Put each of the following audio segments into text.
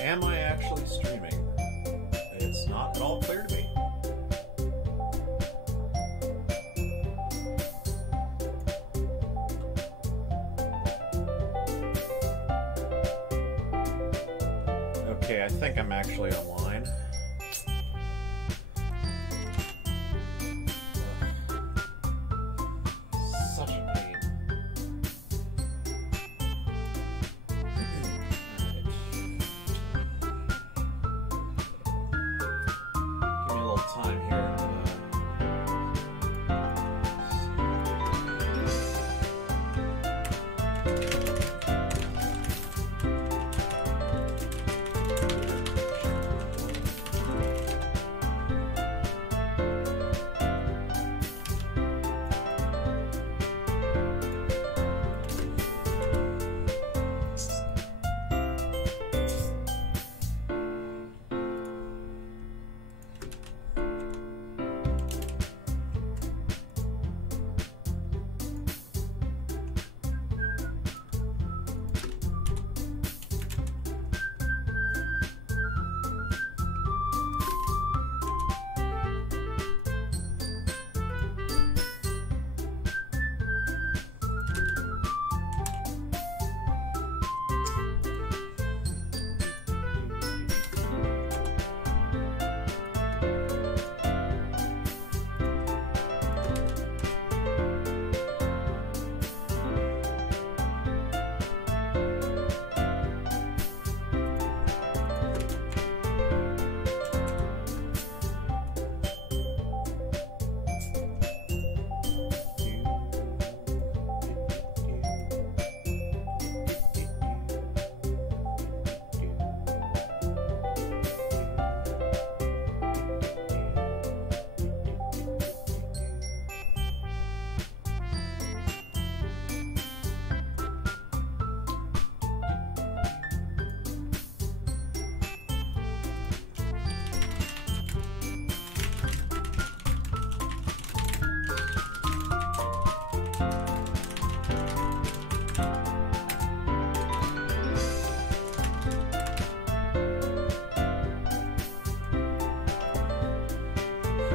Am I actually streaming? It's not at all clear to me. Okay, I think I'm actually online. Such a pain. Give me a little time here.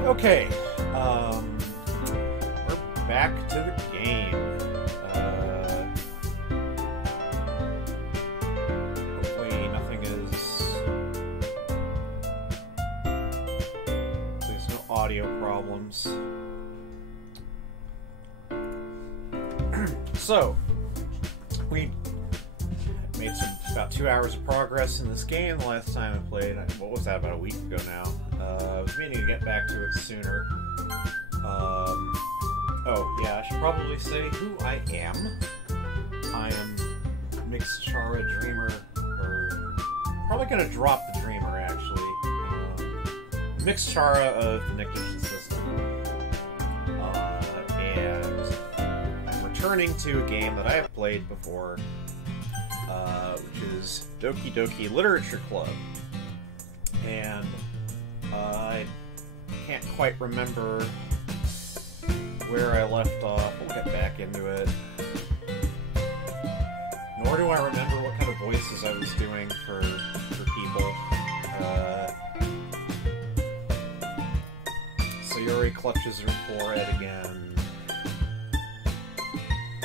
Okay, we're back to the game. Hopefully nothing is... There's no audio problems. So, we made about 2 hours of progress in this game. The last time I played, what was that, about a week ago now? I was meaning to get back to it sooner. Oh, yeah, I should probably say who I am. I am Chara Dreamer, or probably gonna drop the Dreamer, actually. Chara of Pnictogen system. And I'm returning to a game that I have played before, which is Doki Doki Literature Club. And I can't quite remember where I left off. We'll get back into it. Nor do I remember what kind of voices I was doing for people. Sayori clutches her forehead again.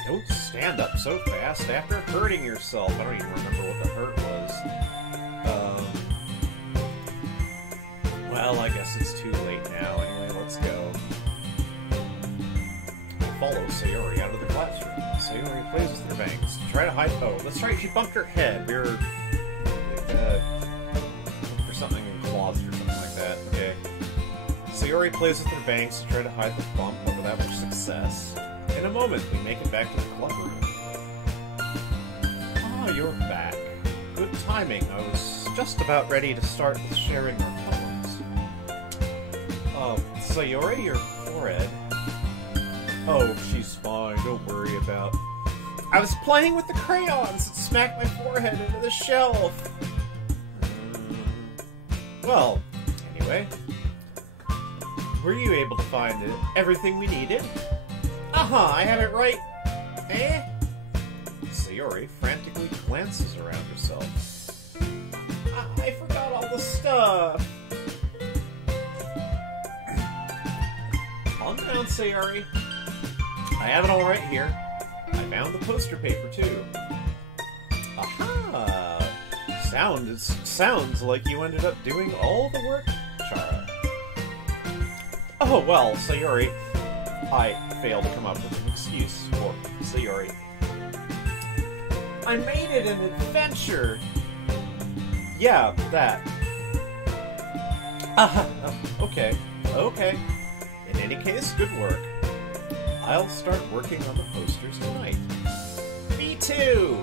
Don't stand up so fast after hurting yourself. I don't even remember what the hurt was. Well, I guess it's too late now. Anyway, let's go. Follow Sayori out of the classroom. Sayori plays with her bangs to try to hide. Oh, that's right, she bumped her head. We were looking for something in closet or something like that. Okay. Sayori plays with her bangs to try to hide the bump, but without much success. In a moment, we make it back to the club room. Ah, you're back. Good timing. I was just about ready to start with sharing our poems. Sayori, your forehead. Oh, she's fine. Don't worry about... I was playing with the crayons and smacked my forehead into the shelf. Well, anyway. Were you able to find everything we needed? Uh-huh, I have it right. Eh? Sayori frantically glances around herself. the stuff! Calm down, Sayori. I have it all right here. I found the poster paper, too. Aha! Sounds like you ended up doing all the work, Chara. Oh, well, Sayori. I failed to come up with an excuse for Sayori. I made it an adventure! Yeah, that. Okay. In any case, good work. I'll start working on the posters tonight. Me too!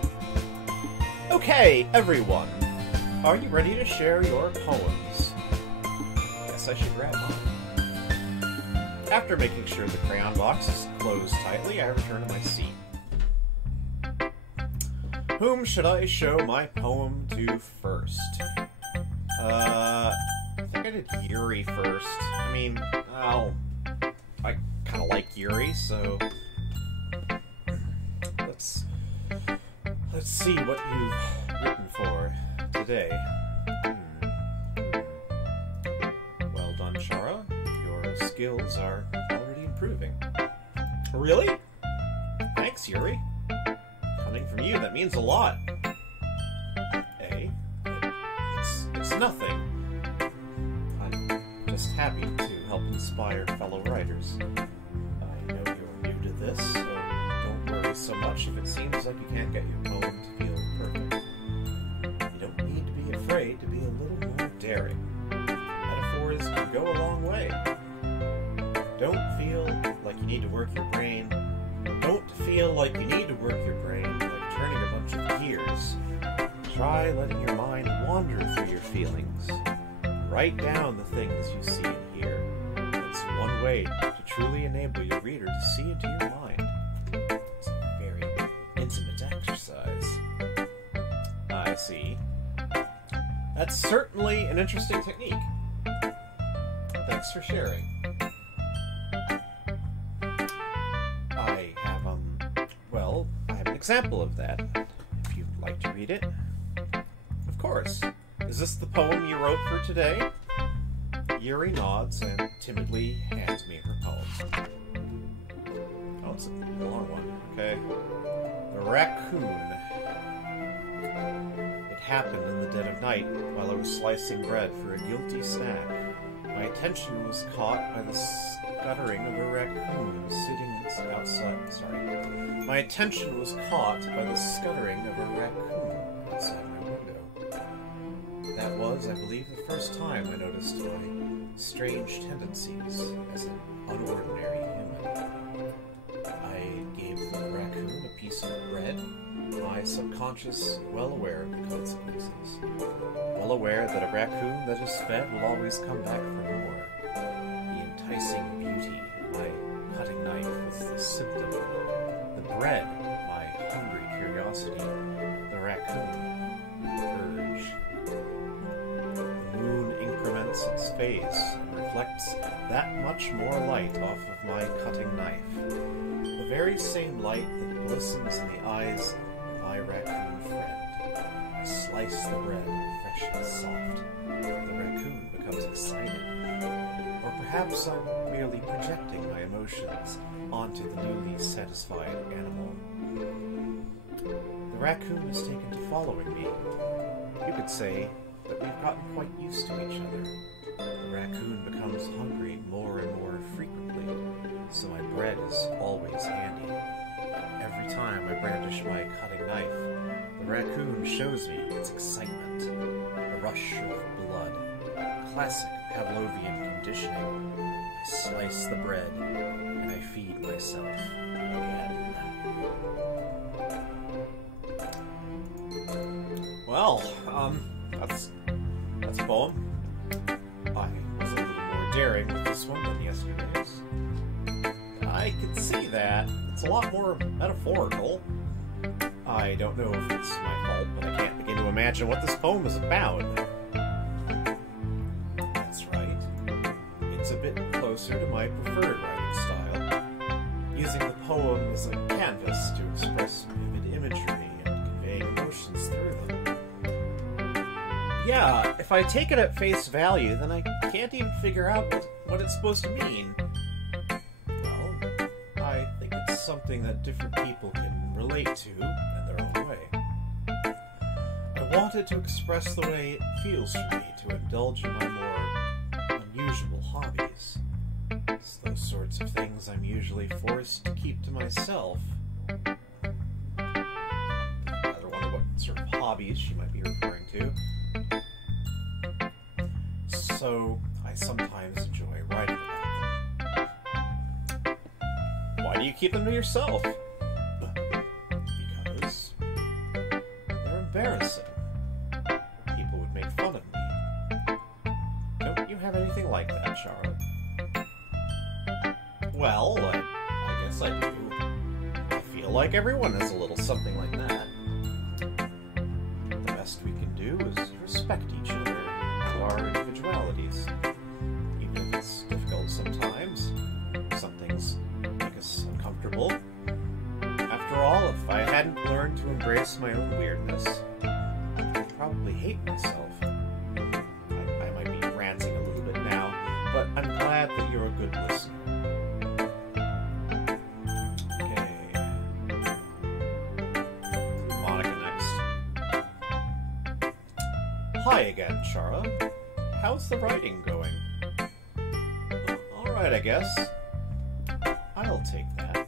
Okay, everyone. Are you ready to share your poems? Guess I should grab mine. After making sure the crayon box is closed tightly, I return to my seat. Whom should I show my poem to first? I think I did Yuri first. I mean, I kind of like Yuri, so let's see what you've written for today. Well done, Chara. Your skills are already improving. Really? Thanks, Yuri. Coming from you, that means a lot. Hey, it's nothing. I'm just happy to help inspire fellow writers. I know you're new to this, so don't worry so much if it seems like you can't get your poem to feel perfect. You don't need to be afraid to be a little more daring. Metaphors can go a long way. Don't feel like you need to work your brain. Don't feel like you need to work your brain like turning a bunch of gears. Try letting your mind wander through your feelings. Write down the things you see and hear. It's one way to truly enable your reader to see into your mind. It's a very intimate exercise. I see. That's certainly an interesting technique. Thanks for sharing. I have an example of that, if you'd like to read it. Of course. Is this the poem you wrote for today? Yuri nods and timidly hands me her poem. Oh, it's a long one. Okay. The raccoon. It happened in the dead of night while I was slicing bread for a guilty snack. My attention was caught by the scuttering of a raccoon sitting outside. My attention was caught by the scuttering of a raccoon outside my window. That was, I believe, the first time I noticed my strange tendencies as an unordinary human. I gave the raccoon a piece of bread, my subconscious well aware of the consequences. Well aware that a raccoon that is fed will always come back for more. The enticing beauty of my cutting knife was the symptom. The bread, my hungry curiosity. The raccoon, the urge. The moon increments its phase and reflects that much more light off of my cutting knife. The very same light that glistens in the eyes of my raccoon friend. I slice the bread, fresh and soft. The raccoon becomes excited. Or perhaps I'm merely projecting my emotions onto the newly satisfied animal. The raccoon is taken to following me. You could say that we've gotten quite used to each other. The raccoon becomes hungry more and more frequently, so my bread is always handy. Every time I brandish my cutting knife, the raccoon shows me its excitement, a rush of blood, classic Pavlovian conditioning. I slice the bread, and I feed myself again. Well, that's a poem. I was a little more daring with this one than yesterday's. I can see that. It's a lot more metaphorical. I don't know if it's my fault, but I can't begin to imagine what this poem is about. That's right. It's a bit closer to my preferred writing style, using the poem as a canvas to express vivid imagery and convey emotions through them. Yeah, if I take it at face value, then I can't even figure out what it's supposed to mean. Well, I think it's something that different people can relate to in their own way. I wanted to express the way it feels for me to indulge in my more unusual hobbies. It's those sorts of things I'm usually forced to keep to myself. I rather wonder what sort of hobbies she might be referring to. So, I sometimes enjoy writing about them. Why do you keep them to yourself? Because they're embarrassing. People would make fun of me. Don't you have anything like that, Chara? Well, I guess I do. I feel like everyone has a little something like that. The best we can do is respect each other and our individualities. Even if it's difficult sometimes, some things make us uncomfortable. After all, if I hadn't learned to embrace my own weirdness, I'd probably hate myself. I might be ranting a little bit now, but I'm glad that you're a good listener. Hi again, Chara. How's the writing going? Alright, I guess. I'll take that.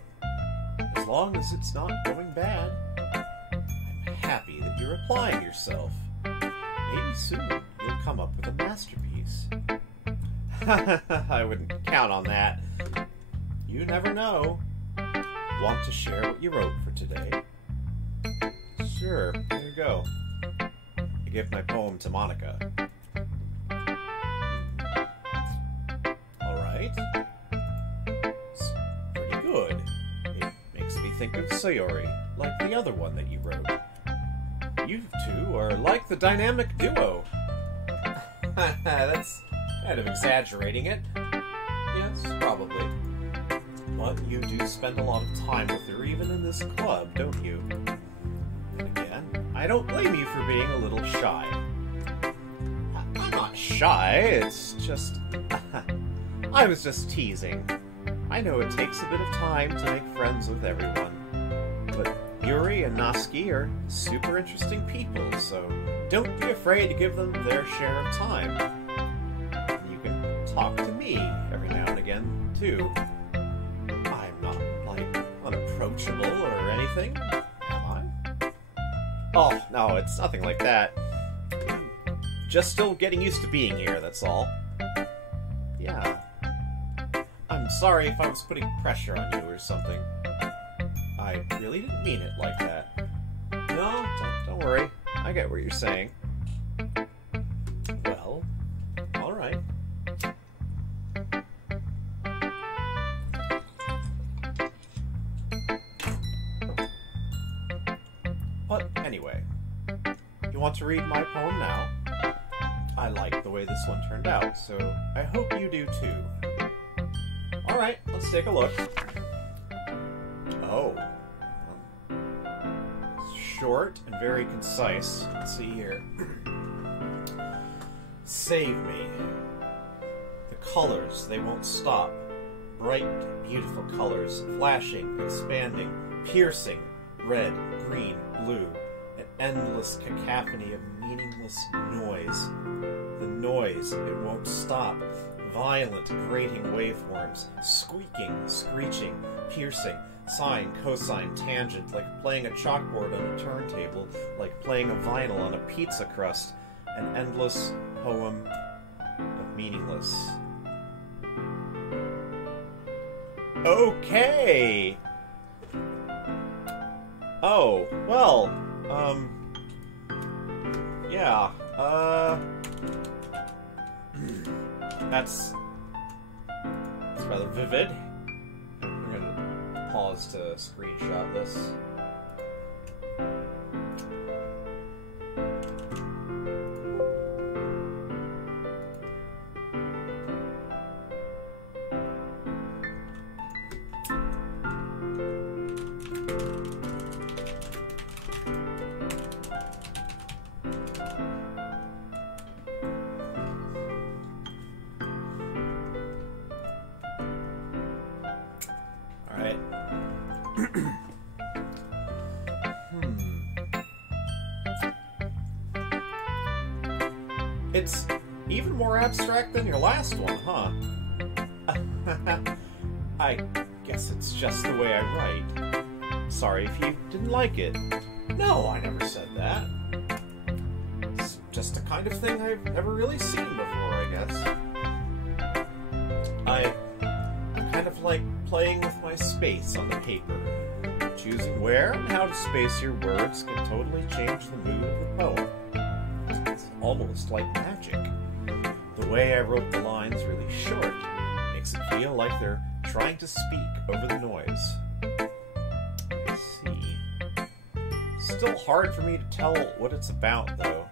As long as it's not going bad. I'm happy that you're applying yourself. Maybe soon you'll come up with a masterpiece. I wouldn't count on that. You never know. Want to share what you wrote for today? Sure, here you go. I give my poem to Monica. Alright. It's pretty good. It makes me think of Sayori, like the other one that you wrote. You two are like the dynamic duo. That's kind of exaggerating it. Yes, probably. But you do spend a lot of time with her, even in this club, don't you? And again, I don't blame you for being a little shy. I'm not shy, it's just... I was just teasing. I know it takes a bit of time to make friends with everyone. But Yuri and Natsuki are super interesting people, so don't be afraid to give them their share of time. And you can talk to me every now and again, too. I'm not, like, unapproachable or anything. Oh, no, it's nothing like that. Just still getting used to being here, that's all. Yeah. I'm sorry if I was putting pressure on you or something. I really didn't mean it like that. No, don't worry. I get what you're saying. Well, alright. But anyway, you want to read my poem now? I like the way this one turned out, so I hope you do too. Alright, let's take a look. Oh. It's short and very concise. Let's see here. Save me. The colors, they won't stop. Bright, beautiful colors, flashing, expanding, piercing, red, green, blue, an endless cacophony of meaningless noise. The noise, it won't stop. Violent, grating waveforms, squeaking, screeching, piercing, sine, cosine, tangent, like playing a chalkboard on a turntable, like playing a vinyl on a pizza crust. An endless poem of meaningless. Okay! Oh, well, yeah, that's rather vivid. I'm gonna pause to screenshot this. It's even more abstract than your last one, huh? I guess it's just the way I write. Sorry if you didn't like it. No, I never said that. It's just the kind of thing I've never really seen before, I guess. I kind of like playing with my space on the paper. Choosing where and how to space your words can totally change the mood of the poem. It's almost like magic. The way I wrote the lines really short makes it feel like they're trying to speak over the noise. Let's see. Still hard for me to tell what it's about, though.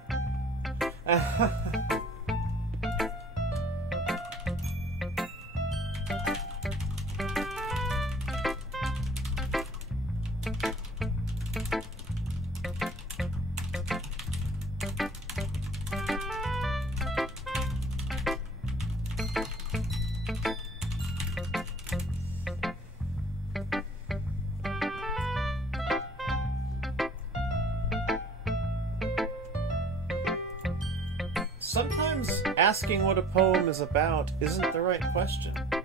Sometimes asking what a poem is about isn't the right question. A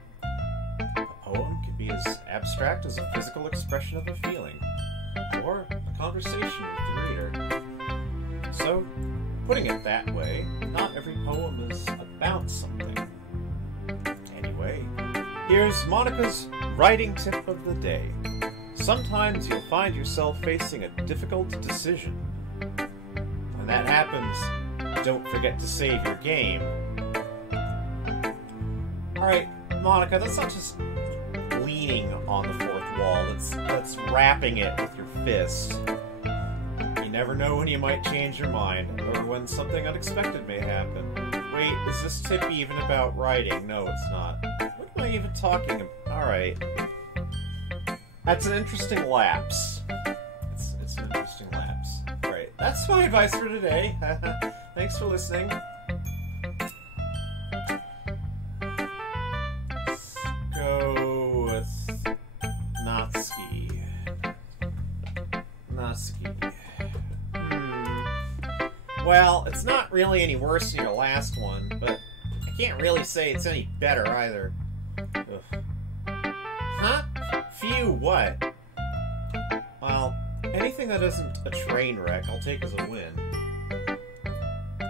poem can be as abstract as a physical expression of a feeling, or a conversation with the reader. So, putting it that way, not every poem is about something. Anyway, here's Monica's writing tip of the day. Sometimes you'll find yourself facing a difficult decision. When that happens, don't forget to save your game. Alright, Monica, that's not just leaning on the fourth wall. That's rapping it with your fist. You never know when you might change your mind, or when something unexpected may happen. Wait, is this tip even about writing? No, it's not. What am I even talking about? Alright. That's an interesting lapse. It's an interesting lapse. Alright, that's my advice for today. Thanks for listening. Let's go with Natsuki. Well, it's not really any worse than your last one, but I can't really say it's any better either. Ugh. Huh? Phew, what? Well, anything that isn't a train wreck, I'll take as a win.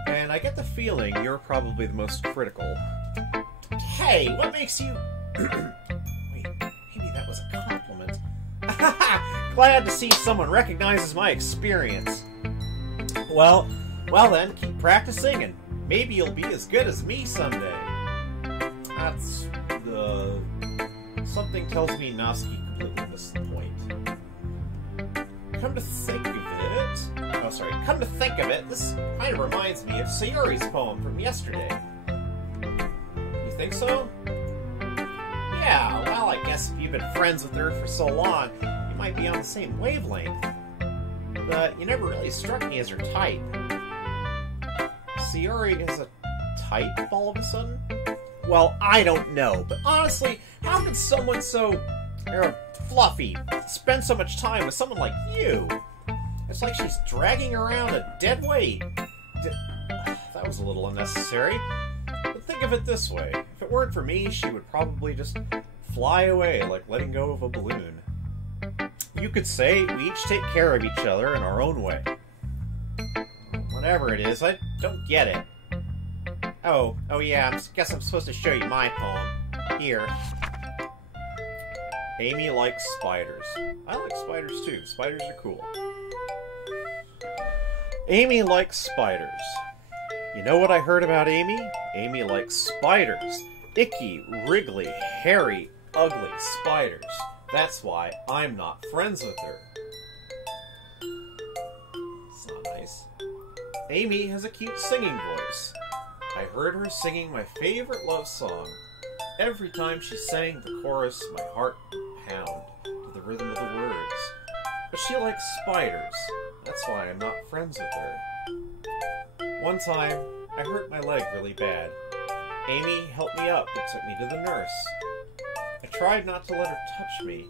And I get the feeling you're probably the most critical. Hey, what makes you... Wait, maybe that was a compliment. Glad to see someone recognizes my experience. Well then, keep practicing, and maybe you'll be as good as me someday. That's the... Something tells me Natsuki completely missed the point. Come to think of it, this kind of reminds me of Sayori's poem from yesterday. You think so? Yeah, well, I guess if you've been friends with her for so long, you might be on the same wavelength. But you never really struck me as her type. Sayori is a type all of a sudden? Well, I don't know, but honestly, how could someone so fluffy spend so much time with someone like you? It's like she's dragging around a dead weight. That was a little unnecessary. But think of it this way. If it weren't for me, she would probably just fly away like letting go of a balloon. You could say we each take care of each other in our own way. Whatever it is, I don't get it. Oh yeah, I guess I'm supposed to show you my poem. Here. Amy likes spiders. I like spiders too. Spiders are cool. Amy likes spiders. You know what I heard about Amy? Amy likes spiders. Icky, wriggly, hairy, ugly spiders. That's why I'm not friends with her. It's not nice. Amy has a cute singing voice. I heard her singing my favorite love song. Every time she sang the chorus, my heart would pound to the rhythm of the words. But she likes spiders. That's why I'm not friends with her. One time, I hurt my leg really bad. Amy helped me up and took me to the nurse. I tried not to let her touch me.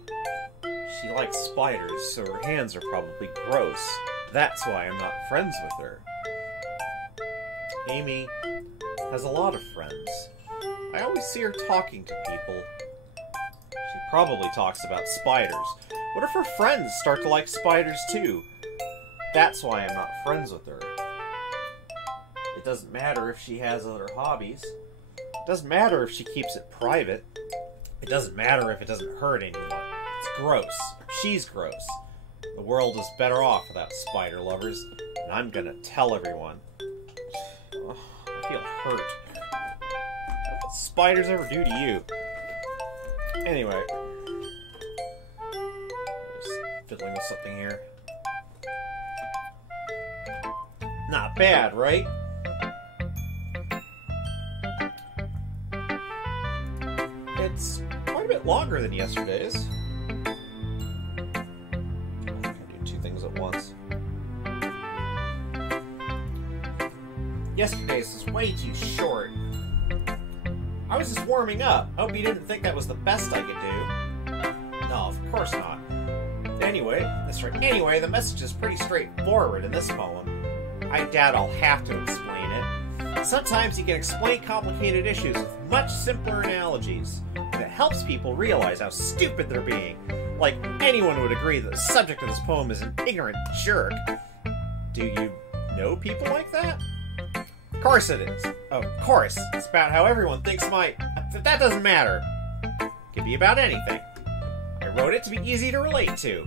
She likes spiders, so her hands are probably gross. That's why I'm not friends with her. Amy has a lot of friends. I always see her talking to people. She probably talks about spiders. What if her friends start to like spiders too? That's why I'm not friends with her. It doesn't matter if she has other hobbies. It doesn't matter if she keeps it private. It doesn't matter if it doesn't hurt anyone. It's gross. She's gross. The world is better off without spider lovers, and I'm gonna tell everyone. Oh, I feel hurt. What spiders ever do to you? Anyway. Just fiddling with something here. Not bad, right? It's quite a bit longer than yesterday's. I can do two things at once. Yesterday's was way too short. I was just warming up. Hope you didn't think that was the best I could do. No, of course not. Anyway, the message is pretty straightforward in this poem. I doubt I'll have to explain it. Sometimes you can explain complicated issues with much simpler analogies. And it helps people realize how stupid they're being. Like, anyone would agree that the subject of this poem is an ignorant jerk. Do you know people like that? Of course it is. Of course. It's about how everyone thinks that doesn't matter. It could be about anything. I wrote it to be easy to relate to.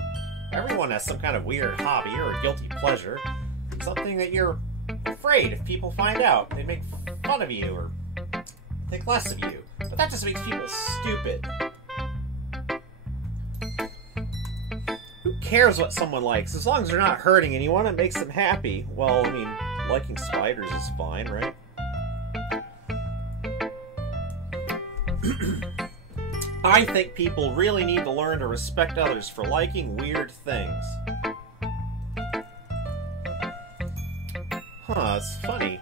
Everyone has some kind of weird hobby or a guilty pleasure. Something that you're afraid if people find out. They make fun of you or think less of you. But that just makes people stupid. Who cares what someone likes? As long as they're not hurting anyone, it makes them happy. Well, I mean, liking spiders is fine, right? I think people really need to learn to respect others for liking weird things. Huh, it's funny.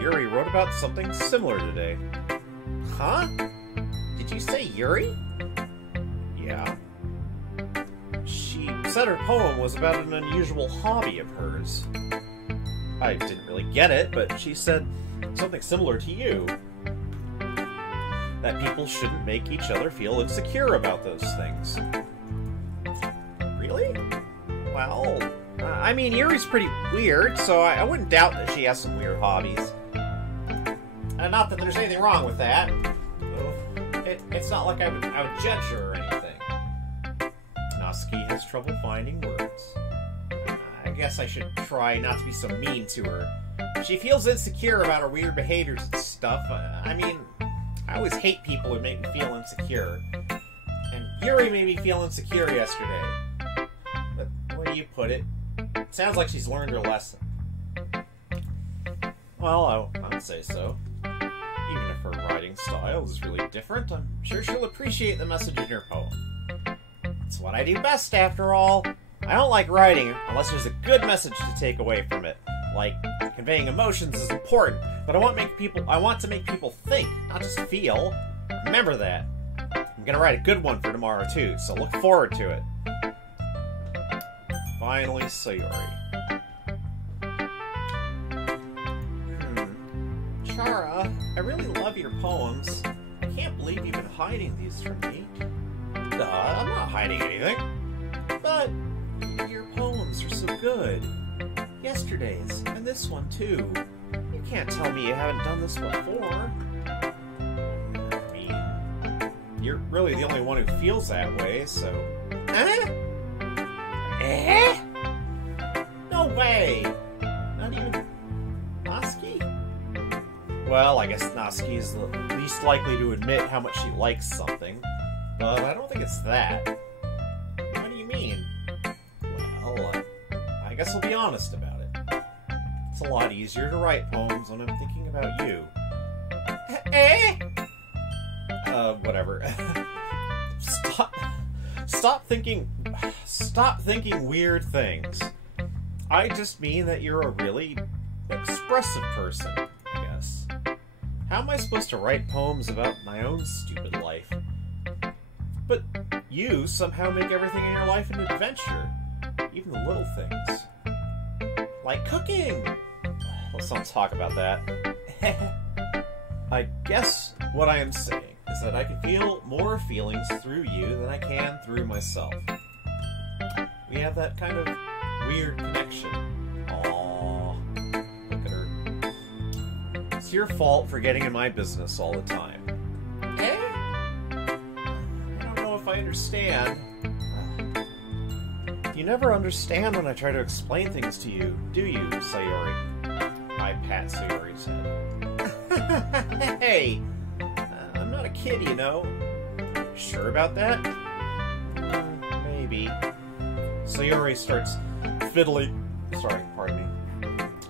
Yuri wrote about something similar today. Huh? Did you say Yuri? Yeah. She said her poem was about an unusual hobby of hers. I didn't really get it, but she said something similar to you. That people shouldn't make each other feel insecure about those things. Really? Well, I mean, Yuri's pretty weird, so I wouldn't doubt that she has some weird hobbies. Not that there's anything wrong with that. It's not like I would judge her or anything. Natsuki has trouble finding words. I guess I should try not to be so mean to her. If she feels insecure about her weird behaviors and stuff, I mean, I always hate people who make me feel insecure. And Yuri made me feel insecure yesterday. But the way you put it, sounds like she's learned her lesson. Well, I would say so. Even if her writing style is really different, I'm sure she'll appreciate the message in your poem. It's what I do best, after all. I don't like writing unless there's a good message to take away from it. Like, conveying emotions is important, but I want to make people think, not just feel. Remember that. I'm gonna write a good one for tomorrow too, so look forward to it. Finally, Sayori. Chara, I really love your poems. I can't believe you've been hiding these from me. I'm not hiding anything. But your poems are so good. Yesterday's, and this one too. You can't tell me you haven't done this before. I mean, you're really the only one who feels that way, so... No way! Not even Natsuki? Well, I guess Natsuki is the least likely to admit how much she likes something. But I don't think it's that. What do you mean? Well, I guess I'll be honest about it. It's a lot easier to write poems when I'm thinking about you. Whatever. Stop thinking weird things. I just mean that you're a really expressive person, I guess. How am I supposed to write poems about my own stupid life? But you somehow make everything in your life an adventure. Even the little things. Like cooking! Let's not talk about that. I guess what I am saying is that I can feel more feelings through you than I can through myself. We have that kind of weird connection. Aww. Look at her. It's your fault for getting in my business all the time. Eh? I don't know if I understand. You never understand when I try to explain things to you, do you, Sayori? I pat Sayori's head. Hey! I'm not a kid, you know. Sure about that? Maybe. Sayori starts fiddling... Sorry, pardon me.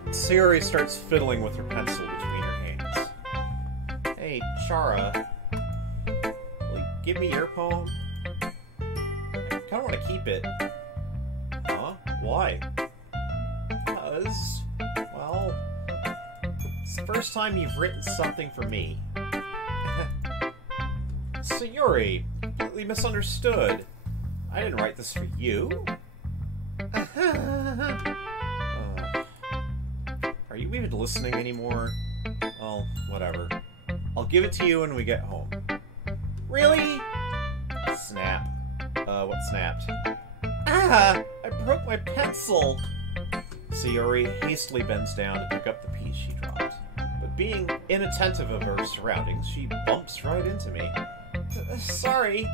Sayori starts fiddling with her pencil between her hands. Hey, Chara. Will you give me your poem? I kinda want to keep it. Huh? Why? Because... well... it's the first time you've written something for me. Sayori, completely misunderstood. I didn't write this for you. Are you even listening anymore? Well, whatever. I'll give it to you when we get home. Really? Snap. What snapped? Ah! I broke my pencil! Sayori hastily bends down to pick up the piece she dropped. But being inattentive of her surroundings, she bumps right into me. Sorry.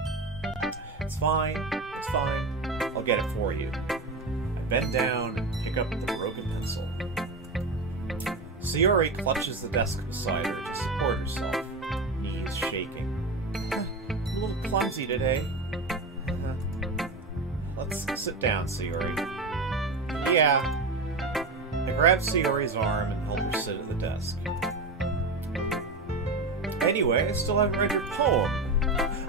It's fine. It's fine. I'll get it for you. I bend down and pick up the broken pencil. Sayori clutches the desk beside her to support herself, knees shaking. I'm a little clumsy today. Let's sit down, Sayori. Yeah. I grab Sayori's arm and help her sit at the desk. Anyway, I still haven't read your poem.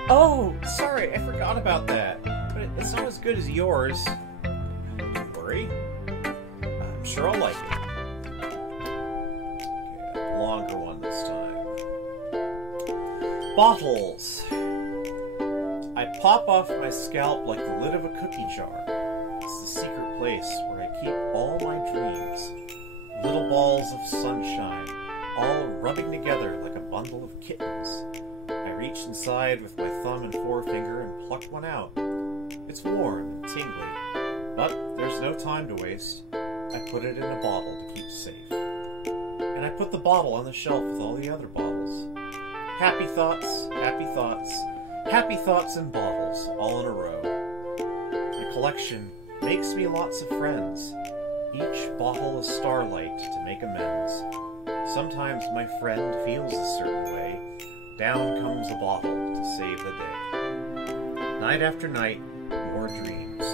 Oh, sorry, I forgot about that. But it's not as good as yours. Don't worry. I'm sure I'll like it. Okay, a longer one this time. Bottles. I pop off my scalp like the lid of a cookie jar. It's the secret place where I keep all my dreams. Little balls of sunshine, all rubbing together like a bundle of kittens. I reach inside with my thumb and forefinger and pluck one out. It's warm and tingly, but there's no time to waste. I put it in a bottle to keep safe. And I put the bottle on the shelf with all the other bottles. Happy thoughts, happy thoughts, happy thoughts in bottles, all in a row. My collection makes me lots of friends. Each bottle a starlight to make amends. Sometimes my friend feels a certain way. Down comes the bottle to save the day. Night after night, more dreams.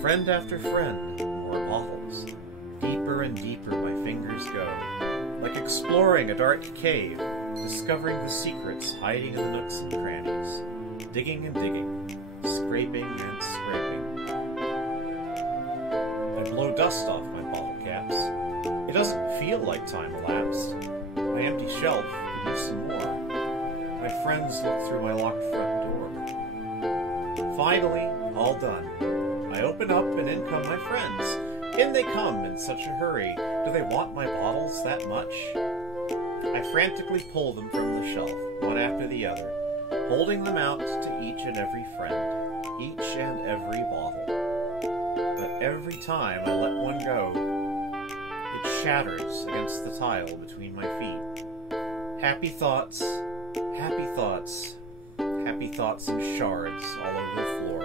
Friend after friend, more bottles. Deeper and deeper my fingers go. Like exploring a dark cave, discovering the secrets hiding in the nooks and crannies. Digging and digging, scraping and scraping. I blow dust off my bottle caps. It doesn't feel like time elapsed. My empty shelf could use some more. My friends look through my locked front door. Finally, all done. I open up and in come my friends. In they come in such a hurry. Do they want my bottles that much? I frantically pull them from the shelf, one after the other, holding them out to each and every friend, each and every bottle. But every time I let one go, it shatters against the tile between my feet. Happy thoughts, happy thoughts, happy thoughts in shards all over the floor.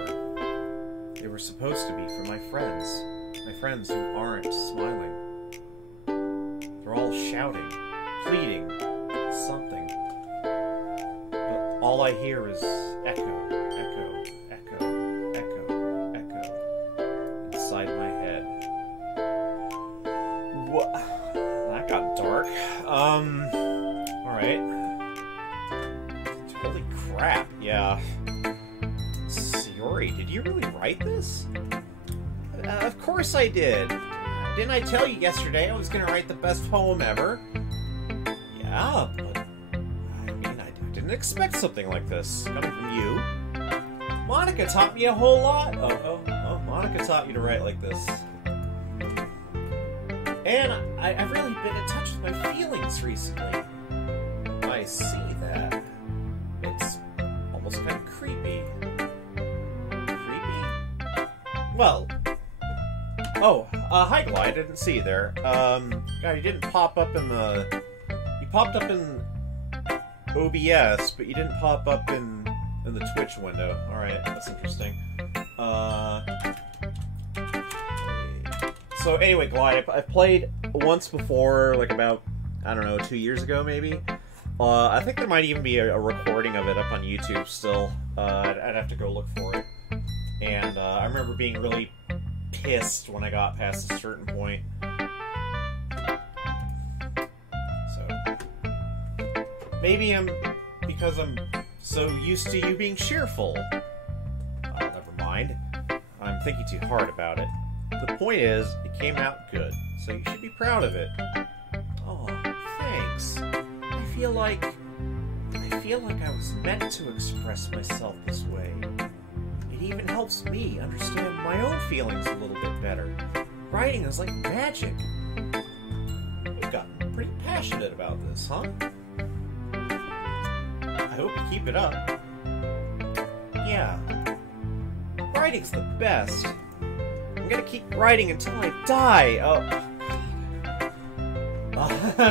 They were supposed to be for my friends who aren't smiling. They're all shouting, pleading, something. But all I hear is echo, echo, echo, echo, echo, inside my head. What? That got dark. Alright. Holy crap, yeah. Sayori, did you really write this? Of course I did. Didn't I tell you yesterday I was going to write the best poem ever? Yeah, but I mean, I didn't expect something like this coming from you. Monica taught me a whole lot. Oh, Monica taught you to write like this. And I've really been in touch with my feelings recently. I see that. It's almost kind of creepy. Creepy? Well. Oh, hi Gly, I didn't see you there. God, you didn't pop up in the... You popped up in OBS, but you didn't pop up in the Twitch window. Alright, that's interesting. So anyway, Gly, I've played once before, like about, I don't know, 2 years ago maybe. I think there might even be a recording of it up on YouTube still. I'd have to go look for it. And I remember being really pissed when I got past a certain point. So maybe because I'm so used to you being cheerful. Oh, never mind. I'm thinking too hard about it. The point is, it came out good, so you should be proud of it. Oh, thanks. I feel like I was meant to express myself this way. It even helps me understand my own feelings a little bit better. Writing is like magic. You've gotten pretty passionate about this, huh? I hope you keep it up. Yeah. Writing's the best. I'm gonna keep writing until I die.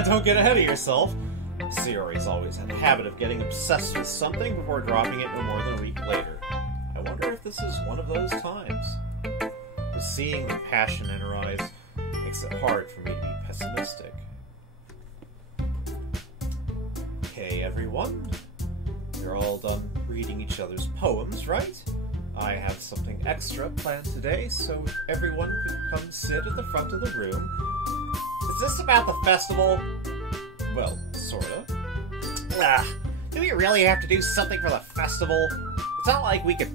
Don't get ahead of yourself. Sayori's always had a habit of getting obsessed with something before dropping it no more than a week later. I wonder if this is one of those times. But seeing the passion in her eyes makes it hard for me to be pessimistic. Okay, everyone. You're all done reading each other's poems, right? I have something extra planned today, so if everyone could come sit at the front of the room. Is this about the festival? Well, sorta. Do we really have to do something for the festival? It's not like we could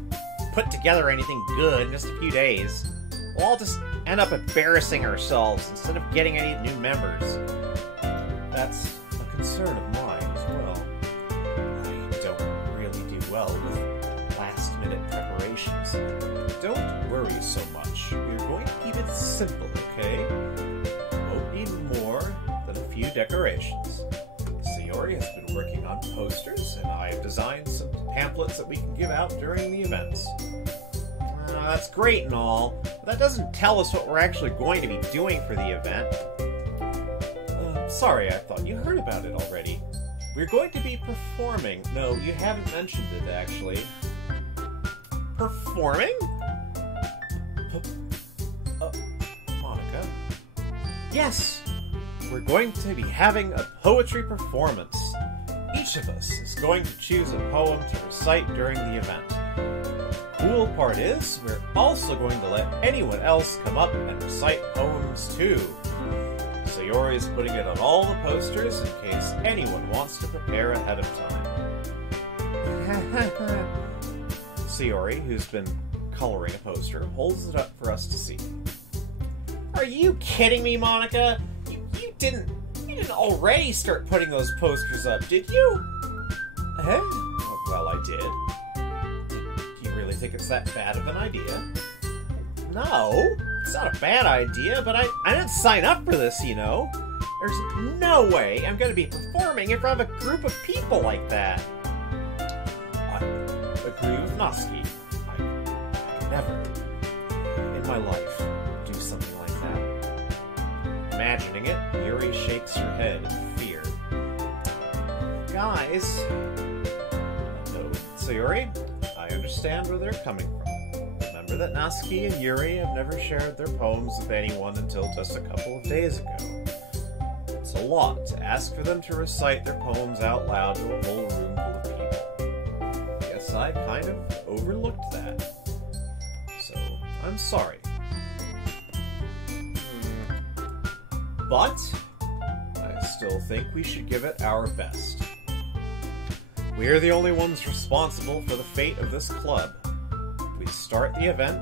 put together anything good in just a few days. We'll all just end up embarrassing ourselves instead of getting any new members. That's a concern of mine as well. I don't really do well with last-minute preparations. Don't worry so much. We're going to keep it simple, okay? Won't need more than a few decorations. Sayori has been working on posters, and I have designed some pamphlets that we can give out during the events. That's great and all, but that doesn't tell us what we're actually going to be doing for the event. Sorry, I thought you heard about it already. We're going to be performing. No, you haven't mentioned it, actually. Performing? Monica? Yes! We're going to be having a poetry performance. Each of us is going to choose a poem to recite during the event. The cool part is, we're also going to let anyone else come up and recite poems too. Sayori is putting it on all the posters in case anyone wants to prepare ahead of time. Sayori, who's been coloring a poster, holds it up for us to see. Are you kidding me, Monica? You didn't already start putting those posters up, did you? Eh? Well, I did. Do you really think it's that bad of an idea? No, it's not a bad idea, but I didn't sign up for this, you know. There's no way I'm going to be performing in front of a group of people like that. I agree with Natsuki. I could never, in my life, do something like that. Imagining it, Yuri shakes her head in fear. Guys... No, Sayori, I understand where they're coming from. Remember that Natsuki and Yuri have never shared their poems with anyone until just a couple of days ago. It's a lot to ask for them to recite their poems out loud to a whole room full of people. Guess I kind of overlooked that. So, I'm sorry. But, I still think we should give it our best. We're the only ones responsible for the fate of this club. We start the event,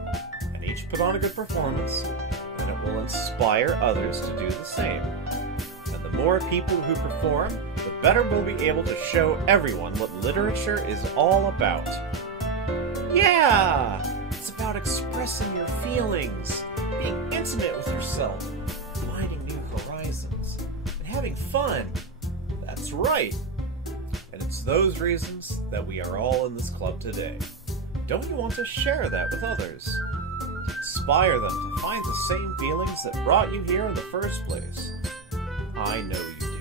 and each put on a good performance, and it will inspire others to do the same. And the more people who perform, the better we'll be able to show everyone what literature is all about. Yeah! It's about expressing your feelings, being intimate with yourself, finding new horizons, and having fun. That's right! And it's those reasons that we are all in this club today. Don't you want to share that with others? To inspire them to find the same feelings that brought you here in the first place? I know you do.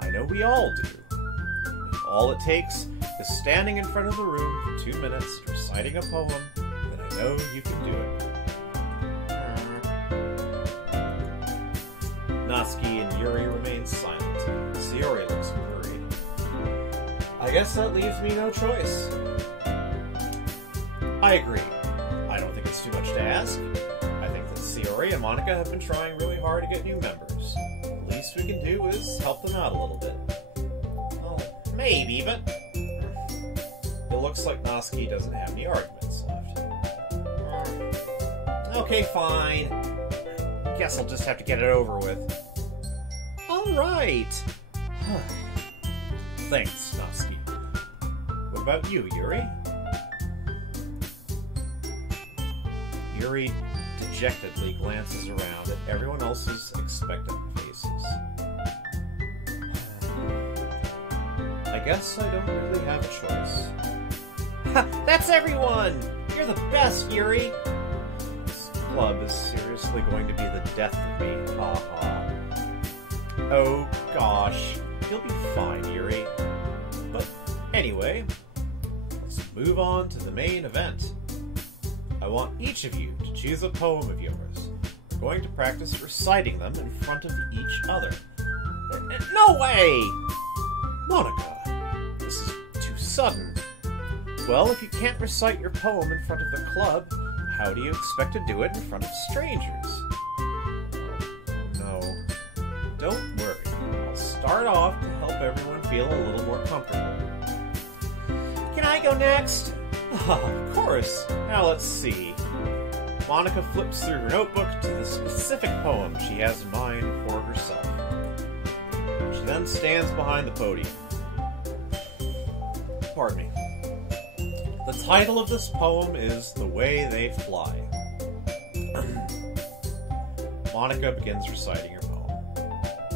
I know we all do. And all it takes is standing in front of the room for 2 minutes, reciting a poem, then I know you can do it. Natsuki and Yuri remain silent. Sayori looks worried. I guess that leaves me no choice. I agree. I don't think it's too much to ask. I think that Sayori and Monika have been trying really hard to get new members. The least we can do is help them out a little bit. Well, maybe, but it looks like Natsuki doesn't have any arguments left. Okay, fine. Guess I'll just have to get it over with. Alright! Thanks, Natsuki. What about you, Yuri? Yuri dejectedly glances around at everyone else's expectant faces. I guess I don't really have a choice. Ha! That's everyone! You're the best, Yuri! This club is seriously going to be the death of me. Ha ha. Oh gosh. You'll be fine, Yuri. But anyway, let's move on to the main event. I want each of you to choose a poem of yours. We're going to practice reciting them in front of each other. No way! Monika, this is too sudden. Well, if you can't recite your poem in front of the club, how do you expect to do it in front of strangers? Oh no. Don't worry. I'll start off to help everyone feel a little more comfortable. Can I go next? Of course. Now let's see. Monika flips through her notebook to the specific poem she has in mind for herself. She then stands behind the podium. Pardon me. The title of this poem is The Way They Fly. Monika begins reciting her poem.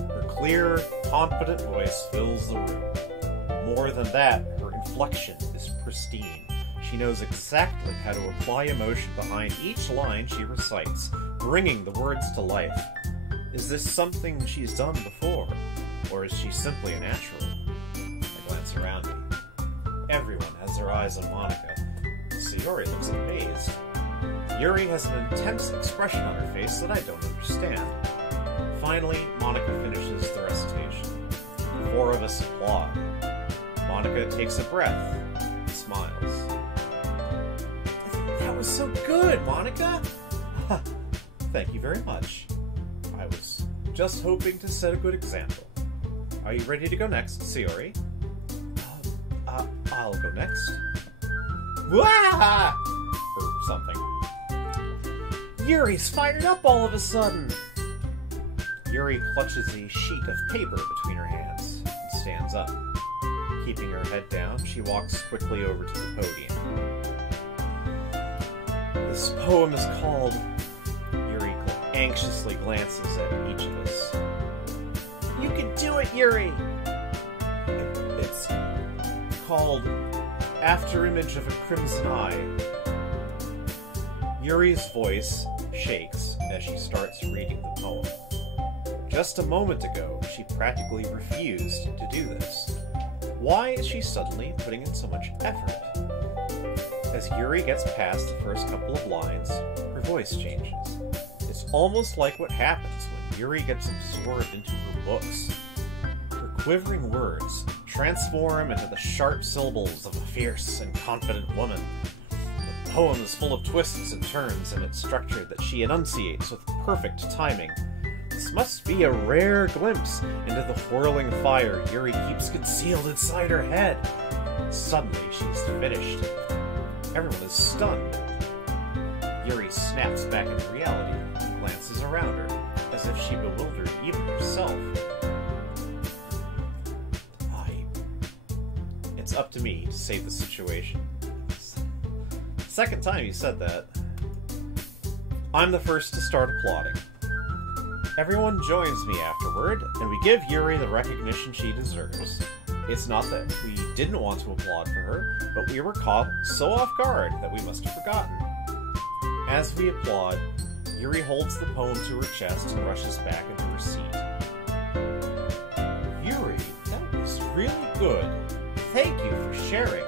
Her clear, confident voice fills the room. More than that, her inflection is pristine. She knows exactly how to apply emotion behind each line she recites, bringing the words to life. Is this something she's done before? Or is she simply a natural? I glance around me. Everyone has their eyes on Monika. Sayori looks amazed. Yuri has an intense expression on her face that I don't understand. Finally, Monika finishes the recitation. The four of us applaud. Monika takes a breath and smiles. That was so good, Monika! Thank you very much. I was just hoping to set a good example. Are you ready to go next, Sayori? I'll go next. Wah! Or something. Yuri's fired up all of a sudden! Yuri clutches a sheet of paper between her hands and stands up. Keeping her head down, she walks quickly over to the podium. This poem is called... Yuri anxiously glances at each of us. You can do it, Yuri! It's called Afterimage of a Crimson Eye. Yuri's voice shakes as she starts reading the poem. Just a moment ago, she practically refused to do this. Why is she suddenly putting in so much effort? As Yuri gets past the first couple of lines, her voice changes. It's almost like what happens when Yuri gets absorbed into her books. Her quivering words transform into the sharp syllables of a fierce and confident woman. The poem is full of twists and turns in its structure that she enunciates with perfect timing. This must be a rare glimpse into the whirling fire Yuri keeps concealed inside her head. Suddenly, she's finished. Everyone is stunned. Yuri snaps back into reality and glances around her, as if she bewildered even herself. It's up to me to save the situation. Second time you said that. I'm the first to start applauding. Everyone joins me afterward, and we give Yuri the recognition she deserves. It's not that we didn't want to applaud for her, but we were caught so off guard that we must have forgotten. As we applaud, Yuri holds the poem to her chest and rushes back into her seat. Yuri, that was really good. Thank you for sharing.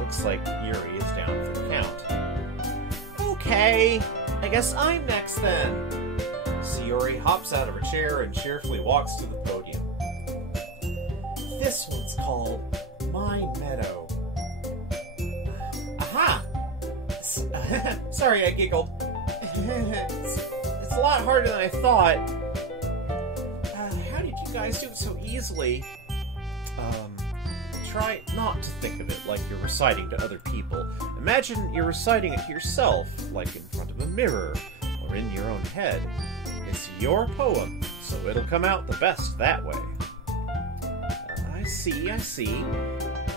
Looks like Yuri is down for the count. Okay, I guess I'm next then. Sayori hops out of her chair and cheerfully walks to the podium. This one's called My Meadow. Aha! Sorry, I giggled. It's a lot harder than I thought. How did you guys do it so easily? Try not to think of it like you're reciting to other people. Imagine you're reciting it to yourself, like in front of a mirror, or in your own head. It's your poem, so it'll come out the best that way. I see.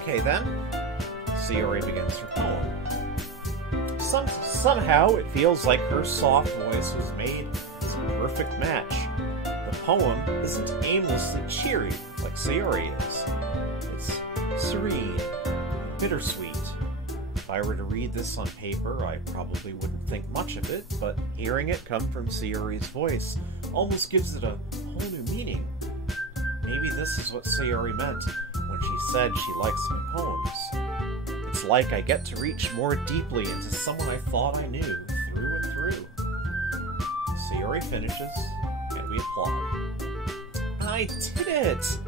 Okay then. Sayori begins her poem. Somehow it feels like her soft voice was made as a perfect match. The poem isn't aimlessly cheery like Sayori is. It's serene, bittersweet. If I were to read this on paper, I probably wouldn't think much of it, but hearing it come from Sayori's voice almost gives it a whole new meaning. Maybe this is what Sayori meant when she said she likes my poems. It's like I get to reach more deeply into someone I thought I knew, through and through. Sayori finishes, and we applaud. I did it!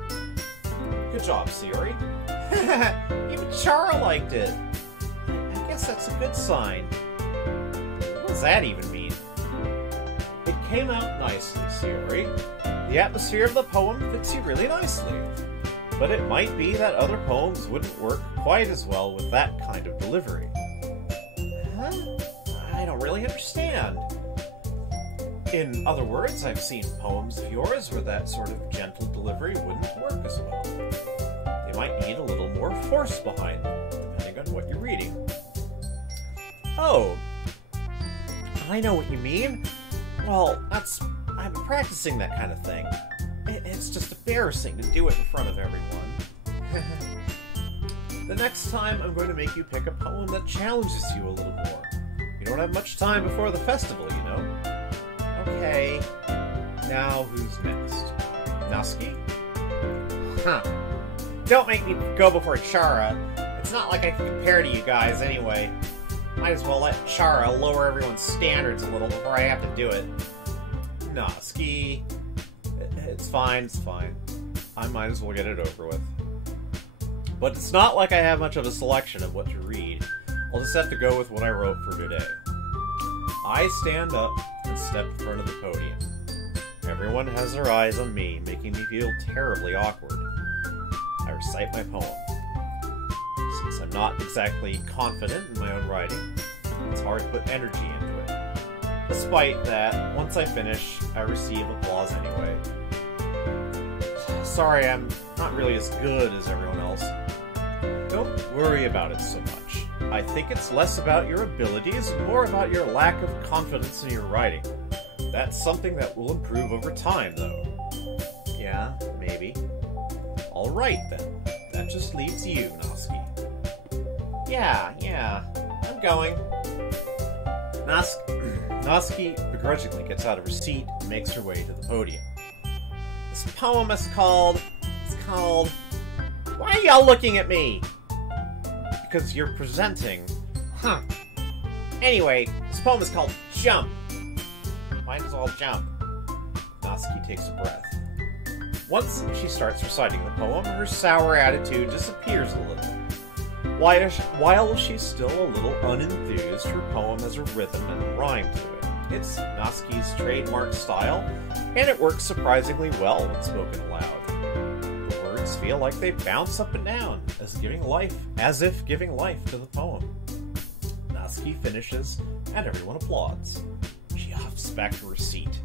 Good job, Sayori. Even Chara liked it. I guess that's a good sign. What does that even mean? It came out nicely, Sayori. The atmosphere of the poem fits you really nicely. But it might be that other poems wouldn't work quite as well with that kind of delivery. Huh? I don't really understand. In other words, I've seen poems of yours where that sort of gentle delivery wouldn't work as well. They might need a little more force behind them, depending on what you're reading. Oh, I know what you mean. Well, I'm practicing that kind of thing. It's just embarrassing to do it in front of everyone. The next time, I'm going to make you pick a poem that challenges you a little more. You don't have much time before the festival, you know. Okay, now who's next? Natsuki? Huh. Don't make me go before Chara. It's not like I can compare to you guys anyway. Might as well let Chara lower everyone's standards a little before I have to do it. Natsuki. It's fine. I might as well get it over with. But it's not like I have much of a selection of what to read. I'll just have to go with what I wrote for today. I stand up and step in front of the podium. Everyone has their eyes on me, making me feel terribly awkward. I recite my poem. Since I'm not exactly confident in my own writing, it's hard to put energy into it. Despite that, once I finish, I receive applause anyway. Sorry, I'm not really as good as everyone else. Don't worry about it so much. I think it's less about your abilities and more about your lack of confidence in your writing. That's something that will improve over time, though. Yeah, maybe. Alright, then. That just leaves you, Natsuki. Yeah, I'm going. Natsuki begrudgingly gets out of her seat and makes her way to the podium. This poem is called... Why are y'all looking at me? Because you're presenting. Huh. Anyway, this poem is called Jump. Might as well jump. Natsuki takes a breath. Once she starts reciting the poem, her sour attitude disappears a little. While she's still a little unenthused, her poem has a rhythm and rhyme to it. It's Natsuki's trademark style, and it works surprisingly well when spoken aloud. The words feel like they bounce up and down, as if giving life to the poem. Natsuki finishes, and everyone applauds. She huffs back to her seat.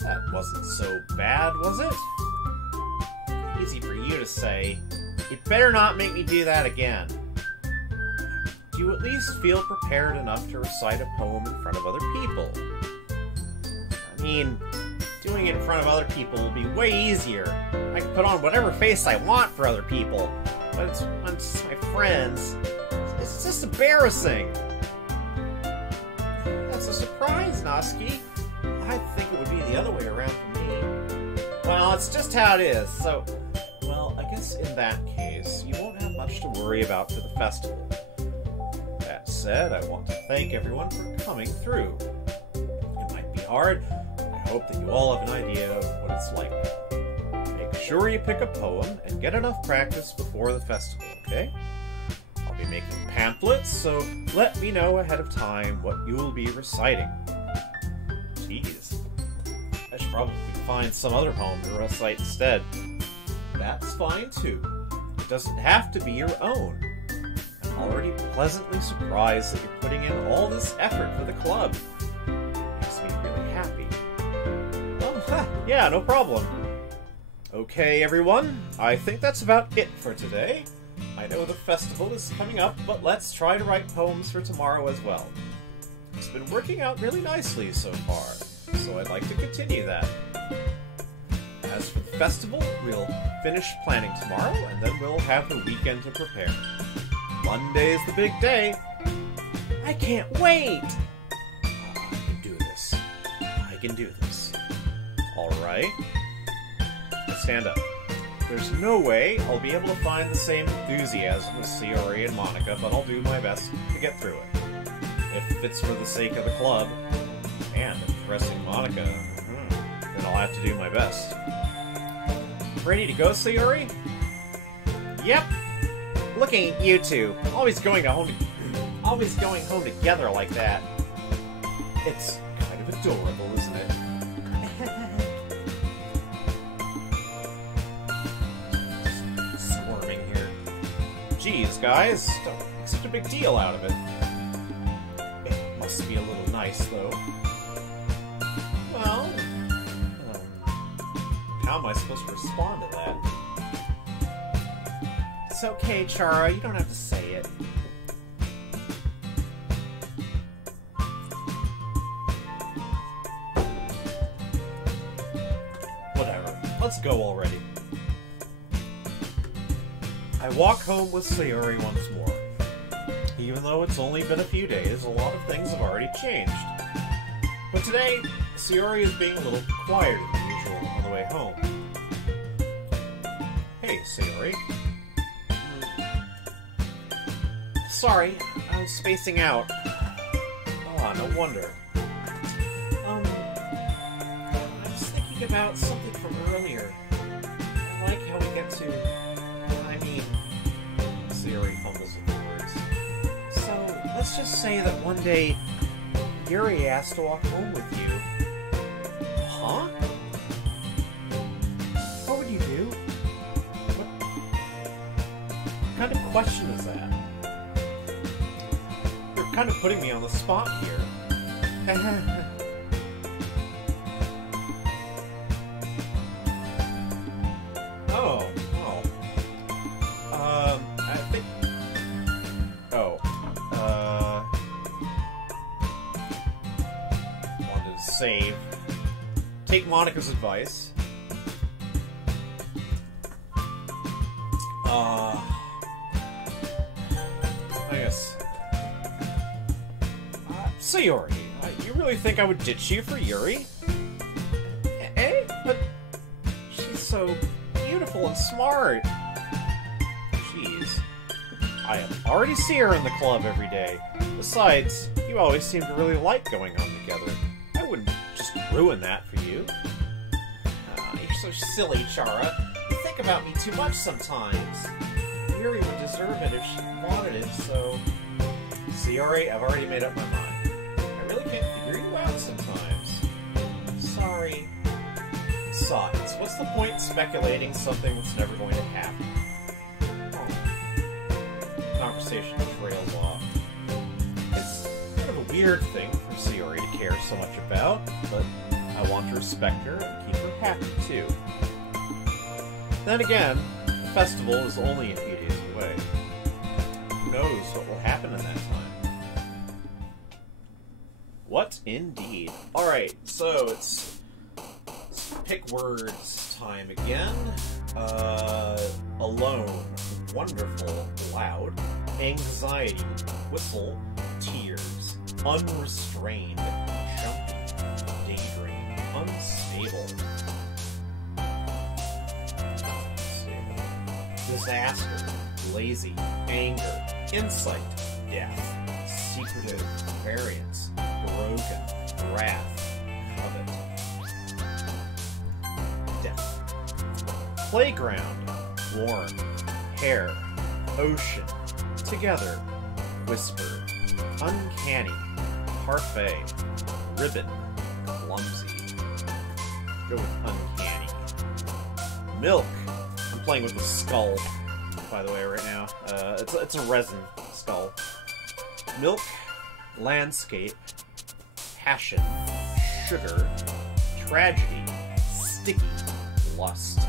That wasn't so bad, was it? Easy for you to say. You'd better not make me do that again. do you at least feel prepared enough to recite a poem in front of other people? I mean, doing it in front of other people will be way easier. I can put on whatever face I want for other people, but it's my friends. It's just embarrassing. That's a surprise, Noski. I think it would be the other way around for me. Well, it's just how it is, so... Well, I guess in that case, you won't have much to worry about for the festival. That said, I want to thank everyone for coming through. It might be hard. I hope that you all have an idea of what it's like. Make sure you pick a poem and get enough practice before the festival, okay? I'll be making pamphlets, so let me know ahead of time what you will be reciting. Jeez. I should probably find some other poem to recite instead. That's fine too. It doesn't have to be your own. I'm already pleasantly surprised that you're putting in all this effort for the club. Makes me really happy. Oh, yeah, no problem. Okay, everyone. I think that's about it for today. I know the festival is coming up, but let's try to write poems for tomorrow as well. It's been working out really nicely so far, so I'd like to continue that. As for the festival, we'll finish planning tomorrow, and then we'll have the weekend to prepare. Monday's the big day. I can't wait! I can do this. I can do this. Alright. Stand up. There's no way I'll be able to find the same enthusiasm as Sayori and Monica, but I'll do my best to get through it. If it's for the sake of the club, and impressing Monica, then I'll have to do my best. Ready to go, Sayori? Yep. Looking at you two, always going home together like that. It's kind of adorable, isn't it? Squirming here. Jeez, guys, don't make such a big deal out of it. It must be a little nice, though. Well, how am I supposed to respond to that? It's okay, Chara. You don't have to say it. Whatever. Let's go already. I walk home with Sayori once more. Even though it's only been a few days, a lot of things have already changed. But today, Sayori is being a little quieter than usual on the way home. Hey, Sayori. Sorry, I was spacing out. Oh, no wonder. I was thinking about something from earlier. I like how we get to... I mean... Sayori fumbles with the words. So, let's just say that one day, Yuri asked to walk home with you. Huh? What would you do? What kind of question is that? You're kind of putting me on the spot here. I think... wanted to save. Take Monica's advice. I guess. Sayori, you really think I would ditch you for Yuri? Eh? But she's so beautiful and smart. Jeez. I already see her in the club every day. Besides, you always seem to really like going home together. I wouldn't just ruin that for you. You're so silly, Chara. You think about me too much sometimes. Yuri would deserve it if she wanted it, so... Sayori, I've already made up my mind. I really can't figure you out sometimes. Sorry. Besides, what's the point in speculating something that's never going to happen? Oh. Conversation trails off. It's kind of a weird thing for Sayori to care so much about, but I want to respect her and keep her happy, too. Then again, the festival is only a few days away. knows what will happen in that time? What indeed? Alright, so it's pick words time again. Alone, wonderful, loud, anxiety, whistle, tears, unrestrained, jumpy, daydream, unstable, disaster, lazy, anger, insight, death, secretive, variance, broken, wrath, covet, death. Playground, warm, hair, ocean, together, whisper, uncanny, parfait, ribbon, clumsy. Go with uncanny. Milk. I'm playing with the skull, by the way, right now. It's a resin skull. Milk, landscape, passion, sugar, tragedy, sticky, lust,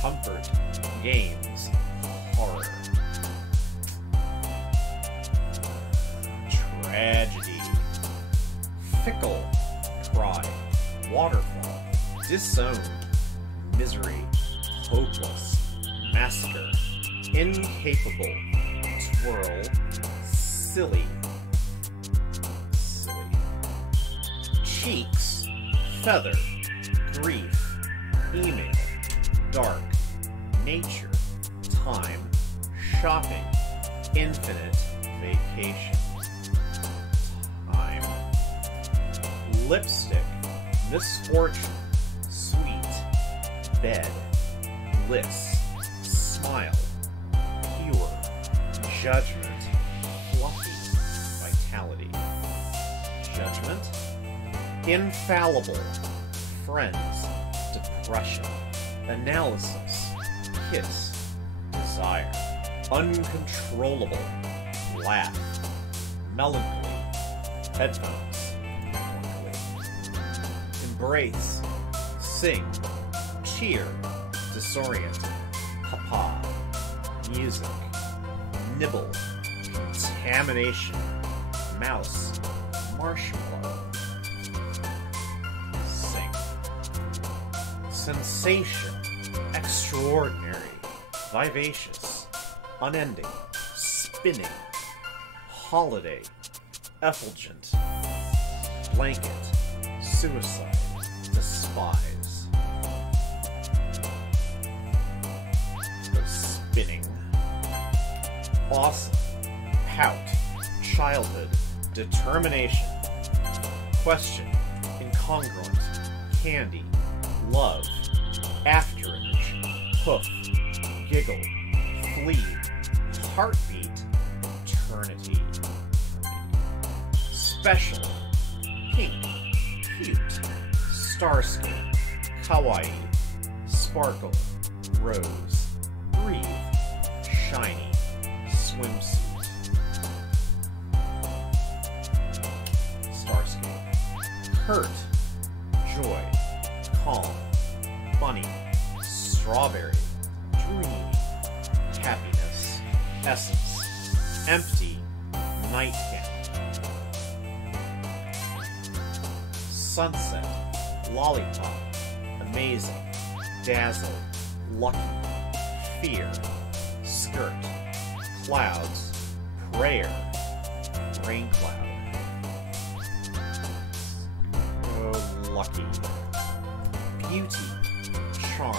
comfort, games, horror. Tragedy. Fickle, cry, waterfall, disown, misery, hopeless, massacre, incapable, twirl, silly, cheeks, feather, grief, email, dark, nature, time, shopping, infinite, vacation, time, lipstick, misfortune, sweet, bed, bliss, smile, pure, judgment, fluffy, vitality, judgment, infallible, friends, depression, analysis, kiss, desire, uncontrollable, laugh, melancholy, headphones, embrace, sing, cheer, disoriented, papa, music, nibble, contamination, mouse, marshmallow, sing, sensation, extraordinary, vivacious, unending, spinning, holiday, effulgent, blanket, suicide, despise, go spinning, awesome, pout, childhood, determination, question, incongruent, candy, love, afterimage, hoof, giggle, flee, heartbeat, eternity, special, pink, cute, starscape, kawaii, sparkle, rose, breathe, shiny, swimsuit, starscape, hurt, joy, calm, bunny, strawberry, dream, happiness, essence, empty, nightgown, sunset, lollipop, amazing, dazzle, lucky, fear, skirt, clouds, prayer, rain cloud. Oh, lucky. Beauty, charm,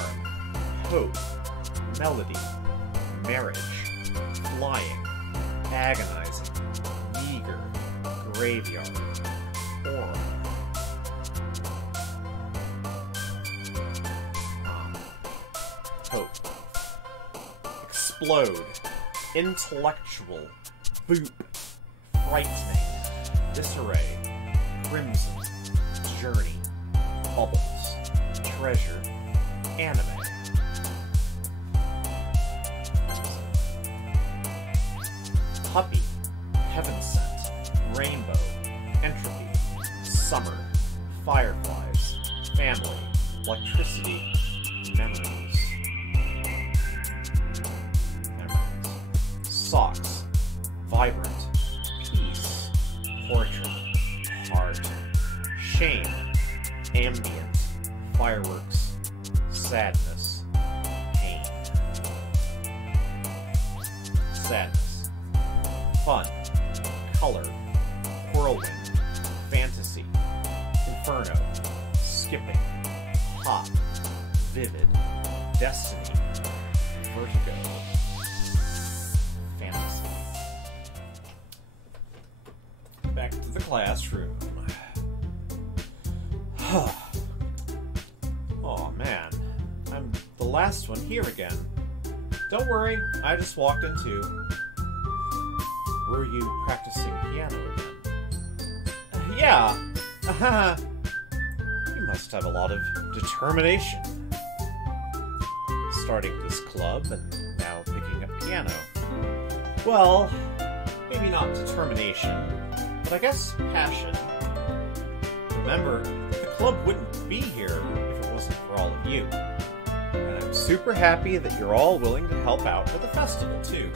hope, melody, marriage, flying, agonizing, meager, graveyard, aura. Hope. Explode, intellectual, boop, frightening, disarray, crimson, journey, bubbles, treasure, anime. Puppy, heaven sent, rainbow, entropy, summer, fireflies, family, electricity, memories. Socks, vibrant, peace, portrait, art, shame, ambient, fireworks, sadness, pain. Sadness, fun, color, whirlwind, fantasy, inferno, skipping, hop, vivid, destiny, vertigo, fantasy. Back to the classroom. Oh man, I'm the last one here again. Don't worry, I just walked into... Were you practicing piano again? Yeah. You must have a lot of determination. Starting this club and now picking up piano. Well, maybe not determination, but I guess passion. Remember, the club wouldn't be here if it wasn't for all of you. And I'm super happy that you're all willing to help out for the festival, too.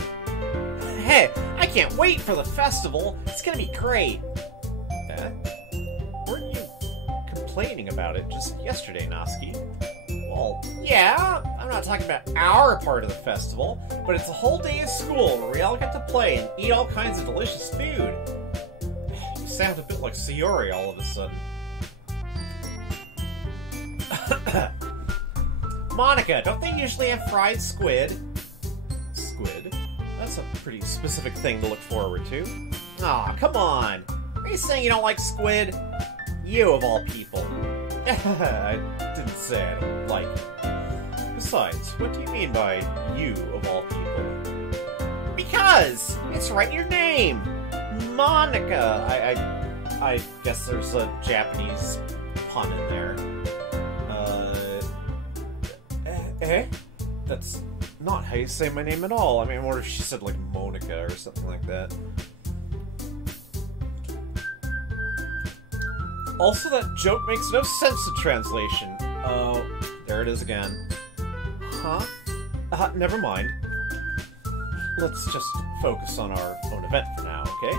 Hey, I can't wait for the festival! It's gonna be great! Weren't you complaining about it just yesterday, Noski? Well, yeah, I'm not talking about our part of the festival, but it's a whole day of school where we all get to play and eat all kinds of delicious food. You sound a bit like Sayori all of a sudden. Monica, don't they usually have fried squid? Squid? That's a pretty specific thing to look forward to. Aw, come on! Are you saying you don't like squid? You, of all people. I didn't say I don't like it. Besides, what do you mean by you, of all people? Because! It's right in your name! Monica! I guess there's a Japanese pun in there. That's not how you say my name at all. I mean, what if she said, like, Monica or something like that? Also, that joke makes no sense in translation. Oh, there it is again. Huh? Never mind. Let's just focus on our own event for now, okay?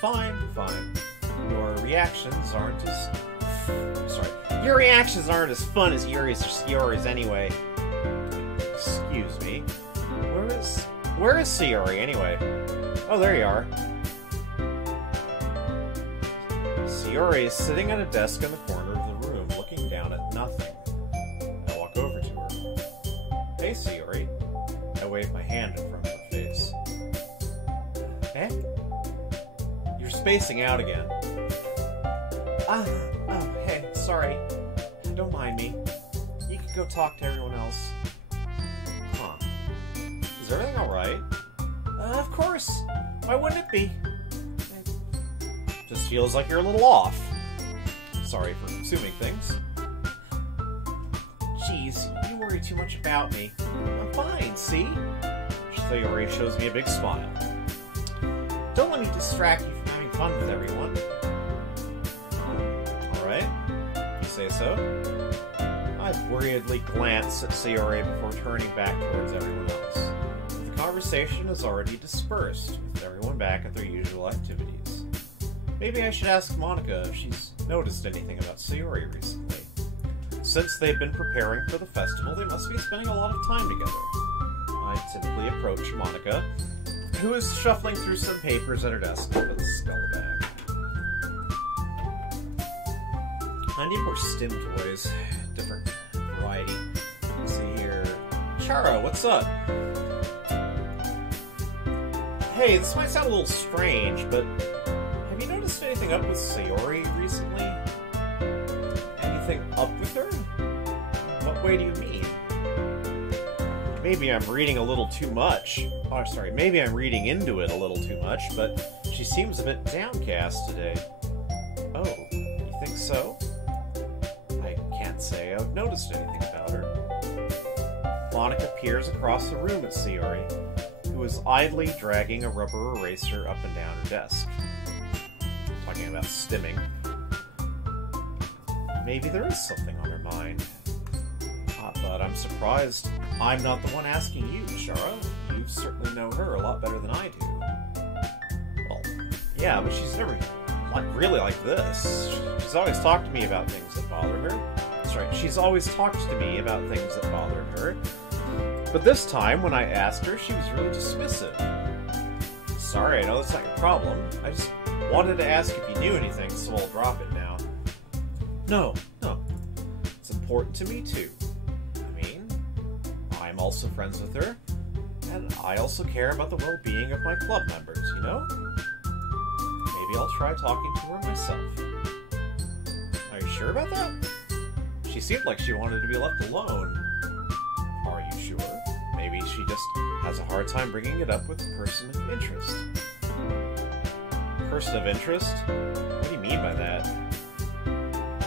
Fine. Your reactions aren't as... Sorry. Your reactions aren't as fun as Yuri's or Sayori's anyway. Excuse me. Where is Sayori anyway? Oh, there you are. Sayori is sitting at a desk in the corner of the room, looking down at nothing. I walk over to her. Hey, Sayori. I wave my hand in front of her face. Eh? You're spacing out again. Oh, hey, sorry. Don't mind me. You can go talk to everyone else. Huh. Is everything alright? Of course. Why wouldn't it be? Just feels like you're a little off. Sorry for assuming things. Jeez, you worry too much about me. I'm fine, see? Sayori shows me a big smile. Don't let me distract you from having fun with everyone. Alright, you say so? I worriedly glance at Sayori before turning back towards everyone else. The conversation is already dispersed, with everyone back at their usual activities. Maybe I should ask Monica if she's noticed anything about Sayori recently. Since they've been preparing for the festival, they must be spending a lot of time together. I typically approach Monica, who is shuffling through some papers at her desk with a skull bag. I need more stim toys. Different variety. Let's see here. Chara, what's up? Hey, this might sound a little strange, but have you noticed anything up with Sayori recently? Anything up with her? What way do you mean? Maybe I'm reading a little too much. Oh, sorry, maybe I'm reading into it a little too much, but she seems a bit downcast today. Oh, you think so? I can't say I've noticed anything about her. Monica peers across the room at Sayori, who is idly dragging a rubber eraser up and down her desk. Talking about stimming. Maybe there is something on her mind. But I'm surprised I'm not the one asking you, Chara. you certainly know her a lot better than I do. Well, yeah, but she's never really like this. She's always talked to me about things that bother her. That's right, she's always talked to me about things that bothered her. But this time, when I asked her, she was really dismissive. Sorry, I know that's not your problem. I just wanted to ask if you knew anything, so I'll drop it now. No. It's important to me, too. I mean, I'm also friends with her, and I also care about the well-being of my club members, you know? Maybe I'll try talking to her myself. Are you sure about that? She seemed like she wanted to be left alone. Are you sure? Maybe she just has a hard time bringing it up with a person of interest. Person of interest? What do you mean by that?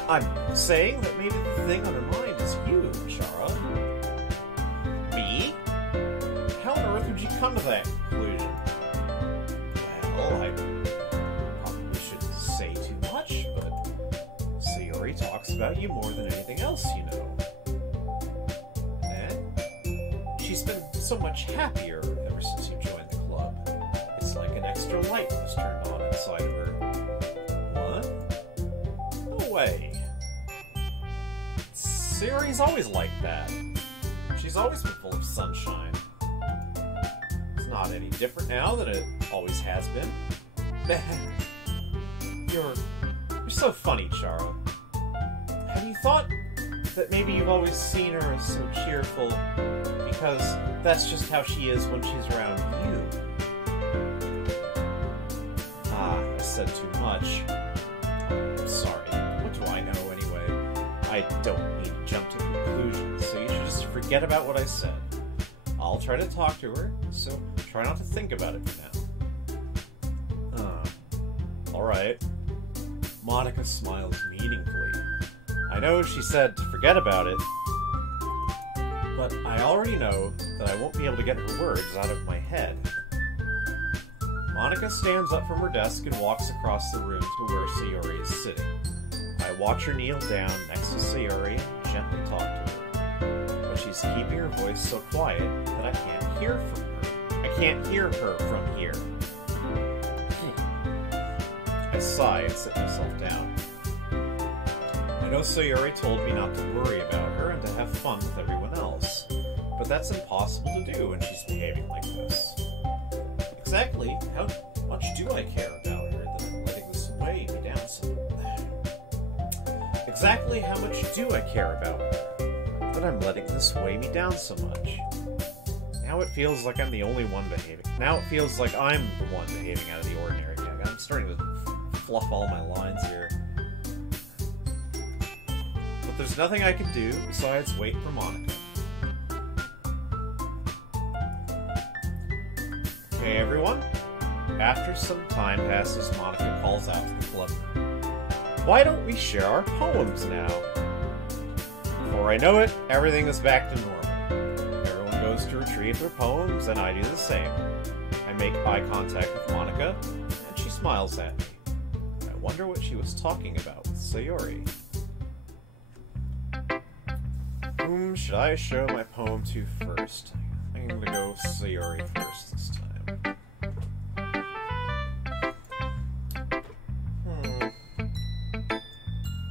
I'm saying that maybe the thing on her mind is you, Chara. Me? How on earth would you come to that conclusion? Well, I probably shouldn't say too much, but Sayori talks about you more than anything else you know. She's been so much happier ever since you joined the club. It's like an extra light was turned on inside of her. What? No way. Sayori's always like that. She's always been full of sunshine. It's not any different now than it always has been. You're so funny, Chara. Have you thought that maybe you've always seen her as so cheerful because that's just how she is when she's around you? I said too much. I'm sorry. What do I know anyway? I don't need to jump to conclusions, so you should just forget about what I said. I'll try to talk to her, so try not to think about it for now. Alright. Monica smiles meaningfully. I know she said to forget about it, but I already know that I won't be able to get her words out of my head. Monica stands up from her desk and walks across the room to where Sayori is sitting. I watch her kneel down next to Sayori and gently talk to her, but she's keeping her voice so quiet that I can't hear from her. I can't hear her from here. I sigh and sit myself down. I know Sayori told me not to worry about her and to have fun with everyone else, but that's impossible to do when she's behaving like this. Exactly how much do I care about her that I'm letting this weigh me down so much? Exactly how much do I care about her that I'm letting this weigh me down so much? Now it feels like I'm the only one behaving. Now it feels like I'm the one behaving out of the ordinary. I'm starting to fluff all my lines here. But there's nothing I can do besides wait for Monica. Okay, everyone. After some time passes, Monica calls out to the club. Why don't we share our poems now? Before I know it, everything is back to normal. Everyone goes to retrieve their poems, and I do the same. I make eye contact with Monica, and she smiles at me. I wonder what she was talking about with Sayori. Whom should I show my poem to first? I'm going to go Sayori first this time.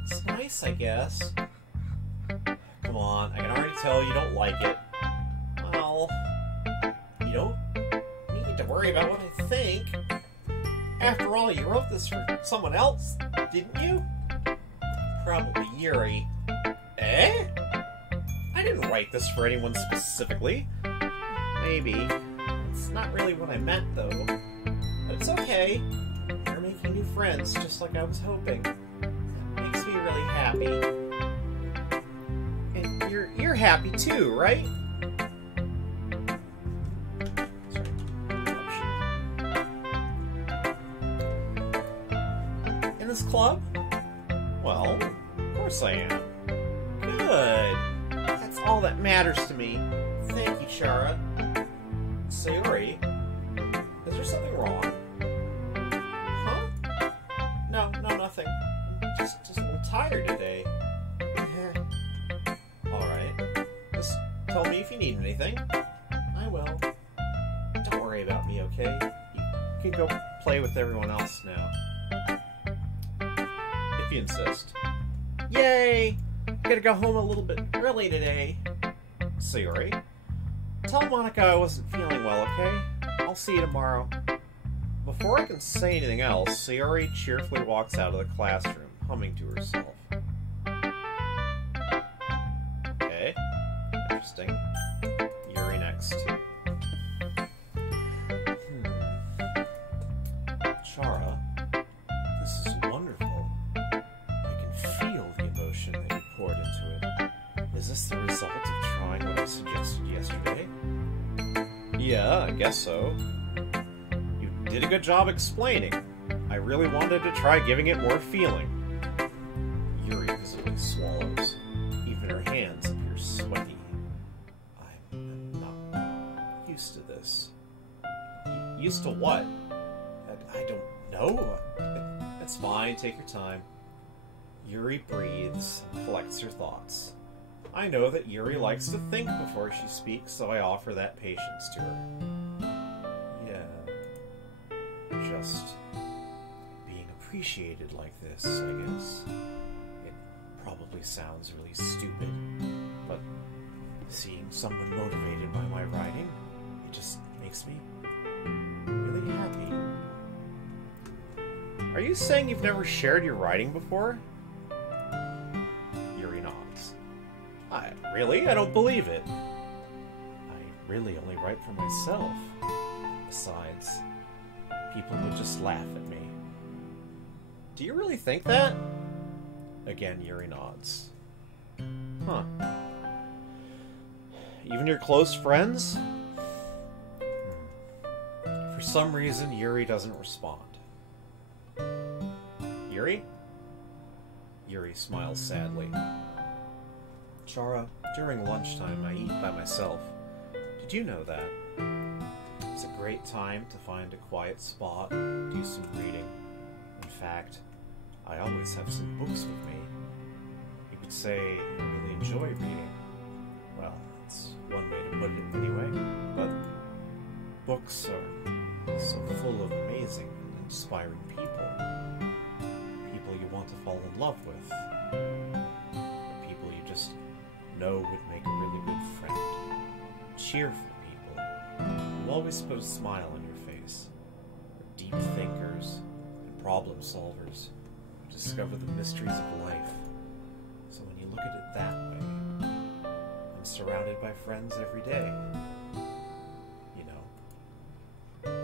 It's nice, I guess. Come on, I can already tell you don't like it. Well, you don't need to worry about what I think. After all, you wrote this for someone else, didn't you? Probably Yuri. Eh? I didn't write this for anyone specifically. Maybe. It's not really what I meant, though. But it's okay. You're making new friends, just like I was hoping. It makes me really happy. And you're happy too, right? Sorry. In this club? Well, of course I am. Good. That's all that matters to me. Thank you, Chara. Sayori, is there something wrong? Huh? No, nothing. I'm just a little tired today. Alright. Just tell me if you need anything. I will. worry about me, okay? You can go play with everyone else now. If you insist. Yay! I'm gonna go home a little bit early today. Sayori, tell Monica I wasn't feeling well, okay? I'll see you tomorrow. Before I can say anything else, Sayori cheerfully walks out of the classroom, humming to herself. Okay. Interesting. Yuri next. Chara, this is wonderful. I can feel the emotion that you poured into it. Is this the result of trying what I suggested yesterday? Yeah, I guess so. You did a good job explaining. I really wanted to try giving it more feeling. Yuri visibly swallows. Even her hands appear sweaty. I'm not used to this. Used to what? I don't know. It's fine, take your time. Yuri breathes and collects her thoughts. I know that Yuri likes to think before she speaks, so I offer that patience to her. Yeah. Just being appreciated like this, I guess. It probably sounds really stupid, but seeing someone motivated by my writing, it just makes me really happy. Are you saying you've never shared your writing before? Yuri nods. Really? I don't believe it. I really only write for myself. Besides, people would just laugh at me. Do you really think that? Again, Yuri nods. Huh. Even your close friends? For some reason, Yuri doesn't respond. Yuri? Yuri smiles sadly. Chara, during lunchtime I eat by myself. Did you know that? It's a great time to find a quiet spot and do some reading. In fact, I always have some books with me. You could say I really enjoy reading. Well, that's one way to put it anyway, but books are so full of amazing and inspiring people. People you want to fall in love with. People you just know would make a really good friend. Cheerful people who always put a smile on your face. Deep thinkers and problem solvers who discover the mysteries of life. So when you look at it that way, I'm surrounded by friends every day. You know.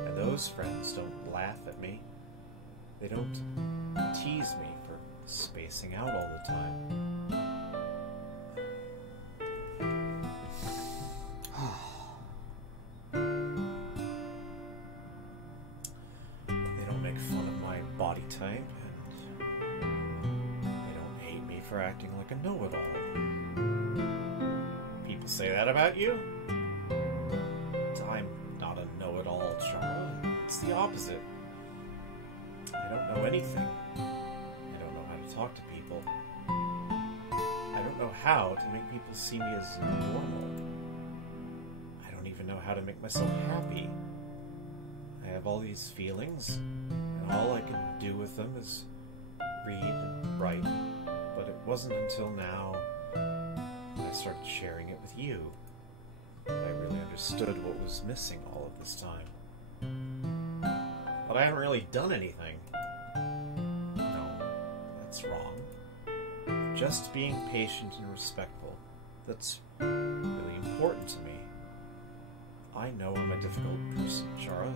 And those friends don't laugh at me. They don't tease me for spacing out all the time. They don't make fun of my body type, and they don't hate me for acting like a know-it-all. People say that about you? I'm not a know-it-all, Chara. It's the opposite. I don't know anything. I don't know how to talk to people. I don't know how to make people see me as normal. I don't even know how to make myself happy. I have all these feelings, and all I can do with them is read and write. But it wasn't until now that I started sharing it with you that I really understood what was missing all of this time. But I haven't really done anything. No, that's wrong. Just being patient and respectful. That's really important to me. I know I'm a difficult person, Chara.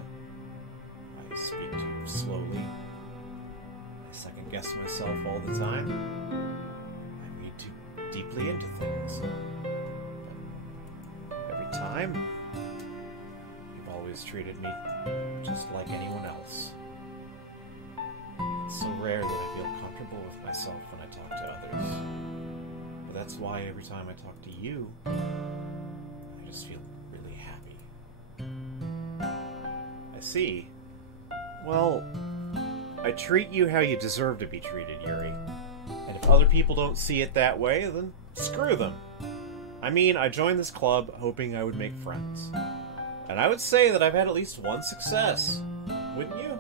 I speak too slowly. I second-guess myself all the time. I read too deeply into things. But every time, you've always treated me just like anyone else. It's so rare that I feel comfortable with myself when I talk to others. But that's why every time I talk to you, I just feel really happy. I see. Well, I treat you how you deserve to be treated, Yuri. And if other people don't see it that way, then screw them. I mean, I joined this club hoping I would make friends. And I would say that I've had at least one success. Wouldn't you?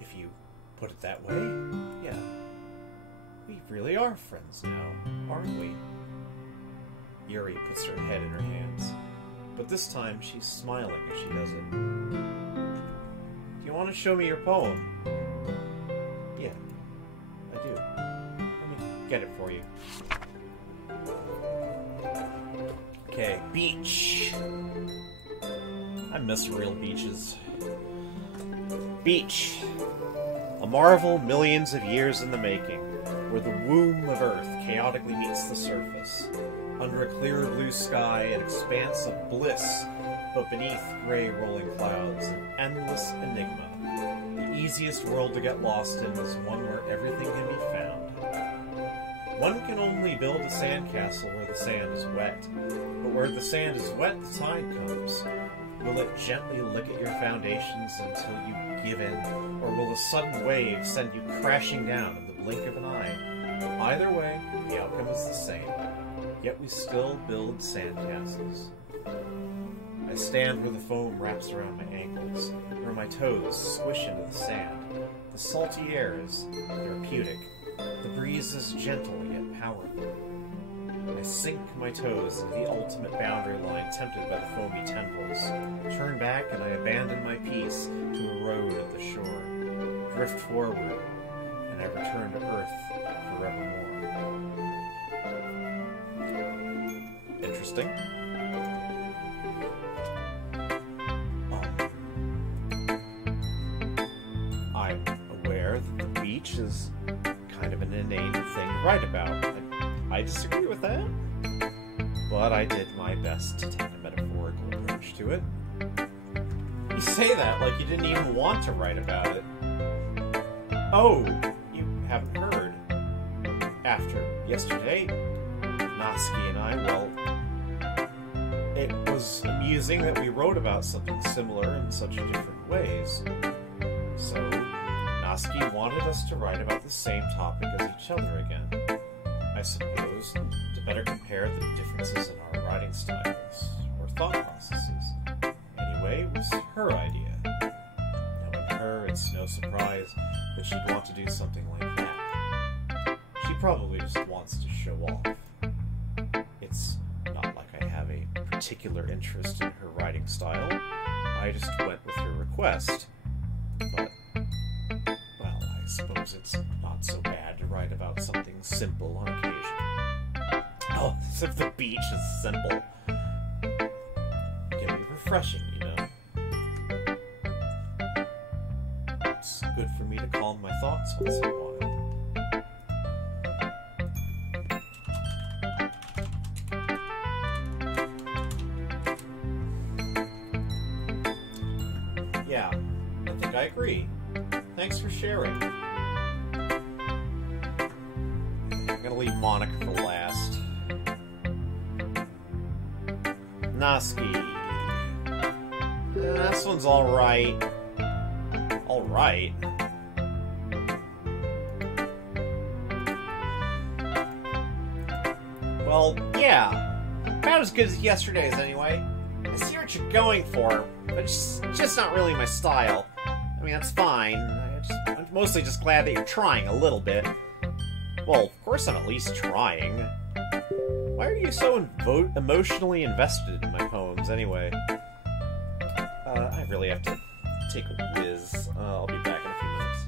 If you put it that way, yeah. We really are friends now, aren't we? Yuri puts her head in her hands, but this time she's smiling as she does it. Do you want to show me your poem? Yeah, I do. Let me get it for you. Okay, beach. I miss real beaches. Beach. A marvel millions of years in the making, where the womb of Earth chaotically meets the surface. Under a clear blue sky, an expanse of bliss, but beneath gray rolling clouds, an endless enigma. The easiest world to get lost in is one where everything can be found. One can only build a sandcastle where the sand is wet, but where the sand is wet, the time comes. Will it gently lick at your foundations until you give in, or will a sudden wave send you crashing down in the blink of an eye? Either way, the outcome is the same. Yet we still build sandcastles. I stand where the foam wraps around my ankles, where my toes squish into the sand. The salty air is therapeutic. The breeze is gentle yet powerful. I sink my toes into the ultimate boundary line, tempted by the foamy tendrils. Turn back and I abandon my peace to a road at the shore. Drift forward, and I return to Earth forevermore. Interesting. I'm aware that the beach is kind of an inane thing to write about. I disagree with that, but I did my best to take a metaphorical approach to it. You say that like you didn't even want to write about it. Oh, you haven't heard. After yesterday, Natsuki and I, well, it was amusing that we wrote about something similar in such different ways. So, Natsuki wanted us to write about the same topic as each other again. I suppose, to better compare the differences in our writing styles or thought processes. Anyway, it was her idea. Knowing her, it's no surprise that she'd want to do something like that. She probably just wants to show off. It's not like I have a particular interest in her writing style. I just went with her request. But, well, I suppose it's not so bad to write about something simple on occasion. Oh, as if the beach is simple. Can be refreshing, you know. It's good for me to calm my thoughts once in a while. Yeah, I think I agree. Thanks for sharing. I'm gonna leave Monica for last. Natsuki. This one's alright. Alright? Well, yeah. About as good as yesterday's, anyway. I see what you're going for, but it's just not really my style. I mean, that's fine. I'm mostly just glad that you're trying a little bit. Well, of course I'm at least trying. Why are you so emotionally invested in my poems, anyway? I really have to take a whiz. I'll be back in a few minutes.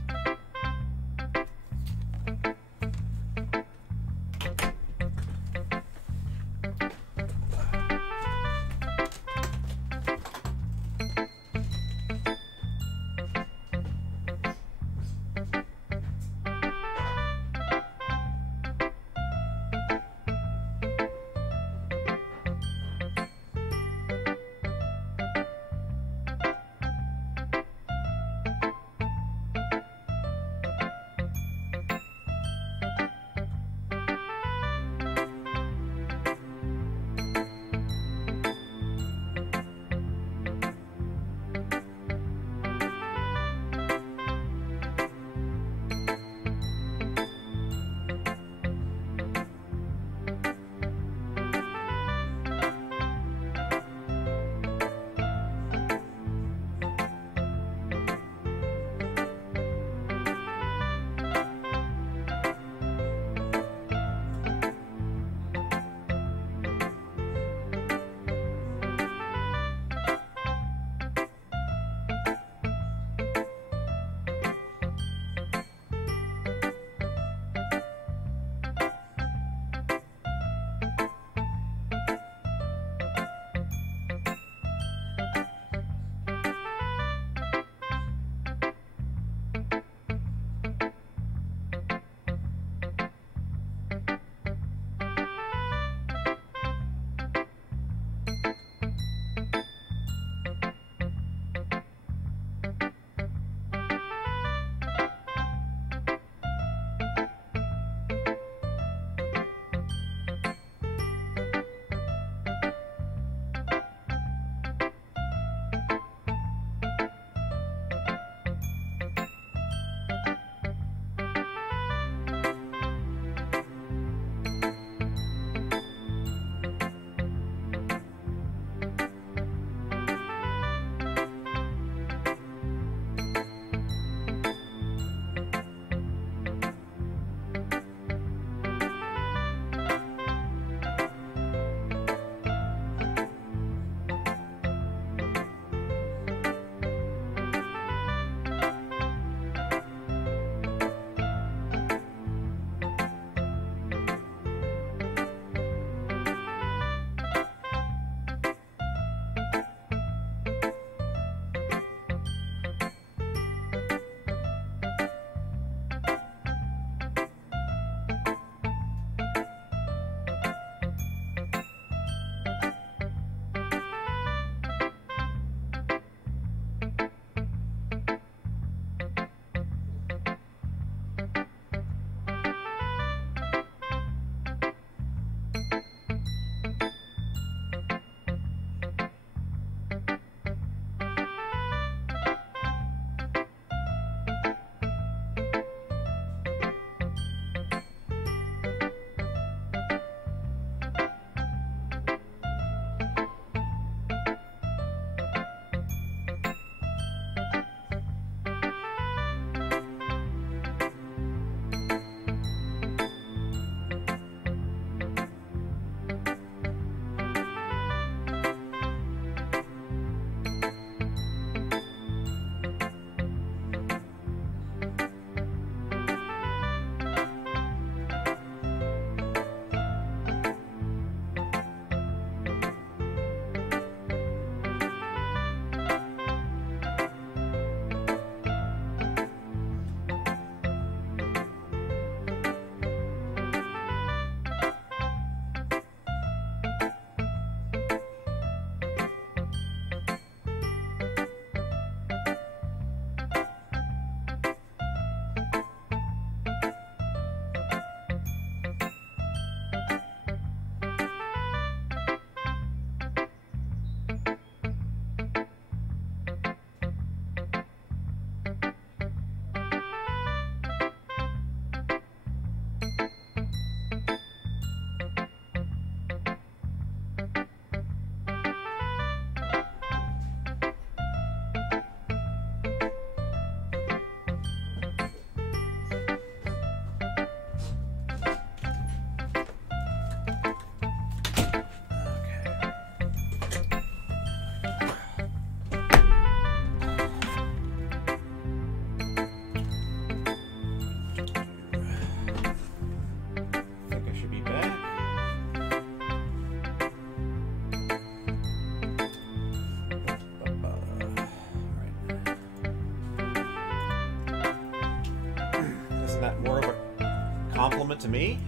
compliment to me?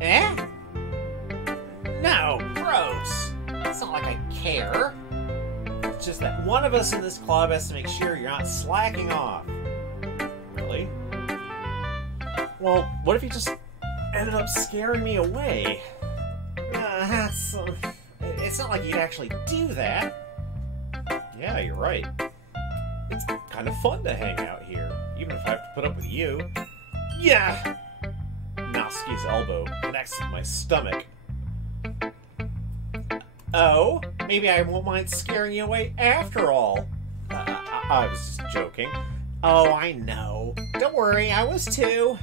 Eh? No, gross. It's not like I care. It's just that one of us in this club has to make sure you're not slacking off. Really? Well, what if you just ended up scaring me away? It's not like you'd actually do that. Yeah, you're right. It's kind of fun to hang out here, even if I have to put up with you. Yeah! Noski's elbow connects with my stomach. Oh? Maybe I won't mind scaring you away after all. I was just joking. Oh, I know. Don't worry, I was too.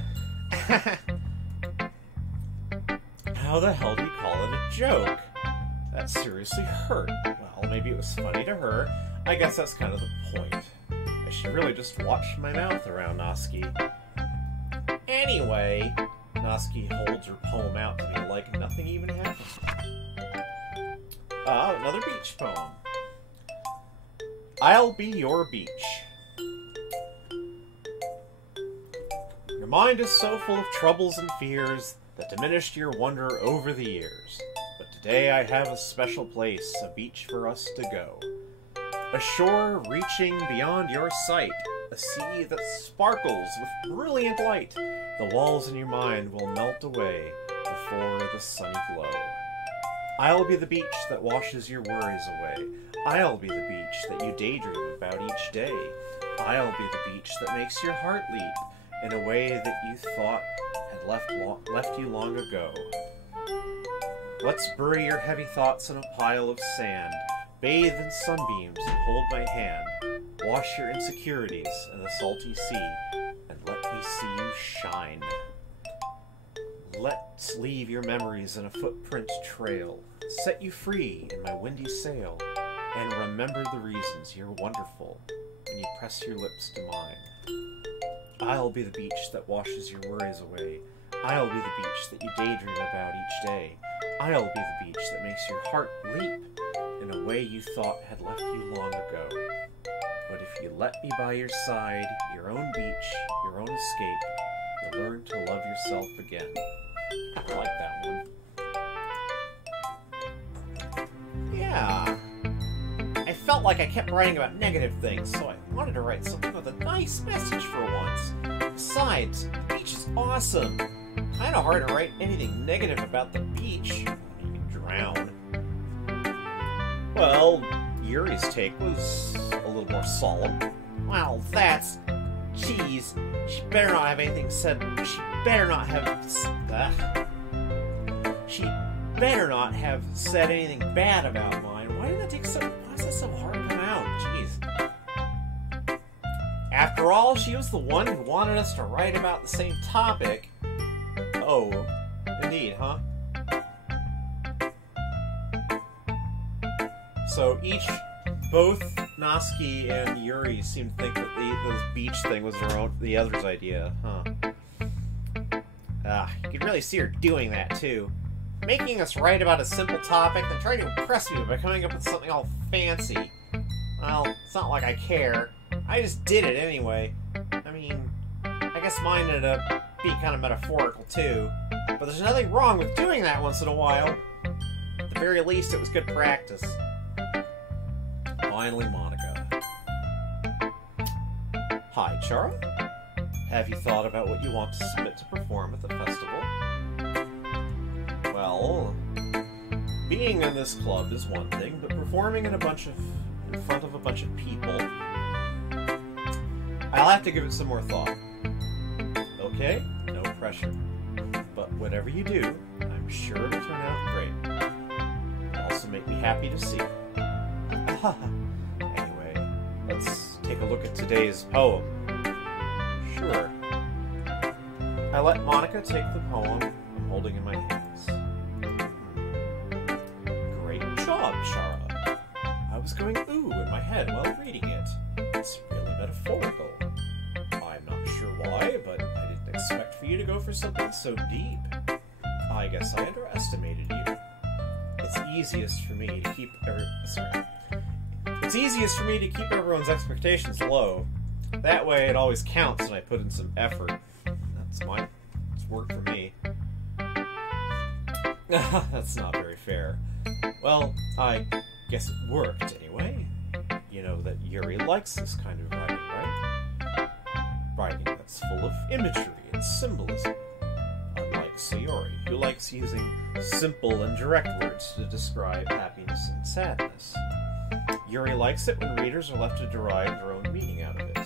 How the hell do you call it a joke? That seriously hurt. Well, maybe it was funny to her. I guess that's kind of the point. I should really just watch my mouth around Noski. Anyway, Noski holds her poem out to me like nothing even happened. Another beach poem. I'll be your beach. Your mind is so full of troubles and fears that diminished your wonder over the years. But today I have a special place, a beach for us to go. A shore reaching beyond your sight, a sea that sparkles with brilliant light. The walls in your mind will melt away before the sunny glow. I'll be the beach that washes your worries away. I'll be the beach that you daydream about each day. I'll be the beach that makes your heart leap in a way that you thought had left you long ago. Let's bury your heavy thoughts in a pile of sand, bathe in sunbeams and hold my hand, wash your insecurities in the salty sea, and let me see you shine. Let's leave your memories in a footprint trail, set you free in my windy sail, and remember the reasons you're wonderful when you press your lips to mine. I'll be the beach that washes your worries away. I'll be the beach that you daydream about each day. I'll be the beach that makes your heart leap in a way you thought had left you long ago. But if you let me by your side, your own beach, your own escape, you'll learn to love yourself again. I like that one. Yeah. I felt like I kept writing about negative things, so I wanted to write something with a nice message for once. Besides, the beach is awesome. Kinda hard to write anything negative about the beach. You can drown. Well, Yuri's take was a little more solemn. Well, that's... Jeez. She better not have anything said... She better not have said anything bad about mine. Why is that so hard to come out? Jeez. After all, she was the one who wanted us to write about the same topic. Oh, indeed, huh? So both Noski and Yuri seem to think that the beach thing was the other's idea, huh? You can really see her doing that, too. Making us write about a simple topic and trying to impress me by coming up with something all fancy. Well, it's not like I care. I just did it anyway. I mean, I guess mine ended up being kind of metaphorical, too. But there's nothing wrong with doing that once in a while. At the very least, it was good practice. Finally, Monica. Hi, Chara. Have you thought about what you want to submit to perform at the festival? Well, being in this club is one thing, but performing in front of a bunch of people, I'll have to give it some more thought. Okay? No pressure. But whatever you do, I'm sure it'll turn out great. It'll also make me happy to see. Anyway, let's take a look at today's poem. Sure. I let Monica take the poem I'm holding in my hands. Great job, Chara. I was going ooh in my head while reading it. It's really metaphorical. I'm not sure why, but I didn't expect for you to go for something so deep. I guess I underestimated you. It's easiest for me to keep everyone's expectations low. That way it always counts when I put in some effort. That's It's worked for me. That's not very fair. Well, I guess it worked anyway. You know that Yuri likes this kind of writing, right? Writing that's full of imagery and symbolism. Unlike Sayori, who likes using simple and direct words to describe happiness and sadness. Yuri likes it when readers are left to derive their own meaning out of it.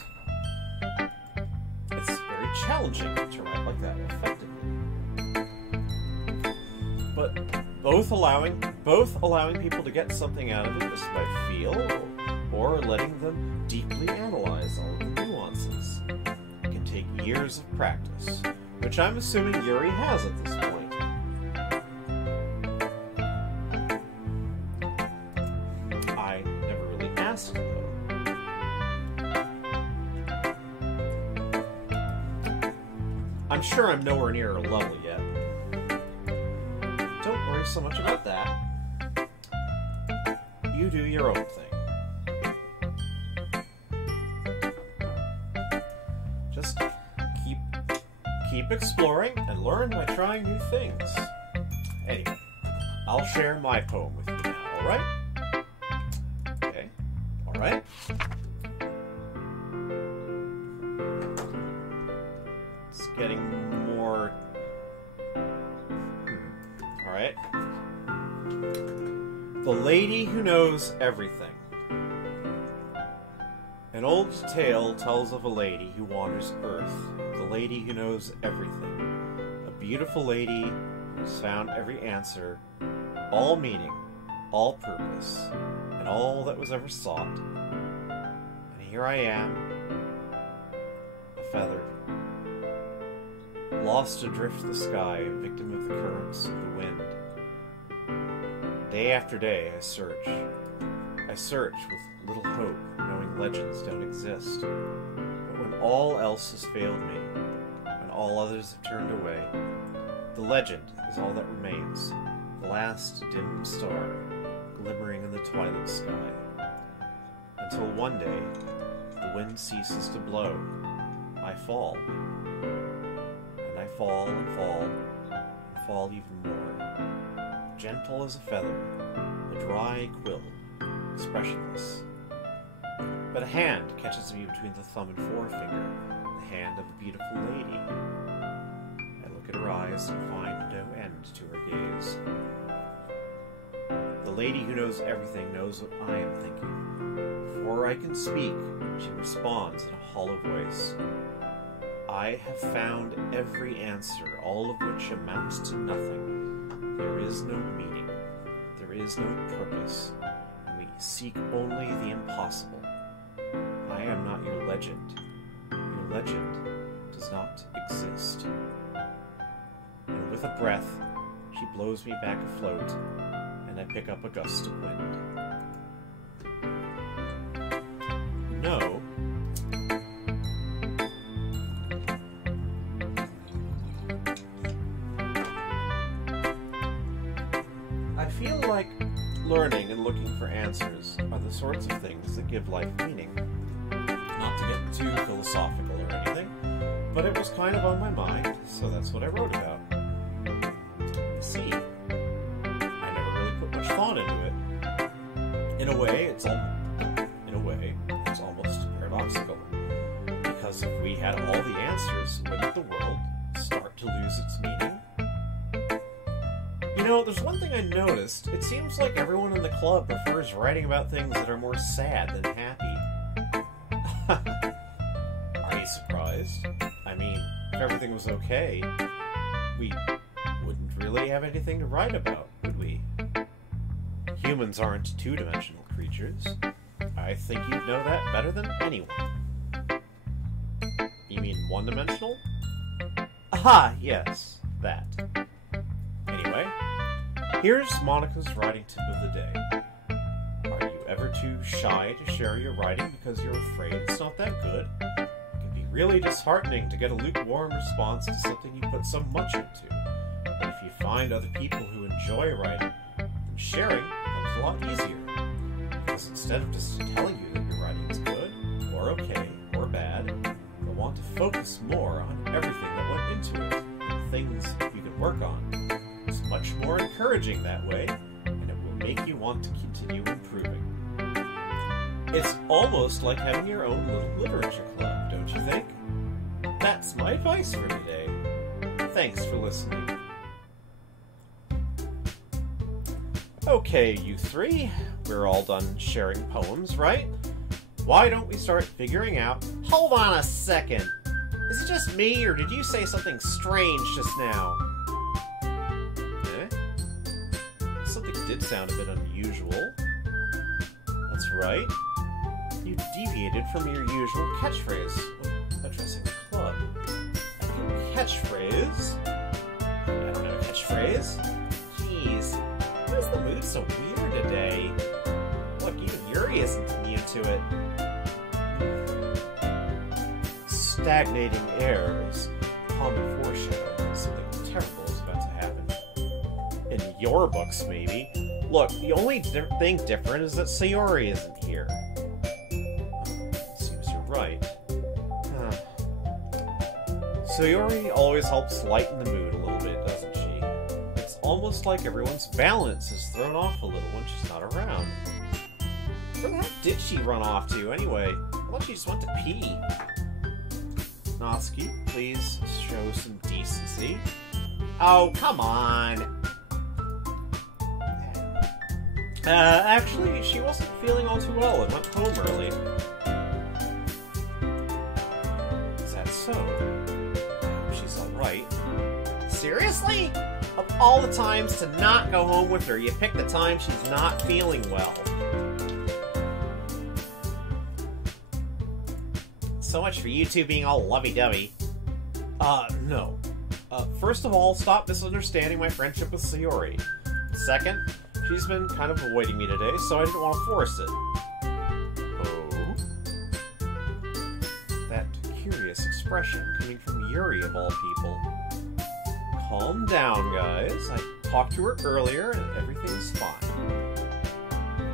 It's very challenging to write like that effectively. But both allowing people to get something out of it just by feel, or letting them deeply analyze all of the nuances. It can take years of practice, which I'm assuming Yuri has at this point. I never really asked him, though. I'm sure I'm nowhere near her level yet. Don't worry so much about that. You do your own thing. Just keep exploring and learn by trying new things. Anyway, I'll share my poem with you now, alright? Okay, alright. It's getting more... Alright. The Lady Who Knows Everything. An old tale tells of a lady who wanders Earth, the lady who knows everything. A beautiful lady who's found every answer, all meaning, all purpose, and all that was ever sought. And here I am, a feather, lost adrift the sky, victim of the currents of the wind. Day after day I search. I search with little hope, knowing legends don't exist. But when all else has failed me, when all others have turned away, the legend is all that remains, the last dim star, glimmering in the twilight sky. Until one day, the wind ceases to blow. I fall. And I fall and fall, and fall even more. Gentle as a feather, a dry quill, expressionless. But a hand catches me between the thumb and forefinger, the hand of a beautiful lady. I look at her eyes and find no end to her gaze. The lady who knows everything knows what I am thinking. Before I can speak, she responds in a hollow voice. I have found every answer, all of which amounts to nothing. There is no meaning. There is no purpose. We seek only the impossible. I am not your legend. Your legend does not exist. And with a breath, she blows me back afloat, and I pick up a gust of wind. No. I feel like learning and looking for answers are the sorts of things that give life meaning. Not to get too philosophical or anything, but it was kind of on my mind, so that's what I wrote about. See, I never really put much thought into it. In a way, it's almost paradoxical. Because if we had all the answers, wouldn't the world start to lose its meaning? You know, there's one thing I noticed. It seems like everyone in the club prefers writing about things that are more sad than happy. Are you surprised? I mean, if everything was okay, we wouldn't really have anything to write about, would we? Humans aren't two-dimensional creatures. I think you'd know that better than anyone. You mean one-dimensional? Aha, yes, that. Anyway, here's Monica's writing tip of the day. Are you ever too shy to share your writing because you're afraid it's not that good? It can be really disheartening to get a lukewarm response to something you put so much into. But if you find other people who enjoy writing, then sharing becomes a lot easier. Because instead of just telling you that your writing is good, or okay, or bad, they'll want to focus more on everything that went into it, and things you can work on. It's much more encouraging that way, and it will make you want to continue improving. It's almost like having your own little literature club, don't you think? That's my advice for today. Thanks for listening. Okay, you three, we're all done sharing poems, right? Why don't we start figuring out... Hold on a second! Is it just me, or did you say something strange just now? Something did sound a bit unusual. That's right. You deviated from your usual catchphrase when addressing the club. And your catchphrase? I don't know a catchphrase. Jeez, why is the mood so weird today? Look, even Yuri isn't immune to it. Stagnating air is common foreshadowing that something terrible is about to happen. In your books, maybe. Look, the only thing different is that Sayori isn't here. Seems you're right. Sayori always helps lighten the mood a little bit, doesn't she? It's almost like everyone's balance is thrown off a little when she's not around. Where the heck did she run off to, anyway? I thought she just went to pee. Natsuki, please show some decency. Oh, come on! Actually, she wasn't feeling all too well and went home early. Is that so? I hope she's alright. Seriously? Of all the times to not go home with her, you pick the time she's not feeling well. So much for you two being all lovey-dovey. No. First of all, stop misunderstanding my friendship with Sayori. Second, she's been kind of avoiding me today, so I didn't want to force it. Oh? That curious expression coming from Yuri of all people. Calm down, guys. I talked to her earlier, and everything's fine.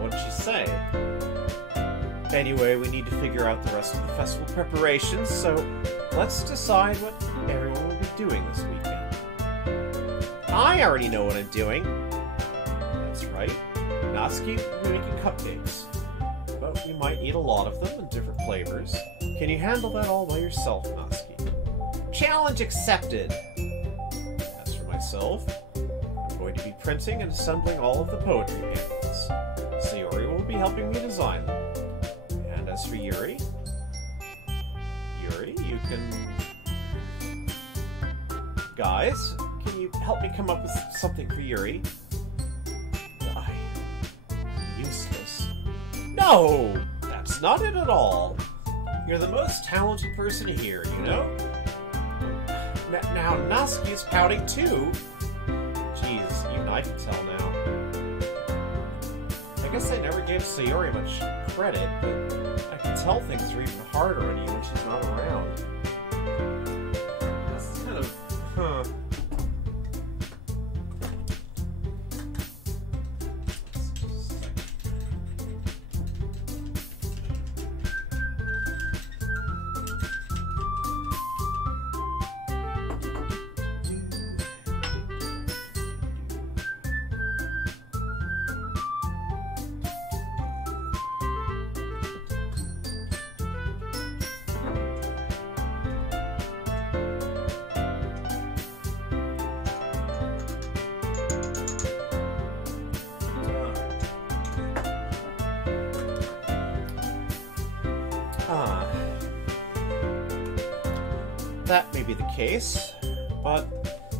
What'd she say? Anyway, we need to figure out the rest of the festival preparations, so let's decide what everyone will be doing this weekend. I already know what I'm doing. That's right. Natsuki will be making cupcakes. But we might eat a lot of them in different flavors. Can you handle that all by yourself, Natsuki? Challenge accepted! As for myself, I'm going to be printing and assembling all of the poetry pamphlets. Sayori will be helping me design them. And as for Yuri, you can... Guys, can you help me come up with something for Yuri? I'm useless. No! That's not it at all. You're the most talented person here, you know? Now, Natsuki's pouting too. Jeez, even I can tell now. I guess I never gave Sayori much credit, but I can tell things are even harder on you when she's not around. That's kind of... huh. That may be the case, but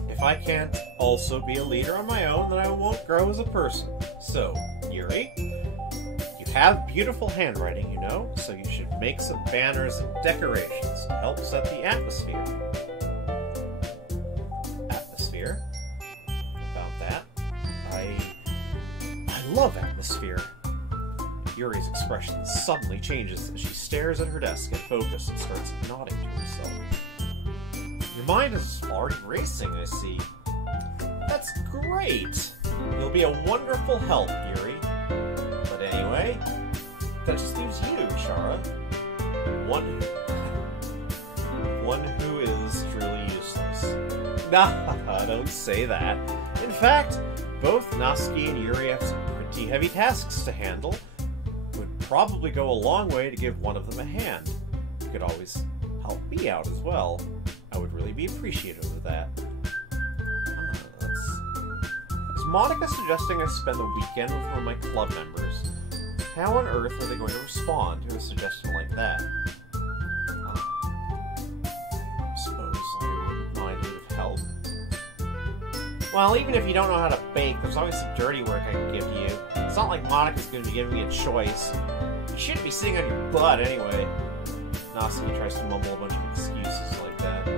if I can't also be a leader on my own, then I won't grow as a person. So, Yuri, you have beautiful handwriting, you know, so you should make some banners and decorations to help set the atmosphere. Atmosphere? About that? I love atmosphere. Yuri's expression suddenly changes as she stares at her desk at focus and starts nodding to herself. Your mind is already racing, I see. That's great! You'll be a wonderful help, Yuri. But anyway, that just leaves you, Chara. One who is truly useless. Nah, don't say that. In fact, both Natsuki and Yuri have some pretty heavy tasks to handle. Would probably go a long way to give one of them a hand. You could always help me out as well. I would really be appreciative of that. Is Monica suggesting I spend the weekend with one of my club members? How on earth are they going to respond to a suggestion like that? I suppose I wouldn't mind a bit of help. Well, even if you don't know how to bake, there's always some dirty work I can give you. It's not like Monica's going to be giving me a choice. You shouldn't be sitting on your butt anyway. Natsuki tries to mumble a bunch of excuses like that.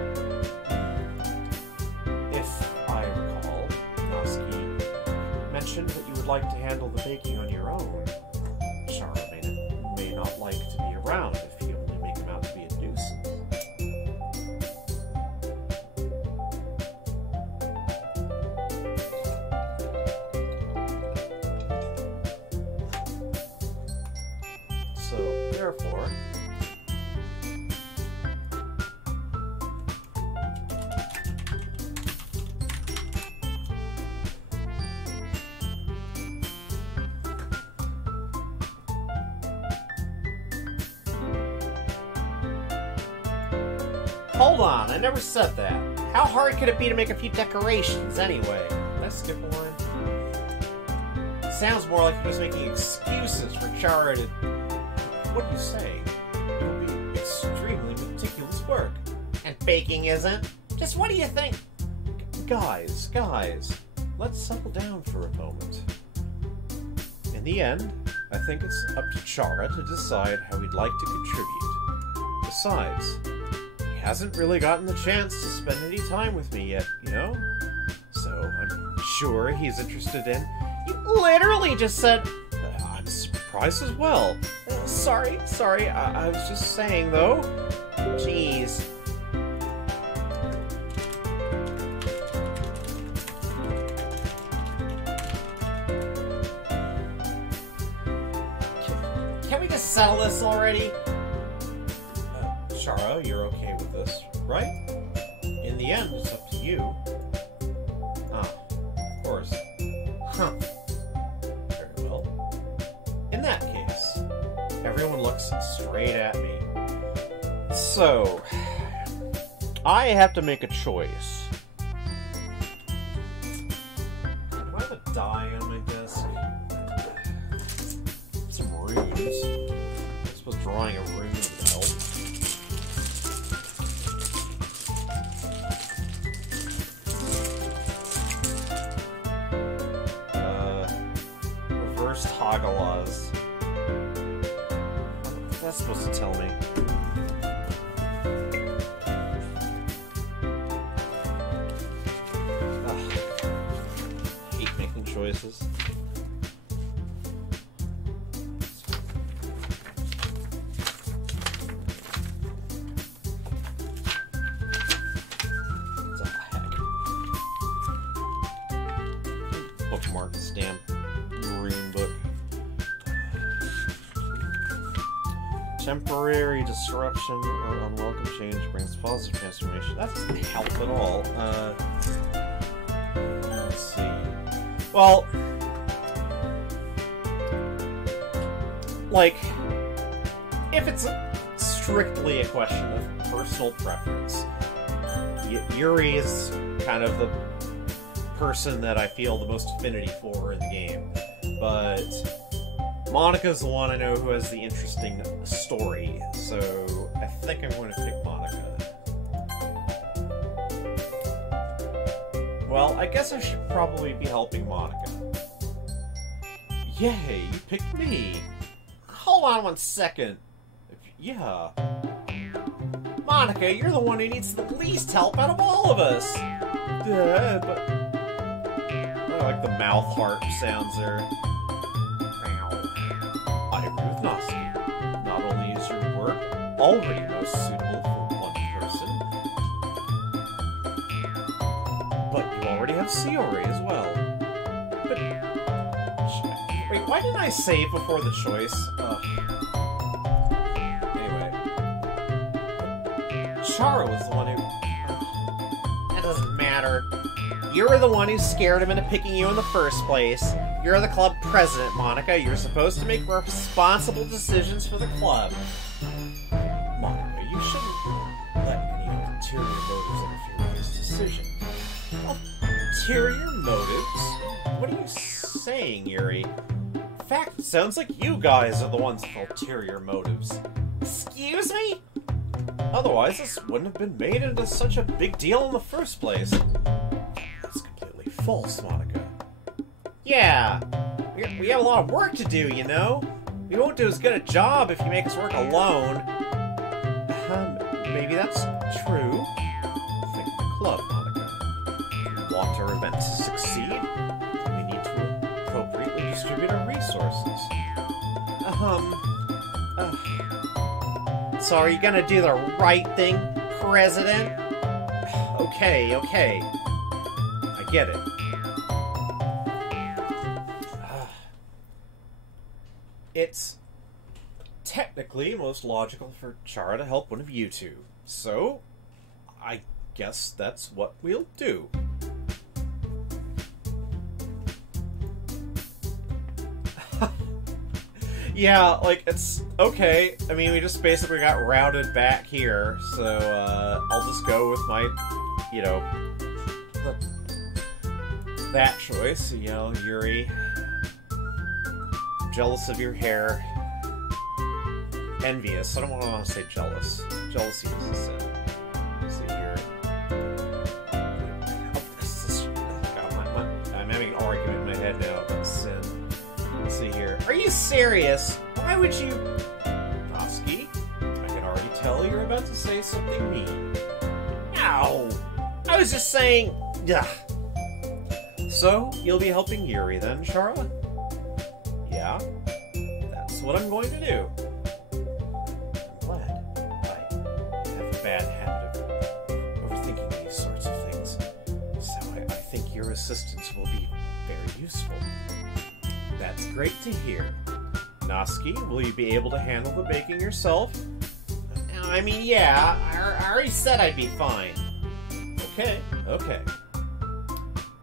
If I recall, Natsuki mentioned that you would like to handle the baking on your own. Chara may not like to be around if you only make him out to be a nuisance. So, therefore... Hold on, I never said that. How hard could it be to make a few decorations, anyway? Did I skip a line? Sounds more like you're just making excuses for Chara to... What are you saying? It would be extremely meticulous work. And baking isn't? Just what do you think? Guys, let's settle down for a moment. In the end, I think it's up to Chara to decide how he'd like to contribute. Besides... hasn't really gotten the chance to spend any time with me yet, you know? So I'm sure he's interested in... You literally just said... I'm surprised as well. Sorry, I was just saying, though. Jeez. Can we just settle this already? Chara, you're okay with this, right? In the end, it's up to you. Ah, of course. Huh. Very well. In that case, everyone looks straight at me. So, I have to make a choice. Do I have a die on my desk? Some runes. I suppose drawing a rune would help. Hagalas. What's that supposed to tell me? Ugh. Hate making choices. What the heck? Bookmark stamp. Rune book. Temporary disruption or unwelcome change brings positive transformation. That doesn't help at all. Let's see. Well, like, if it's strictly a question of personal preference, Yuri is kind of the person that I feel the most affinity for in the game. But Monica's the one I know who has the interesting story, so I think I'm going to pick Monica. Well, I guess I should probably be helping Monica. Yay, you picked me! Hold on one second. Yeah. Monica, you're the one who needs the least help out of all of us! But... I like the mouth harp sounds there. I agree with Natsuki. Not only is your work already most suitable for one person, but you already have Siori as well. But... Wait, why didn't I save before the choice? Anyway. Chara was the one who... That doesn't matter. matter. You're the one who scared him into picking you in the first place. You're the club president, Monica. You're supposed to make responsible decisions for the club. Monica, you shouldn't let any ulterior motives interfere with his decision. Ulterior motives? What are you saying, Yuri? In fact, it sounds like you guys are the ones with ulterior motives. Excuse me? Otherwise, this wouldn't have been made into such a big deal in the first place. That's completely false, Monica. Yeah, we have a lot of work to do, you know? We won't do as good a job if you make us work alone. Maybe that's true. Think of the club, Monica. If we want our event to succeed, we need to appropriately distribute our resources. So are you gonna do the right thing, President? Okay. I get it. It's technically most logical for Chara to help one of you two. So, I guess that's what we'll do. Yeah, like, it's okay. I mean, we just basically got routed back here, so, I'll just go with my, you know, that choice. You know, Yuri, I'm jealous of your hair. Envious. I don't want to say jealous. Jealousy is a sin. Let's see here. I'm having an argument in my head now about sin. Let's see here. Are you serious? Why would you... Noski, I can already tell you're about to say something mean. No! I was just saying... Ugh. So, you'll be helping Yuri then, Chara? Yeah? That's what I'm going to do. I'm glad. I have a bad habit of overthinking these sorts of things. So I think your assistance will be very useful. That's great to hear. Noski, will you be able to handle the baking yourself? I mean, yeah, I already said I'd be fine. Okay.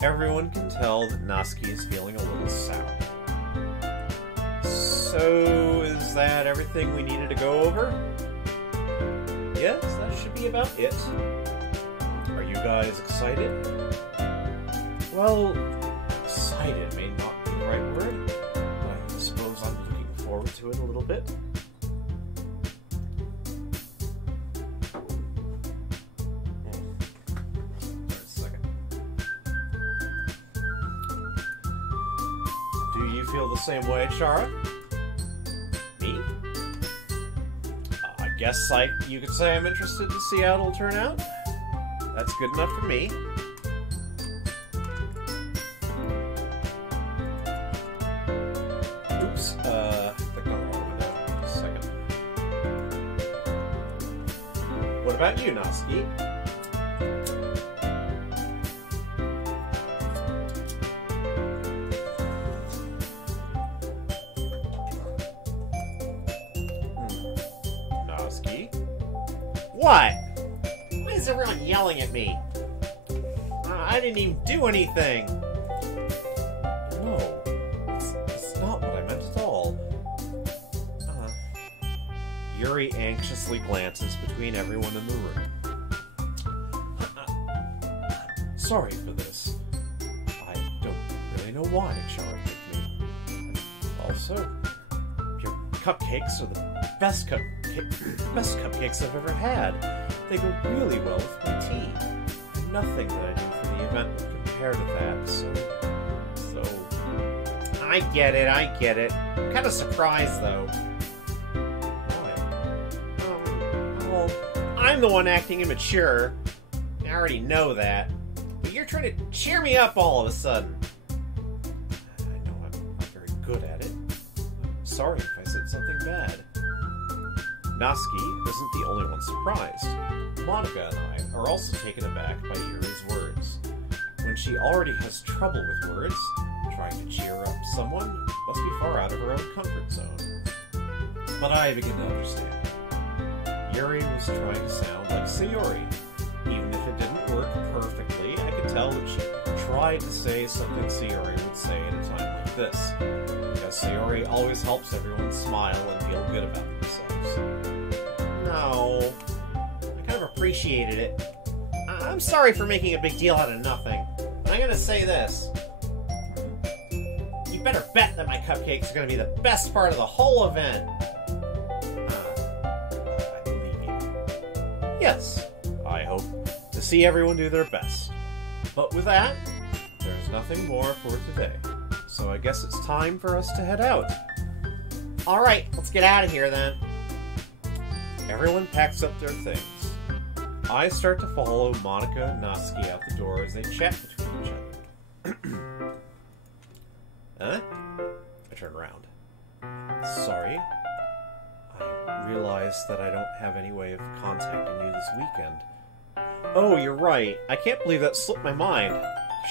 Everyone can tell that Noski is feeling a little sour. So, is that everything we needed to go over? Yes, that should be about it. Are you guys excited? Well, excited may not be the right word. I suppose I'm looking forward to it a little bit. Wait a second. Do you feel the same way, Chara? Me? I guess you could say I'm interested to see how it'll turn out. That's good enough for me. Oops, clicked on the wrong window. Just a second. What about you, Noski? Noski? What? Why is everyone yelling at me? I didn't even do anything. No, it's not what I meant at all. Yuri anxiously glances between everyone in the room. Sorry for this. I don't really know why Chara picked me. And also, your cupcakes are the best cupcakes I've ever had. They go really well with my tea. And nothing that I do for the event would compare to that, so... I get it. I'm kind of surprised, though. Why? Well, I'm the one acting immature. I already know that. But you're trying to cheer me up all of a sudden. I know I'm not very good at it. I'm sorry if I said something bad. Noski isn't the only one surprised. Monica and I are also taken aback by Yuri's words. When she already has trouble with words, trying to cheer up someone must be far out of her own comfort zone. But I begin to understand. Yuri was trying to sound like Sayori. Even if it didn't work perfectly, I could tell that she tried to say something Sayori would say at a time like this, because Sayori always helps everyone smile and feel good about themselves. No, I kind of appreciated it. I'm sorry for making a big deal out of nothing. I'm gonna say this. You better bet that my cupcakes are gonna be the best part of the whole event. I believe you. Yes, I hope to see everyone do their best. But with that, there's nothing more for today. So I guess it's time for us to head out. Alright, let's get out of here then. Everyone packs up their things. I start to follow Monica and Natsuki out the door as they chat between each other. Huh? I turn around. Sorry. I realized that I don't have any way of contacting you this weekend. Oh, you're right. I can't believe that slipped my mind.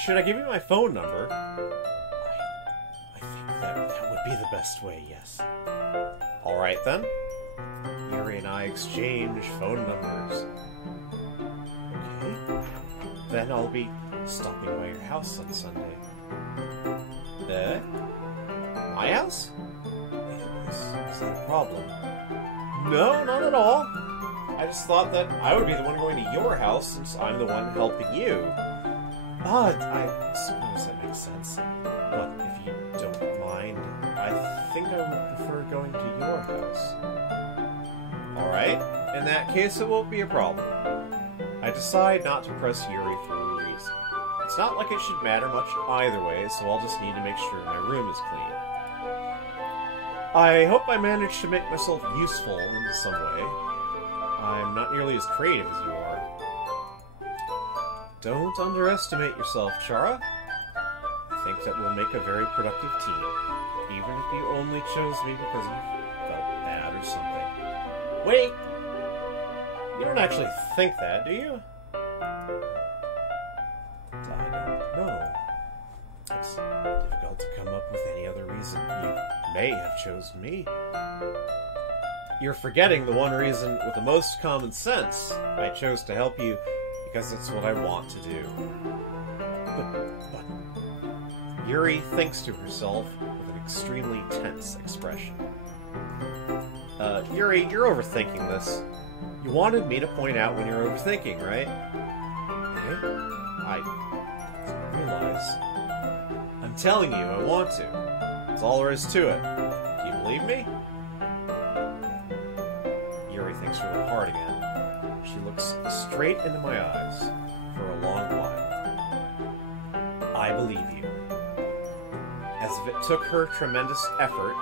Should I give you my phone number? I think that would be the best way, yes. Alright then. Yuri and I exchange phone numbers. Okay. Then I'll be stopping by your house on Sunday. My house? Is that a problem? No, not at all. I just thought that I would be the one going to your house since I'm the one helping you. I suppose that makes sense. But if you don't mind, I think I would prefer going to your house. Alright, in that case it won't be a problem. I decide not to press Yuri for a reason. It's not like it should matter much either way, so I'll just need to make sure my room is clean. I hope I managed to make myself useful in some way. I'm not nearly as creative as you are. Don't underestimate yourself, Chara. I think that we'll make a very productive team, even if you only chose me because you felt bad or something. Wait! You don't actually think that, do you? I don't know. It's difficult to come up with any other reason you may have chosen me. You're forgetting the one reason with the most common sense. I chose to help you because it's what I want to do. But... Yuri thinks to herself with an extremely tense expression. Yuri, you're overthinking this. You wanted me to point out when you're overthinking, right? Eh? I realize. I'm telling you, I want to. That's all there is to it. Do you believe me? Yuri thinks really hard again. She looks straight into my eyes for a long while. I believe you. As if it took her tremendous effort,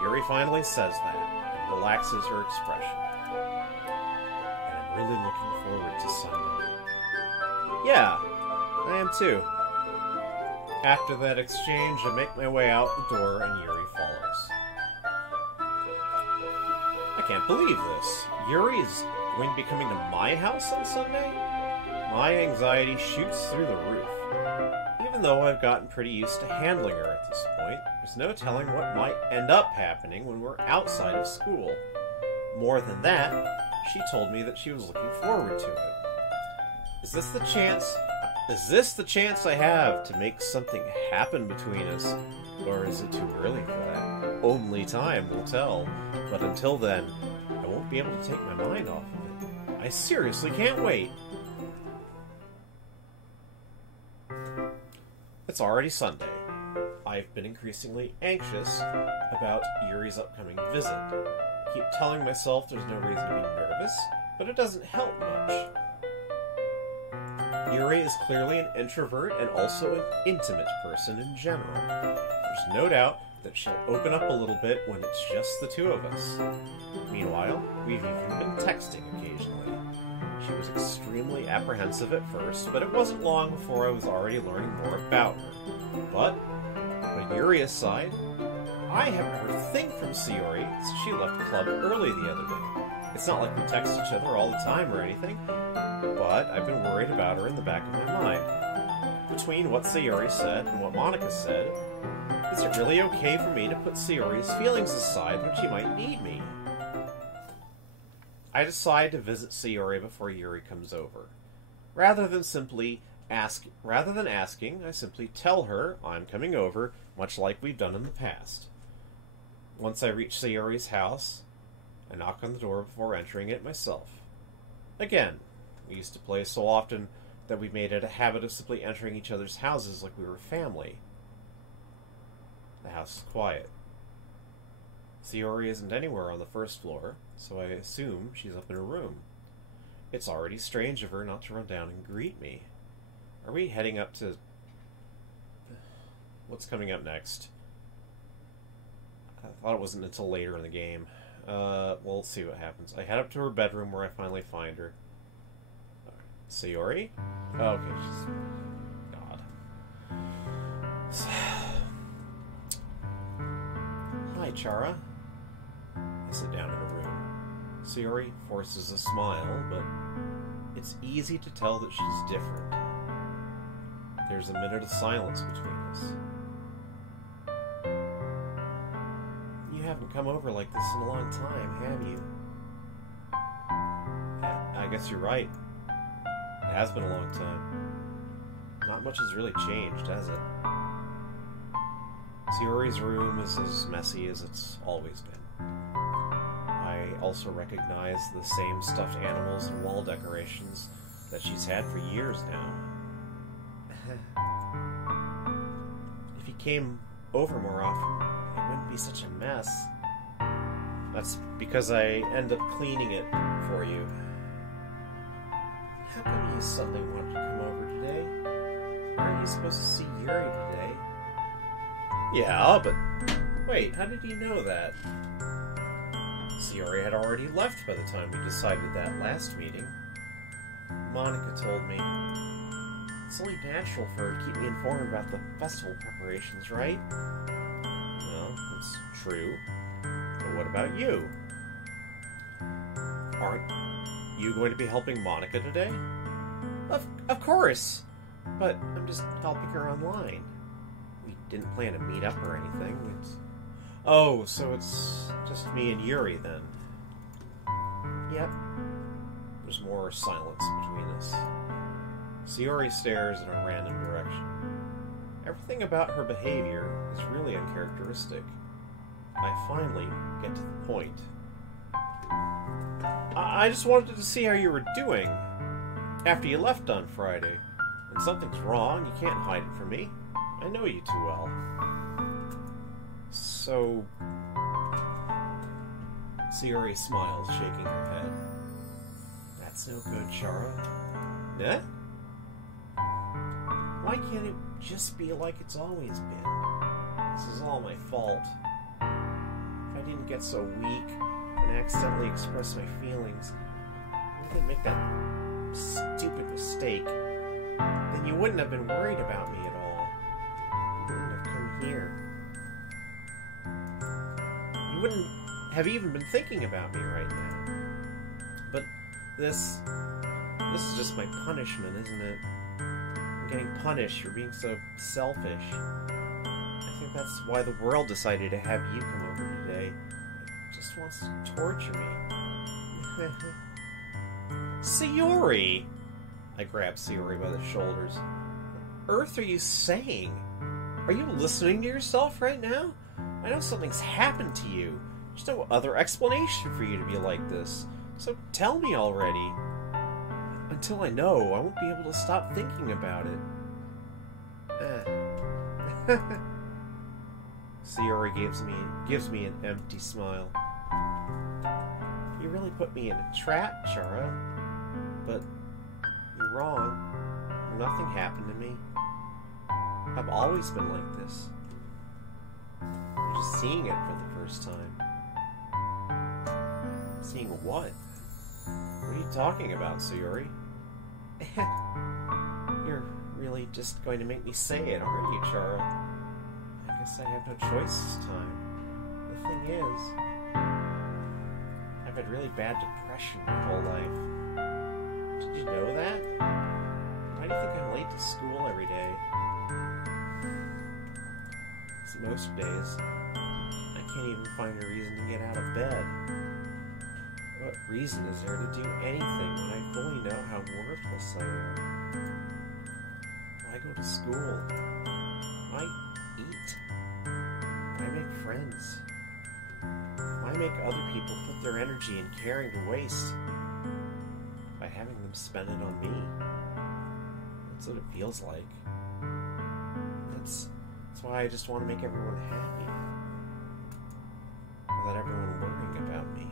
Yuri finally says that and relaxes her expression. And I'm really looking forward to Sunday. Yeah, I am too. After that exchange, I make my way out the door and Yuri follows. I can't believe this. Yuri is going to be coming to my house on Sunday? My anxiety shoots through the roof. Even though I've gotten pretty used to handling her at this point, there's no telling what might end up happening when we're outside of school. More than that, she told me that she was looking forward to it. Is this the chance I have to make something happen between us? Or is it too early for that? Only time will tell. But until then, I won't be able to take my mind off of it. I seriously can't wait. It's already Sunday. I've been increasingly anxious about Yuri's upcoming visit. I keep telling myself there's no reason to be nervous, but it doesn't help much. Yuri is clearly an introvert and also an intimate person in general. There's no doubt that she'll open up a little bit when it's just the two of us. Meanwhile, we've even been texting occasionally. She was extremely apprehensive at first, but it wasn't long before I was already learning more about her. But, putting Yuri aside, I haven't heard a thing from Sayori since she left the club early the other day. It's not like we text each other all the time or anything, but I've been worried about her in the back of my mind. Between what Sayori said and what Monica said, is it really okay for me to put Sayori's feelings aside when she might need me? I decide to visit Sayori before Yuri comes over, rather than simply Rather than asking, I simply tell her I'm coming over, much like we've done in the past. Once I reach Sayori's house, I knock on the door before entering it myself. Again, we used to play so often that we made it a habit of simply entering each other's houses like we were family. The house is quiet. Sayori isn't anywhere on the first floor, so I assume she's up in her room. It's already strange of her not to run down and greet me. Are we heading up to... What's coming up next? I thought it wasn't until later in the game. Well, let's see what happens. I head up to her bedroom where I finally find her. Sayori? Oh, okay, she's... God. Hi, Chara. I sit down in her room. Sayori forces a smile, but it's easy to tell that she's different. There's a minute of silence between us. You haven't come over like this in a long time, have you? I guess you're right. It has been a long time. Not much has really changed, has it? Sayori's room is as messy as it's always been. I also recognize the same stuffed animals and wall decorations that she's had for years now. If you came over more often, it wouldn't be such a mess. That's because I end up cleaning it for you. How come you suddenly wanted to come over today? Aren't you supposed to see Yuri today? Yeah, but... Wait, how did you know that? Sayori had already left by the time we decided that last meeting. Monica told me. It's only natural for her to keep me informed about the festival preparations, right? Well, that's true. But what about you? Aren't you going to be helping Monica today? Of course! But I'm just helping her online. We didn't plan to meet up or anything. Oh, so it's just me and Yuri then. Yep. There's more silence between us. Sayori stares in a random direction. Everything about her behavior is really uncharacteristic. I finally get to the point. I just wanted to see how you were doing after you left on Friday. When something's wrong, you can't hide it from me. I know you too well. So... Sayori smiles, shaking her head. That's no good, Chara. Eh? Why can't it just be like it's always been? This is all my fault. If I didn't get so weak and accidentally express my feelings, I didn't make that stupid mistake, then you wouldn't have been worried about me at all. You wouldn't have come here. You wouldn't have even been thinking about me right now. But this is just my punishment, isn't it? I'm getting punished for being so selfish. I think that's why the world decided to have you come over today. It just wants to torture me. Sayori! I grab Sayori by the shoulders. What on earth are you saying? Are you listening to yourself right now? I know something's happened to you. There's no other explanation for you to be like this. So tell me already. Until I know, I won't be able to stop thinking about it. Sayori gives me an empty smile. You really put me in a trap, Chara. But you're wrong. Nothing happened to me. I've always been like this. You're just seeing it for the first time. Seeing what? What are you talking about, Sayori? You're really just going to make me say it, aren't you, Chara? I guess I have no choice this time. The thing is, I've had really bad depression my whole life. Did you know that? Why do you think I'm late to school every day? It's most days, I can't even find a reason to get out of bed. What reason is there to do anything when I fully know how worthless I am? go to school. I eat. I make friends. I make other people put their energy and caring to waste by having them spend it on me. That's what it feels like. That's why I just want to make everyone happy. Without everyone worrying about me.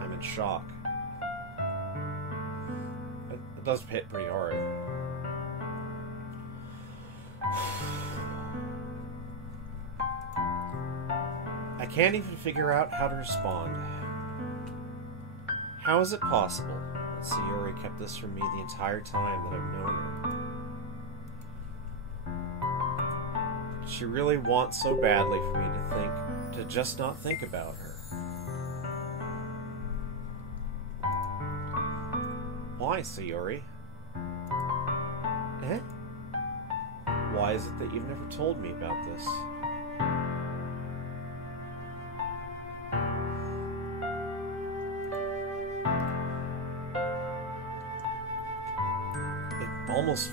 I'm in shock. It does hit pretty hard. I can't even figure out how to respond. How is it possible that Sayori kept this from me the entire time that I've known her? Did she really want so badly for me to just not think about her? Why, Sayori? Eh? Why is it that you've never told me about this? Almost...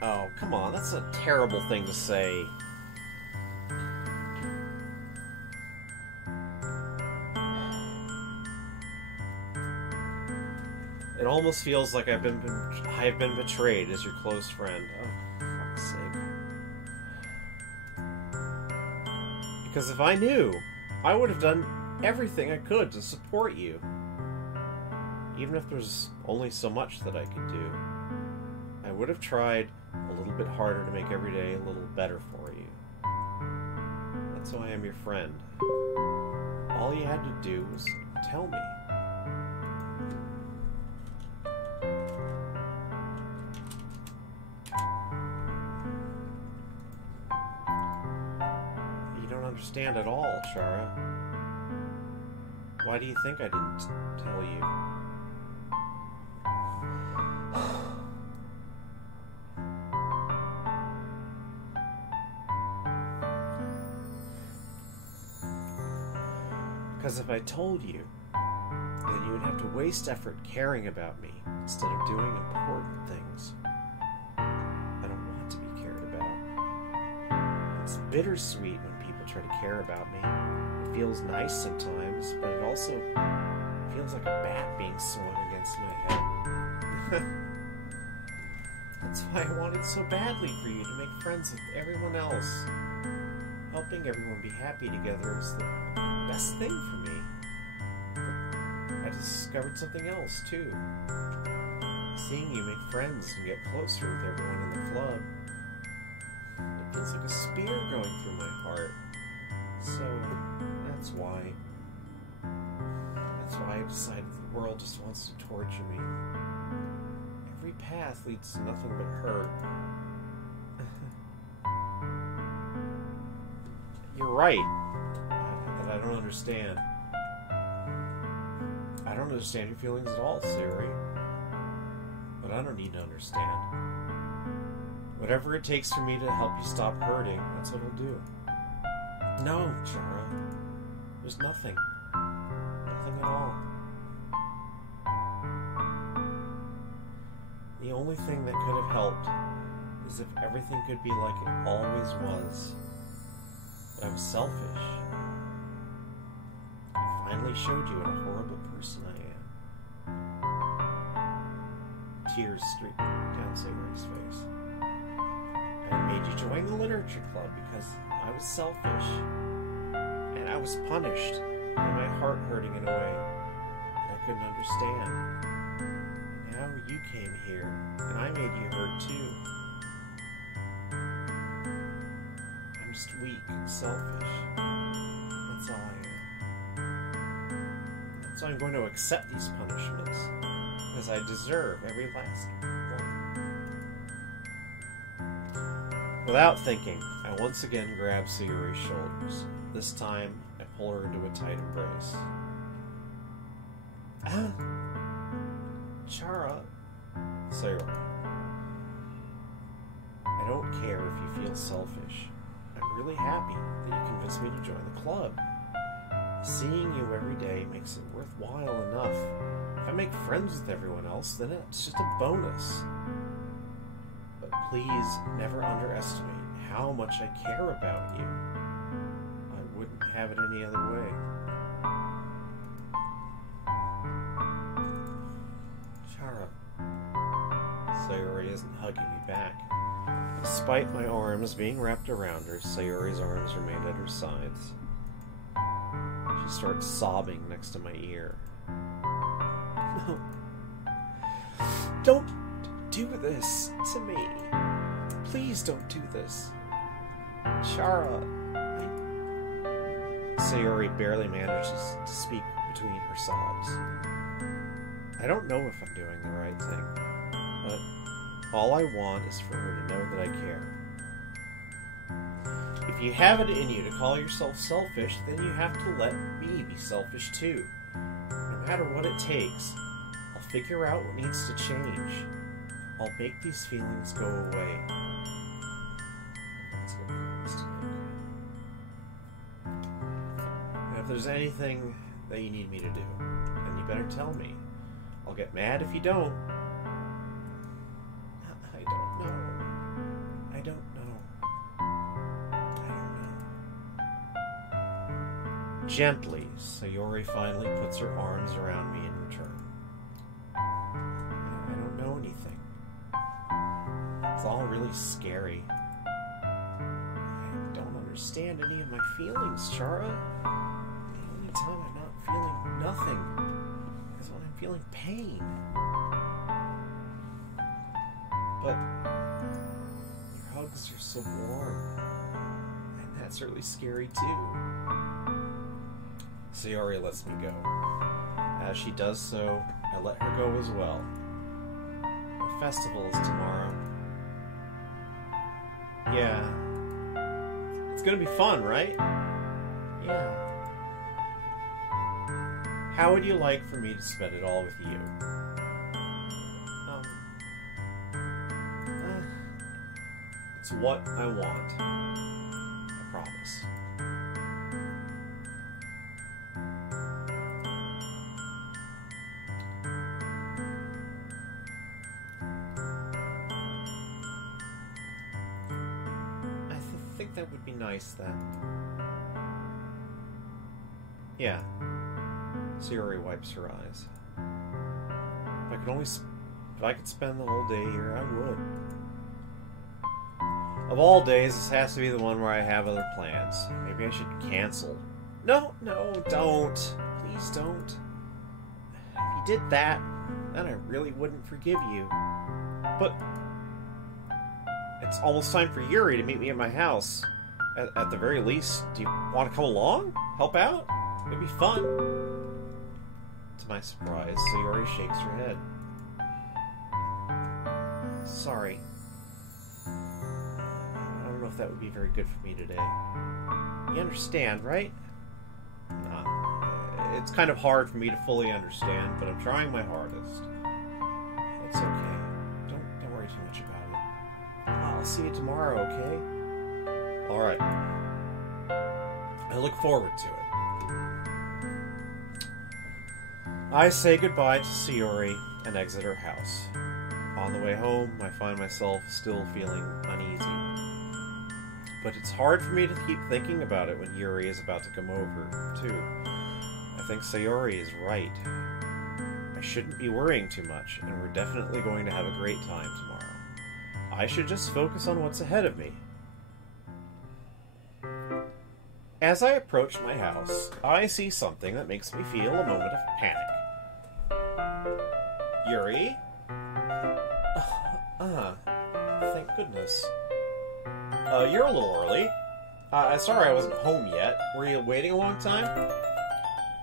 Oh, come on, that's a terrible thing to say. It almost feels like I've been betrayed as your close friend. Oh, for fuck's sake. Because if I knew, I would have done everything I could to support you. Even if there's only so much that I could do. I would have tried a little bit harder to make every day a little better for you. That's why I'm your friend. All you had to do was tell me. You don't understand at all, Chara. Why do you think I didn't tell you? Because if I told you, then you would have to waste effort caring about me instead of doing important things. I don't want to be cared about. It's bittersweet when people try to care about me. It feels nice sometimes, but it also feels like a bat being swung against my head. That's why I wanted so badly for you to make friends with everyone else. Helping everyone be happy together is the best thing for me. But I discovered something else, too. Seeing you make friends and get closer with everyone in the club, it feels like a spear going through my heart. So, that's why I decided the world just wants to torture me. Every path leads to nothing but hurt. You're right. That I don't understand. I don't understand your feelings at all, Sayori. But I don't need to understand. Whatever it takes for me to help you stop hurting, that's what I'll do. No, Chara. There's nothing. Nothing at all. The only thing that could have helped is if everything could be like it always was. But I was selfish. I finally showed you what a horrible person I am. Tears streaked down Sayori's face. I made you join the literature club because I was selfish. And I was punished by my heart hurting in a way that I couldn't understand. Now you came here, and I made you hurt too. I'm just weak and selfish. That's all I am. So I'm going to accept these punishments, because I deserve every last one. Without thinking, I once again grab Sayori's shoulders. This time, I pull her into a tight embrace. Ah! Chara, Sayori. I don't care if you feel selfish. I'm really happy that you convinced me to join the club. Seeing you every day makes it worthwhile enough. If I make friends with everyone else, then it's just a bonus. Please never underestimate how much I care about you. I wouldn't have it any other way. Chara. Sayori isn't hugging me back. Despite my arms being wrapped around her, Sayori's arms remain at her sides. She starts sobbing next to my ear. No. Don't do this to me. Please don't do this. Chara. Sayori barely manages to speak between her sobs. I don't know if I'm doing the right thing, but all I want is for her to know that I care. If you have it in you to call yourself selfish, then you have to let me be selfish too. No matter what it takes, I'll figure out what needs to change. I'll make these feelings go away. That's what promise to make. And if there's anything that you need me to do, then you better tell me. I'll get mad if you don't. I don't know. I don't know. I don't know. Gently, Sayori finally puts her arms around me in return. I don't know anything. It's all really scary. I don't understand any of my feelings, Chara. The only time I'm not feeling nothing is when I'm feeling pain. But your hugs are so warm, and that's really scary too. Sayori lets me go. As she does so, I let her go as well. The festival is tomorrow. Yeah. It's gonna be fun, right? Yeah. How would you like for me to spend it all with you? It's what I want. I promise. I think that would be nice then. Yeah. Sayori wipes her eyes. If I could spend the whole day here, I would. Of all days, this has to be the one where I have other plans. Maybe I should cancel. No, don't. Please don't. If you did that, then I really wouldn't forgive you. But it's almost time for Yuri to meet me at my house. At the very least, do you want to come along? Help out? It'd be fun. To my surprise, Sayori shakes her head. Sorry. I don't know if that would be very good for me today. You understand, right? It's kind of hard for me to fully understand, but I'm trying my hardest. It's okay. Don't worry too much about it. I'll see you tomorrow, okay? Alright. I look forward to it. I say goodbye to Sayori and exit her house. On the way home, I find myself still feeling uneasy. But it's hard for me to keep thinking about it when Yuri is about to come over, too. I think Sayori is right. I shouldn't be worrying too much, and we're definitely going to have a great time tomorrow. I should just focus on what's ahead of me. As I approach my house, I see something that makes me feel a moment of panic. Yuri? Thank goodness. You're a little early. Sorry I wasn't home yet. Were you waiting a long time?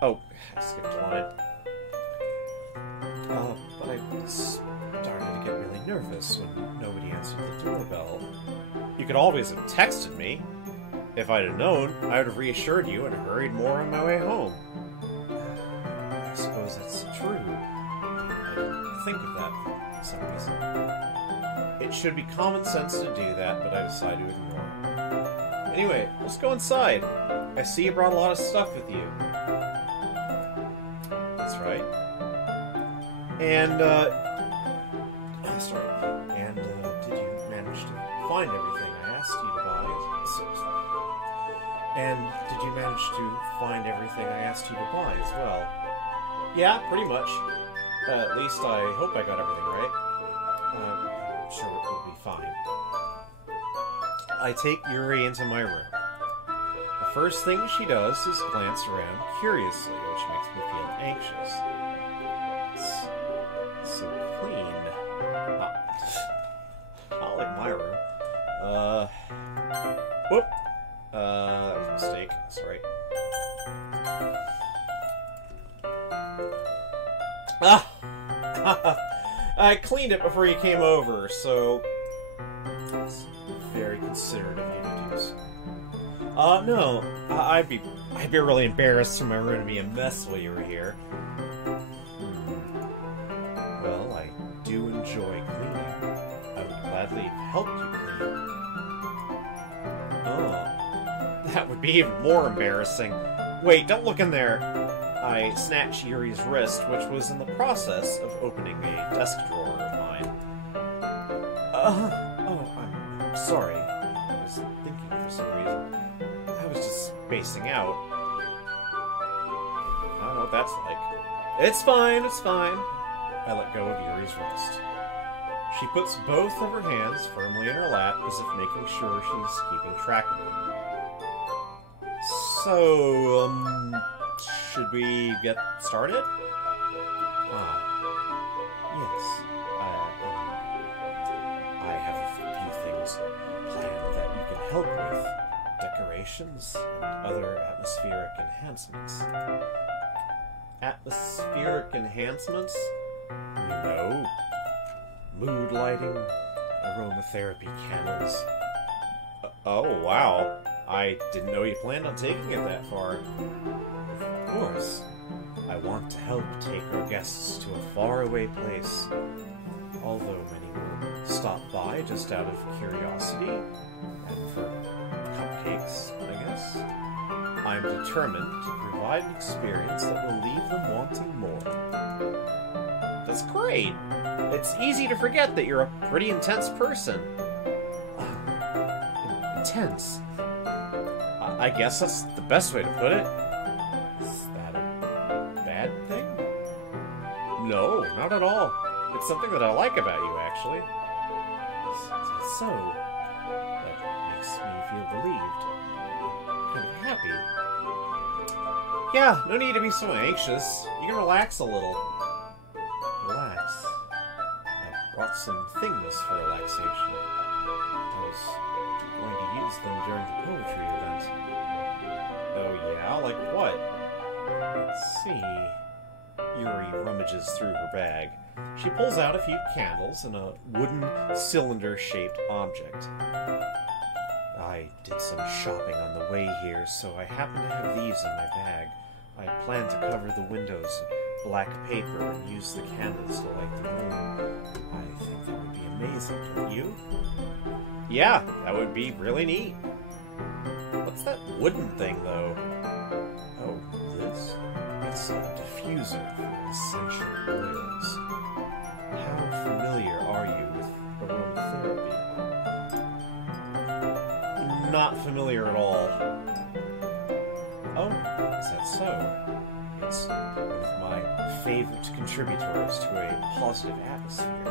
Oh, I skipped a line. But I started to get really nervous when nobody answered the doorbell. You could always have texted me. If I'd have known, I would have reassured you and hurried more on my way home. I suppose that's true. I didn't think of that for some reason. It should be common sense to do that, but I decided to ignore it. Anyway, let's go inside. I see you brought a lot of stuff with you. That's right. And, did you manage find everything I asked you to buy? And did you manage to find everything I asked you to buy as well? Yeah, pretty much. At least I hope I got everything right. I'm sure it will be fine. I take Yuri into my room. The first thing she does is glance around curiously, which makes me feel anxious. It's so clean. Not like my room. Whoop. That was a mistake. Sorry. I cleaned it before you came over, so it's very considerate of you to do so. No, I'd be really embarrassed for my room to be a mess while you were here. Well, I do enjoy cleaning. I would gladly have helped you clean. Oh, that would be even more embarrassing. Wait, don't look in there. I snatched Yuri's wrist, which was in the process of opening a desk drawer of mine. I'm sorry. I was thinking for some reason. I was just spacing out. I don't know what that's like. It's fine, it's fine. I let go of Yuri's wrist. She puts both of her hands firmly in her lap, as if making sure she's keeping track of them. So, should we get started? Yes. I have a few things planned that you can help with. Decorations and other atmospheric enhancements. Atmospheric enhancements? You know, mood lighting, aromatherapy candles. Oh, wow. I didn't know you planned on taking it that far. Of course. I want to help take our guests to a faraway place. Although many will stop by just out of curiosity and for cupcakes, I guess. I'm determined to provide an experience that will leave them wanting more. That's great! It's easy to forget that you're a pretty intense person. Intense? I guess that's the best way to put it. Is that a bad thing? No, not at all. It's something that I like about you, actually. So, that makes me feel relieved. Kind of happy. Yeah, no need to be so anxious. You can relax a little. Relax. I brought some things for relaxation. I was going to use them during the poetry event. Oh yeah? Like what? Let's see. Yuri rummages through her bag. She pulls out a few candles and a wooden cylinder-shaped object. I did some shopping on the way here, so I happen to have these in my bag. I plan to cover the windows in black paper and use the candles to light the room. I think that would be amazing, don't you? Yeah, that would be really neat. What's that wooden thing, though? Oh, this? It's a diffuser for essential oils. How familiar are you with aromatherapy? Not familiar at all. Oh, is that so? It's one of my favorite contributors to a positive atmosphere.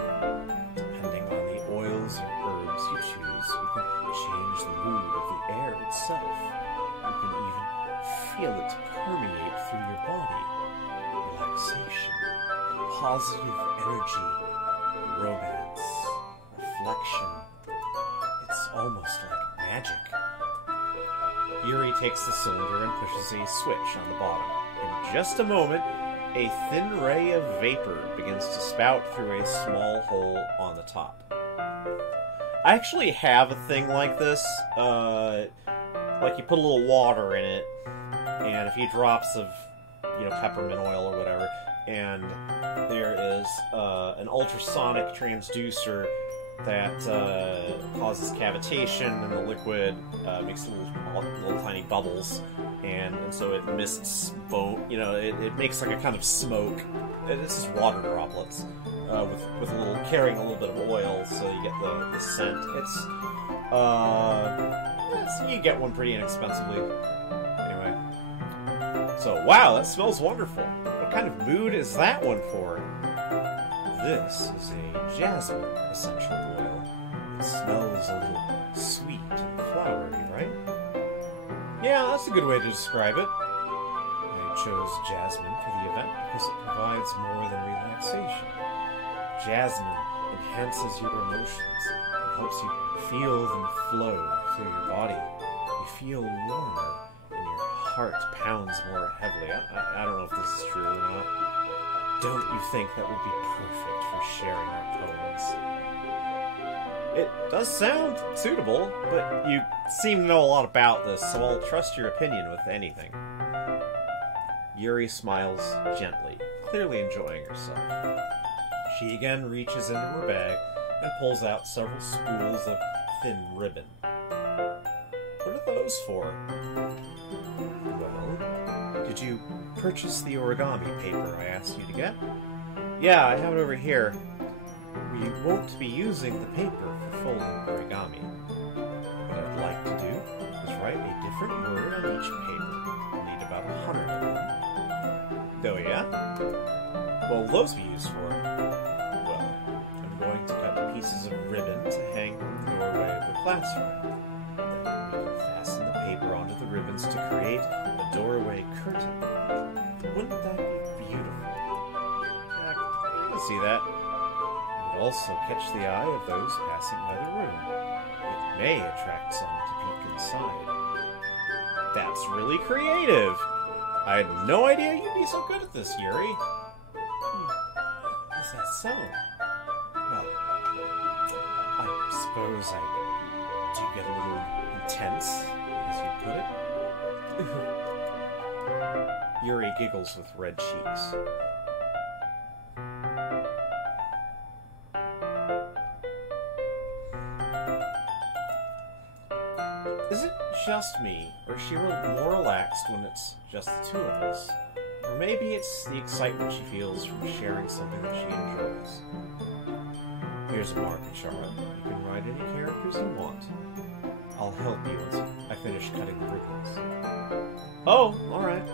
Depending on the oils and herbs you choose, you can change the mood of the air itself. You can even feel it permeate through your body. Relaxation, positive energy, romance, reflection. It's almost like magic. Yuri takes the cylinder and pushes a switch on the bottom. In just a moment, a thin ray of vapor begins to spout through a small hole on the top. I actually have a thing like this. Like you put a little water in it, and a few drops of, peppermint oil or whatever, and there is an ultrasonic transducer that causes cavitation, and the liquid makes little tiny bubbles, and so it mists it makes like a kind of smoke. It's just water droplets with carrying a little bit of oil, so you get the scent. You get one pretty inexpensively. Anyway, so wow, that smells wonderful. What kind of mood is that one for? This is a jasmine essential oil. It smells a little sweet and flowery, right? Yeah, that's a good way to describe it. I chose jasmine for the event because it provides more than relaxation. Jasmine enhances your emotions and helps you feel them flow through your body. You feel warmer and your heart pounds more heavily. I don't know if this is true or not. Don't you think that would be perfect for sharing our poems? It does sound suitable, but you seem to know a lot about this, so I'll trust your opinion with anything. Yuri smiles gently, clearly enjoying herself. She again reaches into her bag and pulls out several spools of thin ribbon. What are those for? Well, did you purchase the origami paper I asked you to get? Yeah, I have it over here. We won't be using the paper for folding origami. What I'd like to do is write a different word on each paper. We'll need about 100 of them. Oh yeah? What will those be used for? Well, I'm going to cut pieces of ribbon to hang from the doorway of the classroom. Then we can fasten the paper onto the ribbons to create a doorway curtain. Wouldn't that be beautiful? Yeah, I can see that. It would also catch the eye of those passing by the room. It may attract some to peek inside. That's really creative! I had no idea you'd be so good at this, Yuri. Is that so? Well, I suppose I do get a little intense, as you put it. Yuri giggles with red cheeks. Is it just me, or is she more relaxed when it's just the two of us? Or maybe it's the excitement she feels from sharing something that she enjoys. Here's a marker, Chara. You can write any characters you want. I'll help you once I finish cutting the ribbons. Oh, alright.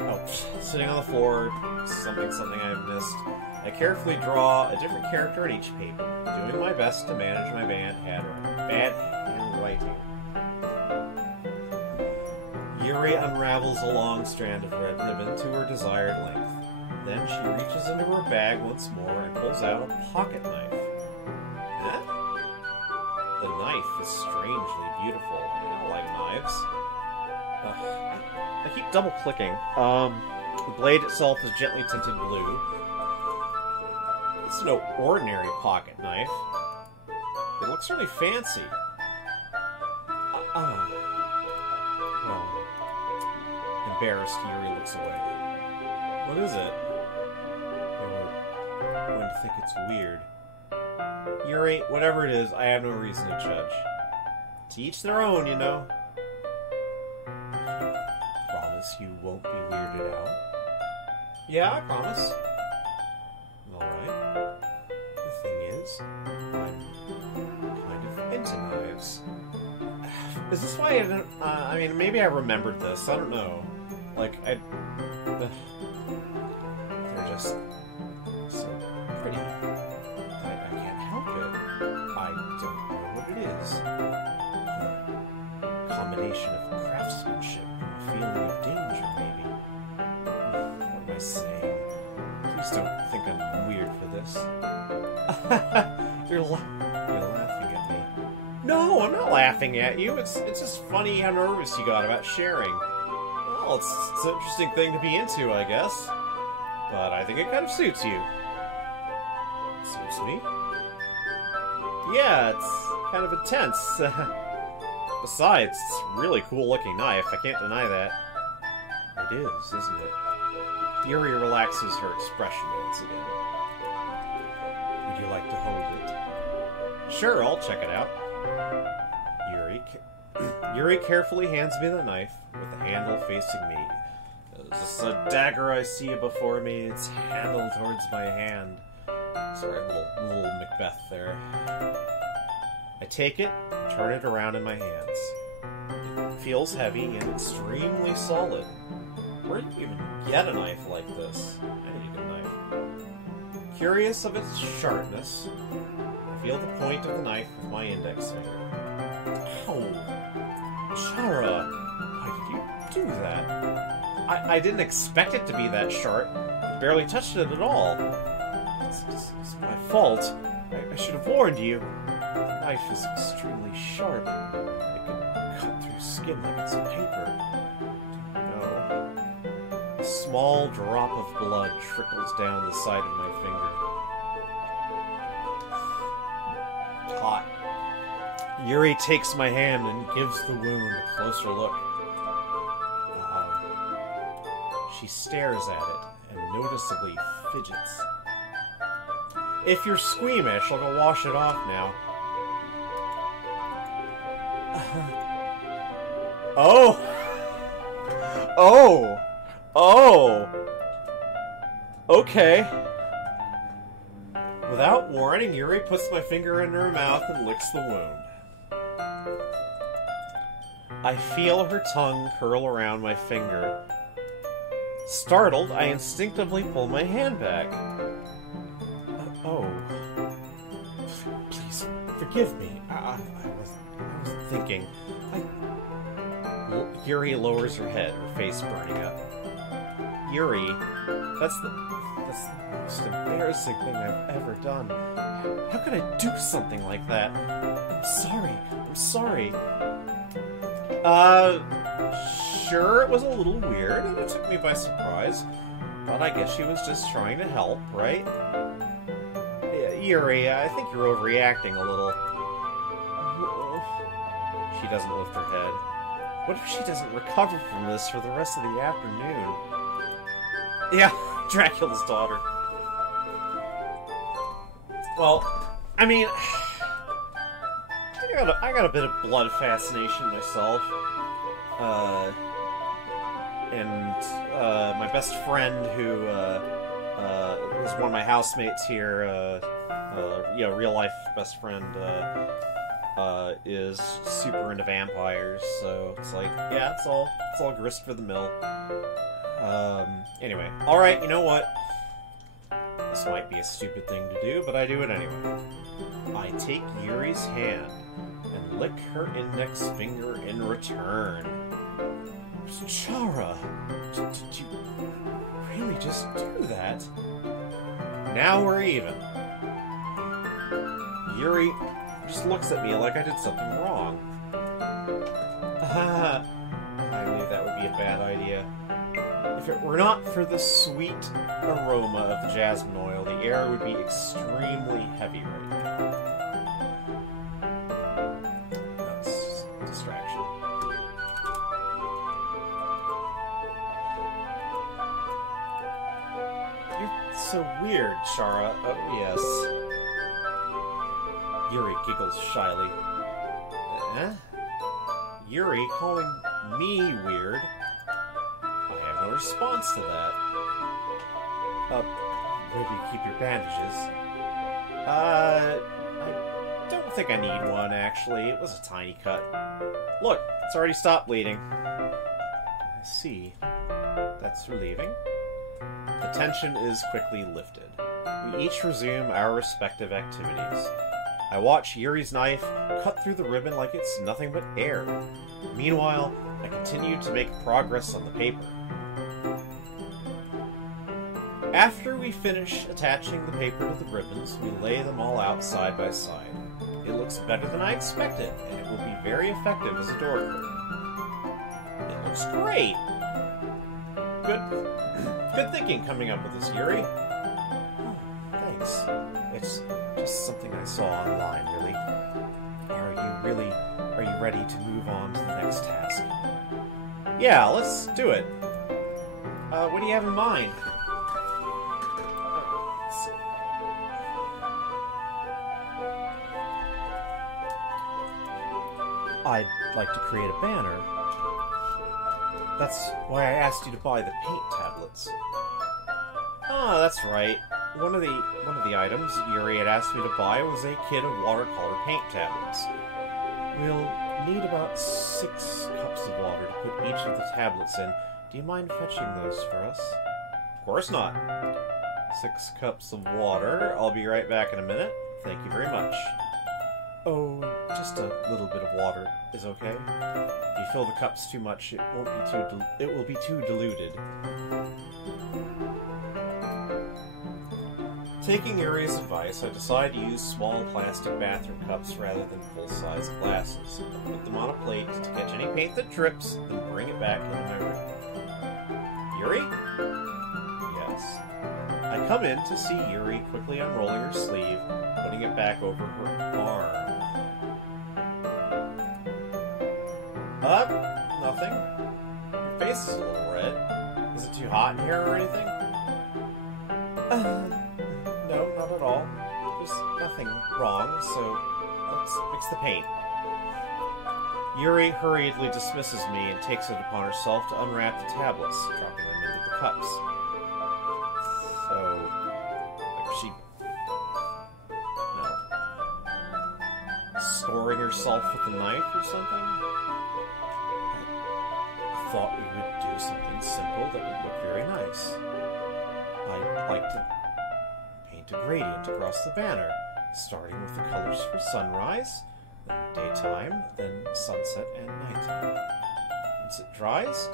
Oh, sitting on the floor, something I've missed. I carefully draw a different character on each paper, doing my best to manage my bad handwriting. Yuri unravels a long strand of red ribbon to her desired length. Then she reaches into her bag once more and pulls out a pocket knife. Huh? The knife is strangely beautiful. I like knives. I keep double-clicking. The blade itself is gently tinted blue. It's no ordinary pocket knife. It looks really fancy. Embarrassed, Yuri looks away. What is it? You're going to think it's weird. Yuri, whatever it is, I have no reason to judge. To each their own, you know. Promise you won't be weirded out? Yeah, I promise. Alright. The thing is, I'm kind of into knives. Is this why I didn't... I mean, maybe I remembered this. I don't know. Like, they're just so pretty. I can't help it. I don't know what it is. A combination of craftsmanship and a feeling of danger, maybe. What am I saying? Please don't think I'm weird for this. You're laughing at me. No, I'm not laughing at you. It's just funny how nervous you got about sharing. Well, it's an interesting thing to be into, I guess. But I think it kind of suits you. Suits me? Yeah, it's kind of intense. Besides, it's a really cool-looking knife. I can't deny that. It is, isn't it? Yuri relaxes her expression once again. Would you like to hold it? Sure, I'll check it out. Yuri carefully hands me the knife, with the handle facing me. Is this a dagger I see before me? Its handle towards my hand. Sorry, little Macbeth there. I take it and turn it around in my hands. It feels heavy and extremely solid. Where do you even get a knife like this? I need a knife. Curious of its sharpness, I feel the point of the knife with my index finger. Ow! Chara! Why did you do that? I didn't expect it to be that sharp. I barely touched it at all. It's my fault. I should have warned you. The knife is extremely sharp. It can cut through skin like it's paper. No. A small drop of blood trickles down the side of my finger. Hot. Yuri takes my hand and gives the wound a closer look. She stares at it and noticeably fidgets. If you're squeamish, I'll go wash it off now. Oh! Oh! Oh! Okay. Without warning, Yuri puts my finger in her mouth and licks the wound. I feel her tongue curl around my finger. Startled, I instinctively pull my hand back. Oh. Please, forgive me. I wasn't thinking. Yuri lowers her head, her face burning up. Yuri, that's the most embarrassing thing I've ever done. How could I do something like that? I'm sorry. Sure, it was a little weird, and it took me by surprise. But I guess she was just trying to help, right? Yuri, I think you're overreacting a little. She doesn't lift her head. What if she doesn't recover from this for the rest of the afternoon? Yeah, Dracula's daughter. Well, I mean, I got a bit of blood fascination myself. And my best friend, who was one of my housemates here, real life best friend, is super into vampires. So it's like, yeah, it's all grist for the mill. Anyway, all right, you know what? This might be a stupid thing to do, but I do it anyway. I take Yuri's hand and lick her index finger in return. Chara, did you really just do that? Now we're even. Yuri just looks at me like I did something wrong. I knew that would be a bad idea. If it were not for the sweet aroma of the jasmine oil, the air would be extremely heavy right now. That's a distraction. You're so weird, Chara. Oh, yes. Yuri giggles shyly. Yuri calling me weird? I have no response to that. Where do you keep your bandages? I don't think I need one, actually. It was a tiny cut. Look, it's already stopped bleeding. I see. That's relieving. The tension is quickly lifted. We each resume our respective activities. I watch Yuri's knife cut through the ribbon like it's nothing but air. Meanwhile, I continue to make progress on the paper. After we finish attaching the paper to the ribbons, we lay them all out side by side. It looks better than I expected, and it will be very effective as a door curtain. It looks great! Good thinking coming up with this, Yuri. Oh, thanks. It's just something I saw online, really. Are you ready to move on to the next task? Yeah, let's do it. What do you have in mind? I'd like to create a banner. That's why I asked you to buy the paint tablets. Ah, that's right. One of the items Yuri had asked me to buy was a kit of watercolor paint tablets. We'll need about 6 cups of water to put each of the tablets in. Do you mind fetching those for us? Of course not. 6 cups of water. I'll be right back in a minute. Thank you very much. Oh, just a little bit of water is okay. If you fill the cups too much, it will be too diluted. Taking Yuri's advice, I decided to use small plastic bathroom cups rather than full-size glasses. I put them on a plate to catch any paint that drips, then bring it back into my room. Yuri? Yes. I come in to see Yuri quickly unrolling her sleeve, putting it back over her arm. Nothing. Your face is a little red. Is it too hot in here or anything? No, not at all. There's nothing wrong, so let's mix the paint. Yuri hurriedly dismisses me and takes it upon herself to unwrap the tablets, dropping them into the cups. So, like she... No. Scoring herself with a knife or something? I thought we would do something simple that would look very nice. I'd like to paint a gradient across the banner, starting with the colors for sunrise, then daytime, then sunset and nighttime. Once it dries,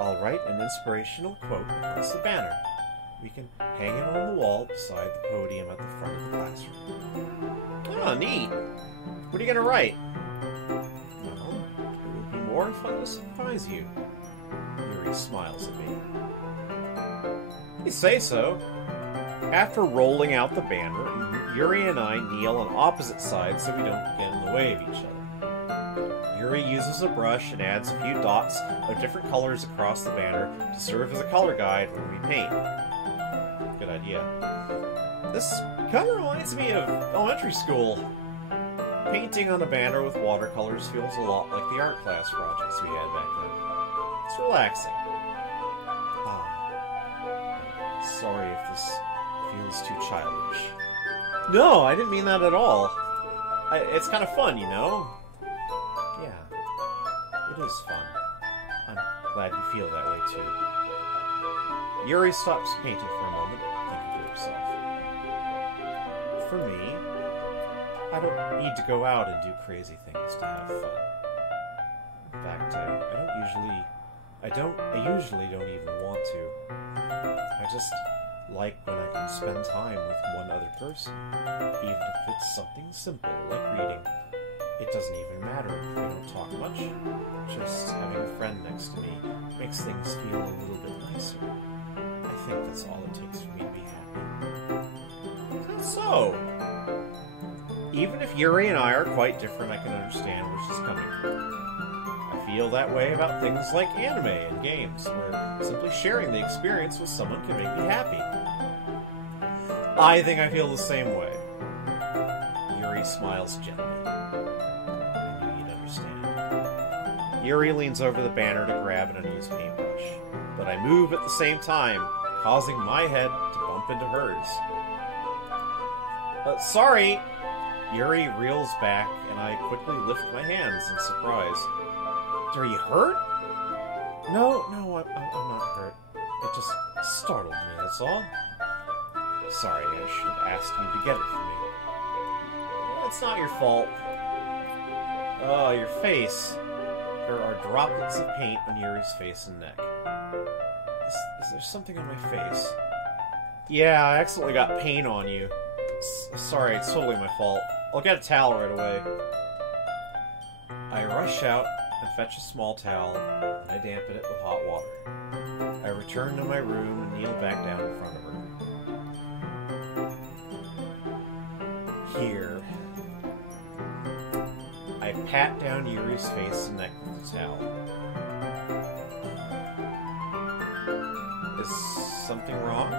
I'll write an inspirational quote across the banner. We can hang it on the wall beside the podium at the front of the classroom. Oh, neat! What are you going to write? Well, it will be more fun to surprise you. Yuri smiles at me. You say so. After rolling out the banner, Yuri and I kneel on opposite sides so we don't get in the way of each other. Yuri uses a brush and adds a few dots of different colors across the banner to serve as a color guide when we paint. Good idea. This kind of reminds me of elementary school. Painting on a banner with watercolors feels a lot like the art class projects we had back then. It's relaxing. Sorry if this feels too childish. No, I didn't mean that at all. It's kind of fun, you know? Yeah, it is fun. I'm glad you feel that way, too. Yuri stops painting for a moment, thinking to herself. For me, I don't need to go out and do crazy things to have fun. In fact, I usually don't even want to. I just like when I can spend time with one other person, even if it's something simple like reading. It doesn't even matter if we don't talk much. Just having a friend next to me makes things feel a little bit nicer. I think that's all it takes for me to be happy. That's so. Even if Yuri and I are quite different, I can understand where she's coming from. I feel that way about things like anime and games, where simply sharing the experience with someone can make me happy. I think I feel the same way. Yuri smiles gently. I knew you'd understand. Yuri leans over the banner to grab an unused paintbrush, but I move at the same time, causing my head to bump into hers. Sorry! Yuri reels back, and I quickly lift my hands in surprise. Are you hurt? No, I'm not hurt. It just startled me, that's all. Sorry, I should have asked you to get it for me. It's not your fault. Oh, your face. There are droplets of paint on Yuri's face and neck. Is there something on my face? Yeah, I accidentally got paint on you. Sorry, it's totally my fault. I'll get a towel right away. I rush out and fetch a small towel, and I dampen it with hot water. I return to my room and kneel back down in front of her. Here. I pat down Yuri's face and neck with the towel. Is something wrong?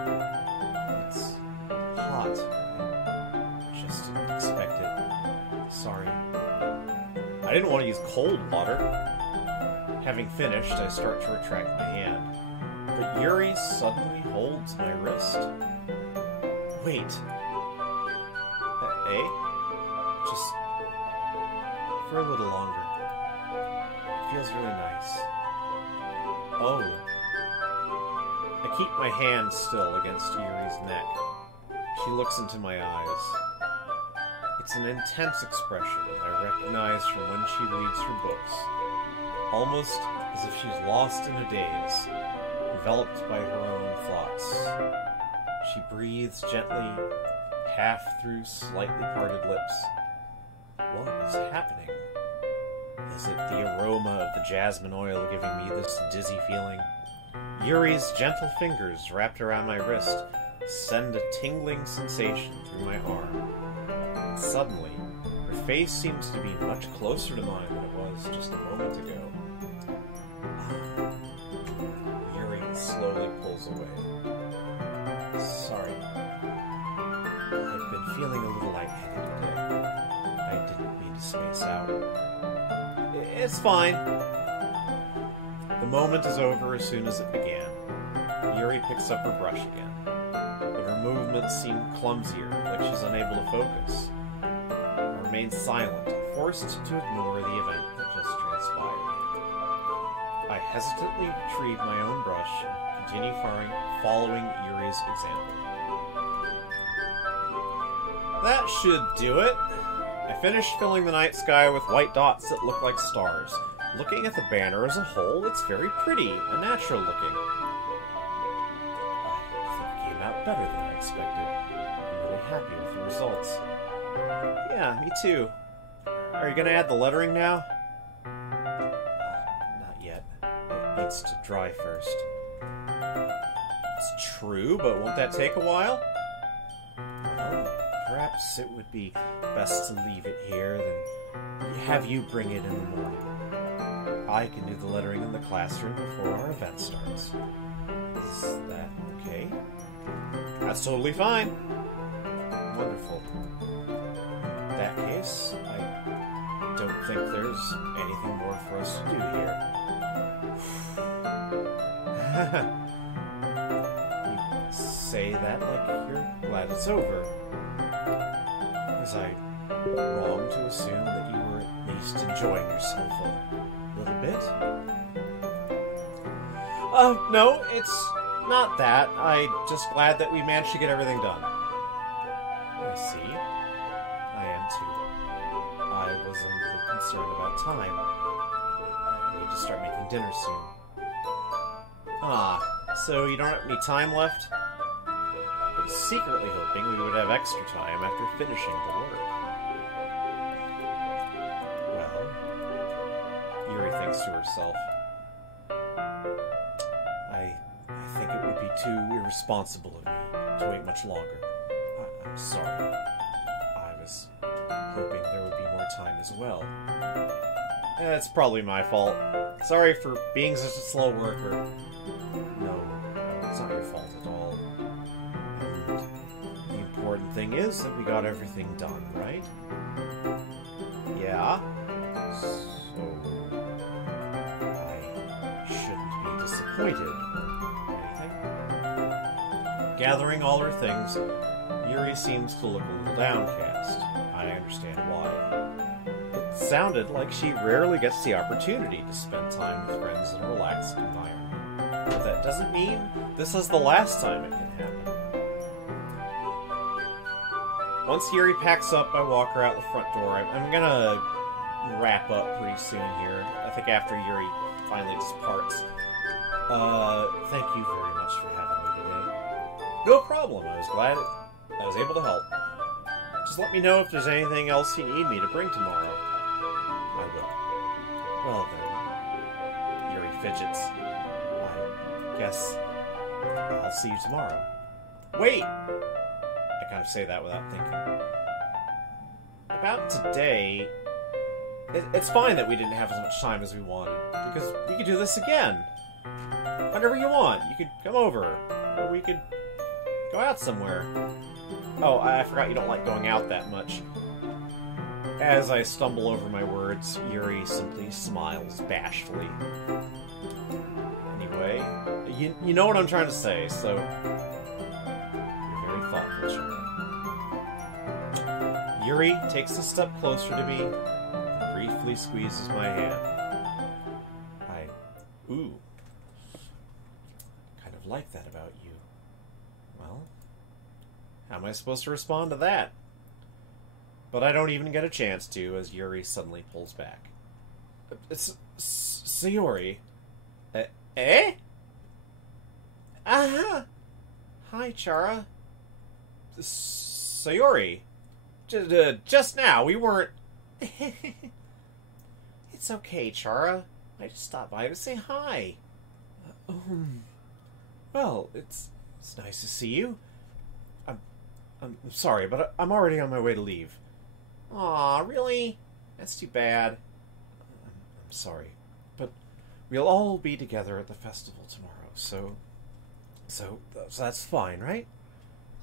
It's hot. I just didn't expect it. Sorry. I didn't want to use cold water. Having finished, I start to retract my hand. But Yuri suddenly holds my wrist. Wait. Eh? Just for a little longer. It feels really nice. Oh. I keep my hand still against Yuri's neck. She looks into my eyes. It's an intense expression that I recognize from when she reads her books. Almost as if she's lost in a daze, enveloped by her own thoughts. She breathes gently, half through slightly parted lips. What is happening? Is it the aroma of the jasmine oil giving me this dizzy feeling? Yuri's gentle fingers wrapped around my wrist send a tingling sensation through my arm. And suddenly, her face seems to be much closer to mine than it was just a moment ago. Yuri slowly pulls away. Sorry. I've been feeling a little lightheaded today. I didn't mean to space out. It's fine. The moment is over as soon as it began. Yuri picks up her brush again. But her movements seem clumsier, like she's unable to focus. I remain silent, forced to ignore the event that just transpired. I hesitantly retrieve my own brush and continue following Yuri's example. That should do it. I finished filling the night sky with white dots that look like stars. Looking at the banner as a whole, it's very pretty and natural looking. I think it came out better than I expected. I'm really happy with the results. Yeah, me too. Are you going to add the lettering now? Not yet. It needs to dry first. It's true, but won't that take a while? Well, perhaps it would be best to leave it here, then have you bring it in the morning. I can do the lettering in the classroom before our event starts. Is that okay? That's totally fine. Wonderful. In that case, I don't think there's anything more for us to do here. You say that like you're glad it's over. Was I wrong to assume that you were at least enjoying yourself a little bit? No, it's not that. I'm just glad that we managed to get everything done. I see. I am too. I was a little concerned about time. I need to start making dinner soon. Ah, so you don't have any time left? I was secretly hoping we would have extra time after finishing the work. Well, Yuri thinks to herself. I think it would be too irresponsible of me to wait much longer. I'm sorry. I was hoping there would be more time as well. It's probably my fault. Sorry for being such a slow worker. No, it's not your fault at all. And the important thing is that we got everything done, right? Yeah? So I shouldn't be disappointed. Gathering all her things, Yuri seems to look a little downcast. I understand why. It sounded like she rarely gets the opportunity to spend time with friends in a relaxed environment. But that doesn't mean this is the last time it can happen. Once Yuri packs up, I walk her out the front door. I'm gonna wrap up pretty soon here. I think after Yuri finally just parts. Thank you very much for having me today. No problem. I was glad I was able to help. Just let me know if there's anything else you need me to bring tomorrow. I will. Well then. Yuri fidgets. I guess I'll see you tomorrow. Wait! I kind of say that without thinking. About today, it's fine that we didn't have as much time as we wanted, because we could do this again. Whenever you want. You could come over, or we could go out somewhere. Oh, I forgot you don't like going out that much. As I stumble over my words, Yuri simply smiles bashfully. Anyway, you know what I'm trying to say, so you're very thoughtful, Chara. Yuri takes a step closer to me and briefly squeezes my hand. Ooh, kind of like that about you. Well, how am I supposed to respond to that? But I don't even get a chance to, as Yuri suddenly pulls back. It's Sayori. Eh? Aha! Hi, Chara. Sayori. Just now, we weren't... It's okay, Chara. I just stopped by to say hi. Well, it's nice to see you. I'm sorry, but I'm already on my way to leave. Aw, really? That's too bad. I'm sorry, but we'll all be together at the festival tomorrow, so that's fine, right?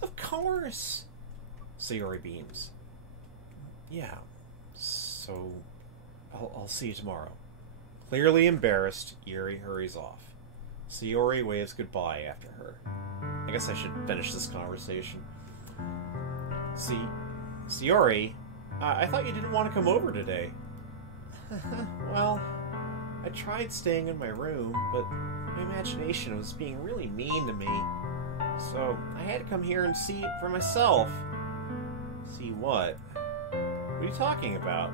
Of course. Sayori beams. Yeah. So I'll see you tomorrow. Clearly embarrassed, Yuri hurries off. Sayori waves goodbye after her. I guess I should finish this conversation. Sayori, I thought you didn't want to come over today. Well, I tried staying in my room, but my imagination was being really mean to me. So I had to come here and see it for myself. See what? What are you talking about?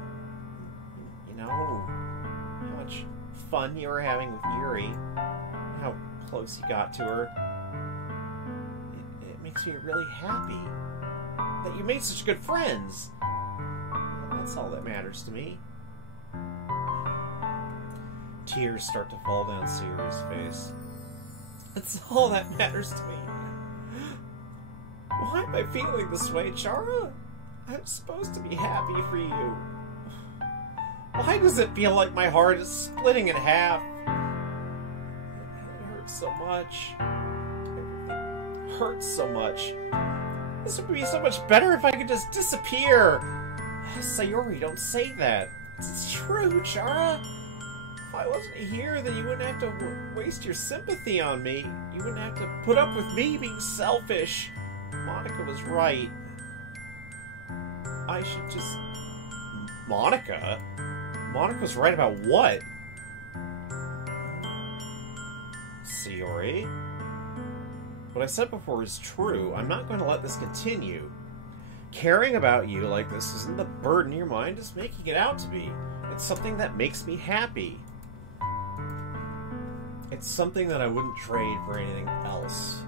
You know, how much fun you were having with Yuri, how close you got to her. It makes me really happy that you made such good friends. That's all that matters to me. Tears start to fall down Sayori's face. That's all that matters to me. Why am I feeling this way, Chara? I'm supposed to be happy for you. Why does it feel like my heart is splitting in half? It hurts so much. Everything hurts so much. This would be so much better if I could just disappear. Sayori, don't say that. It's true, Chara. If I wasn't here, then you wouldn't have to waste your sympathy on me. You wouldn't have to put up with me being selfish. Monica was right. I should just... Monica? Monica was right about what? Sayori? What I said before is true. I'm not going to let this continue. Caring about you like this isn't the burden your mind is making it out to be. It's something that makes me happy. It's something that I wouldn't trade for anything else.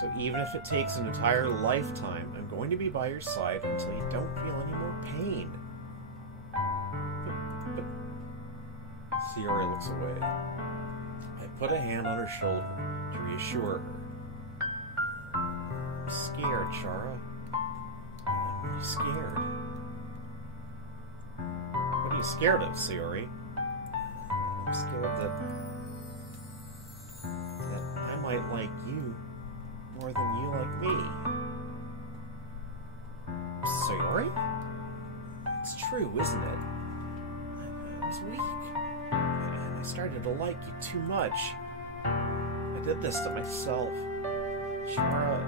So even if it takes an entire lifetime, I'm going to be by your side until you don't feel any more pain. But Sayori looks away. I put a hand on her shoulder to reassure her. I'm scared, Chara. I'm really scared. What are you scared of, Sayori? I'm scared that I might like you more than you like me. Sayori? It's true, isn't it? I was weak. And I started to like you too much. I did this to myself. Chara,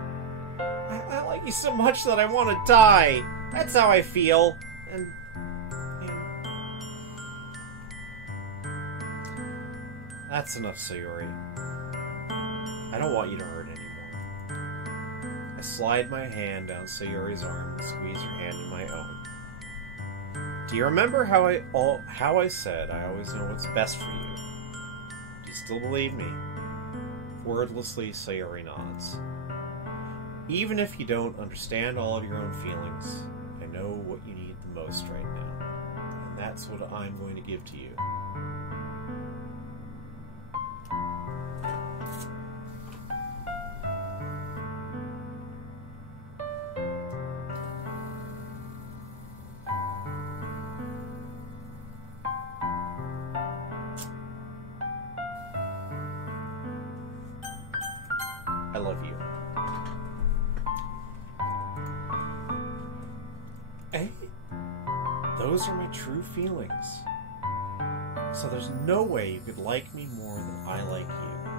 I like you so much that I want to die. That's how I feel. And that's enough, Sayori. I don't want you to hurt anymore. I slide my hand down Sayori's arm and squeeze her hand in my own. Do you remember how I said I always know what's best for you? Do you still believe me? Wordlessly, Sayori nods. Even if you don't understand all of your own feelings, I know what you need the most right now. And that's what I'm going to give to you. I love you. those are my true feelings. So there's no way you could like me more than I like you.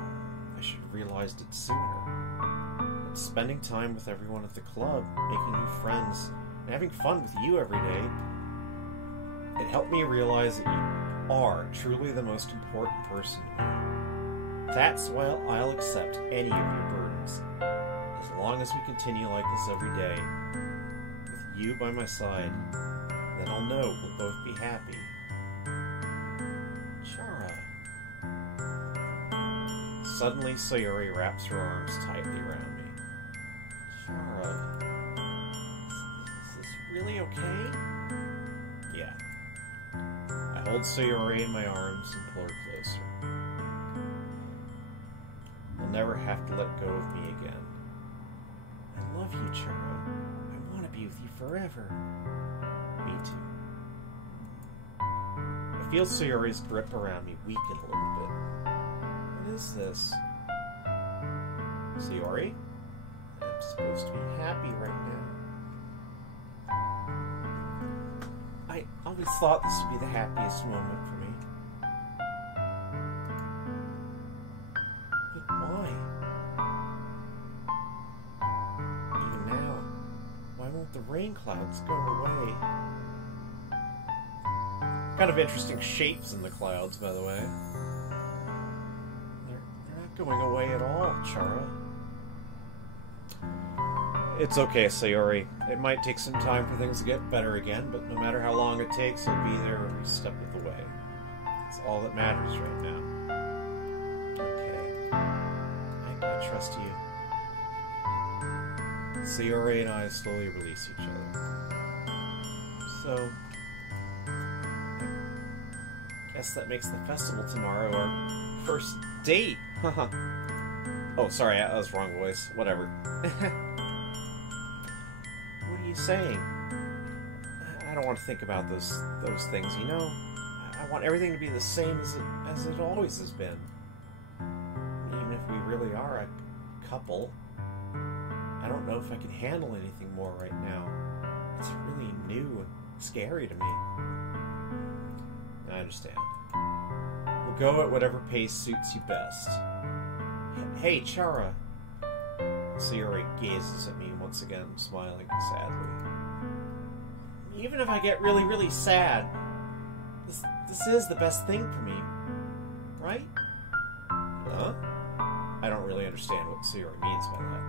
I should have realized it sooner. But spending time with everyone at the club, making new friends, and having fun with you every day, it helped me realize that you are truly the most important person to me. That's why I'll accept any of your burdens. As long as we continue like this every day, with you by my side, then I'll know we'll both be happy. Chara. Suddenly, Sayori wraps her arms tightly around me. Chara. Is this really okay? Yeah. I hold Sayori in my arms and pull her closer. You'll never have to let go of me again. I love you, Chara. I want to be with you forever. Me too. I feel Sayori's grip around me weaken a little bit. What is this? Sayori? I'm supposed to be happy right now. I always thought this would be the happiest moment for me. But why? Even now, why won't the rain clouds go away? Kind of interesting shapes in the clouds, by the way. They're not going away at all, Chara. It's okay, Sayori. It might take some time for things to get better again, but no matter how long it takes, you'll be there every step of the way. It's all that matters right now. Okay. I trust you. Sayori and I slowly release each other. So, I guess that makes the festival tomorrow our first date. Oh, sorry, that was the wrong voice. Whatever. What are you saying? I don't want to think about those things, you know? I want everything to be the same as it always has been. Even if we really are a couple, I don't know if I can handle anything more right now. It's really new and scary to me. I understand. We'll go at whatever pace suits you best. Hey, Chara. Sayori gazes at me once again, smiling sadly. Even if I get really, really sad, this is the best thing for me, right? Huh? I don't really understand what Sayori means by that.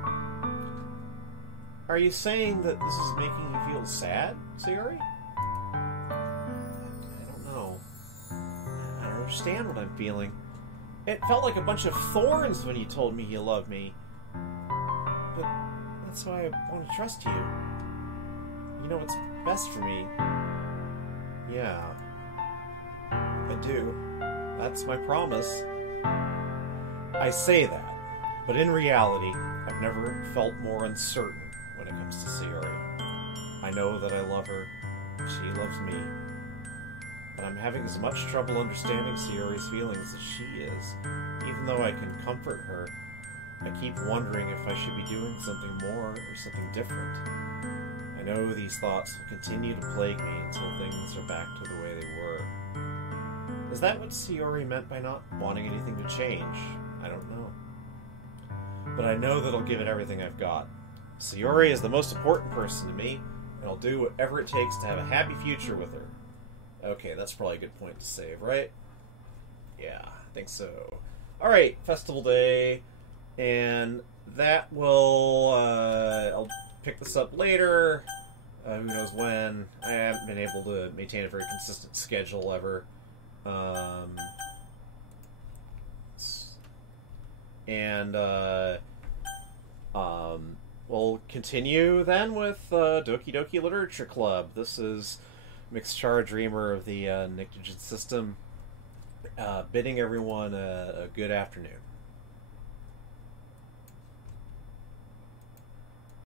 Are you saying that this is making you feel sad, Sayori? I don't know. I don't understand what I'm feeling. It felt like a bunch of thorns when you told me you loved me. But that's why I want to trust you. You know what's best for me. Yeah. I do. That's my promise. I say that, but in reality, I've never felt more uncertain when it comes to Sayori. I know that I love her, she loves me, but I'm having as much trouble understanding Sayori's feelings as she is. Even though I can comfort her, I keep wondering if I should be doing something more or something different. I know these thoughts will continue to plague me until things are back to the way they were. Is that what Sayori meant by not wanting anything to change? I don't know. But I know that I'll give it everything I've got. Sayori is the most important person to me, and I'll do whatever it takes to have a happy future with her. Okay, that's probably a good point to save, right? Yeah, I think so. Alright, festival day. And that will... I'll pick this up later. Who knows when. I haven't been able to maintain a very consistent schedule ever. We'll continue then with Doki Doki Literature Club. This is Chara Dreamer of the Pnictogen system, bidding everyone a good afternoon.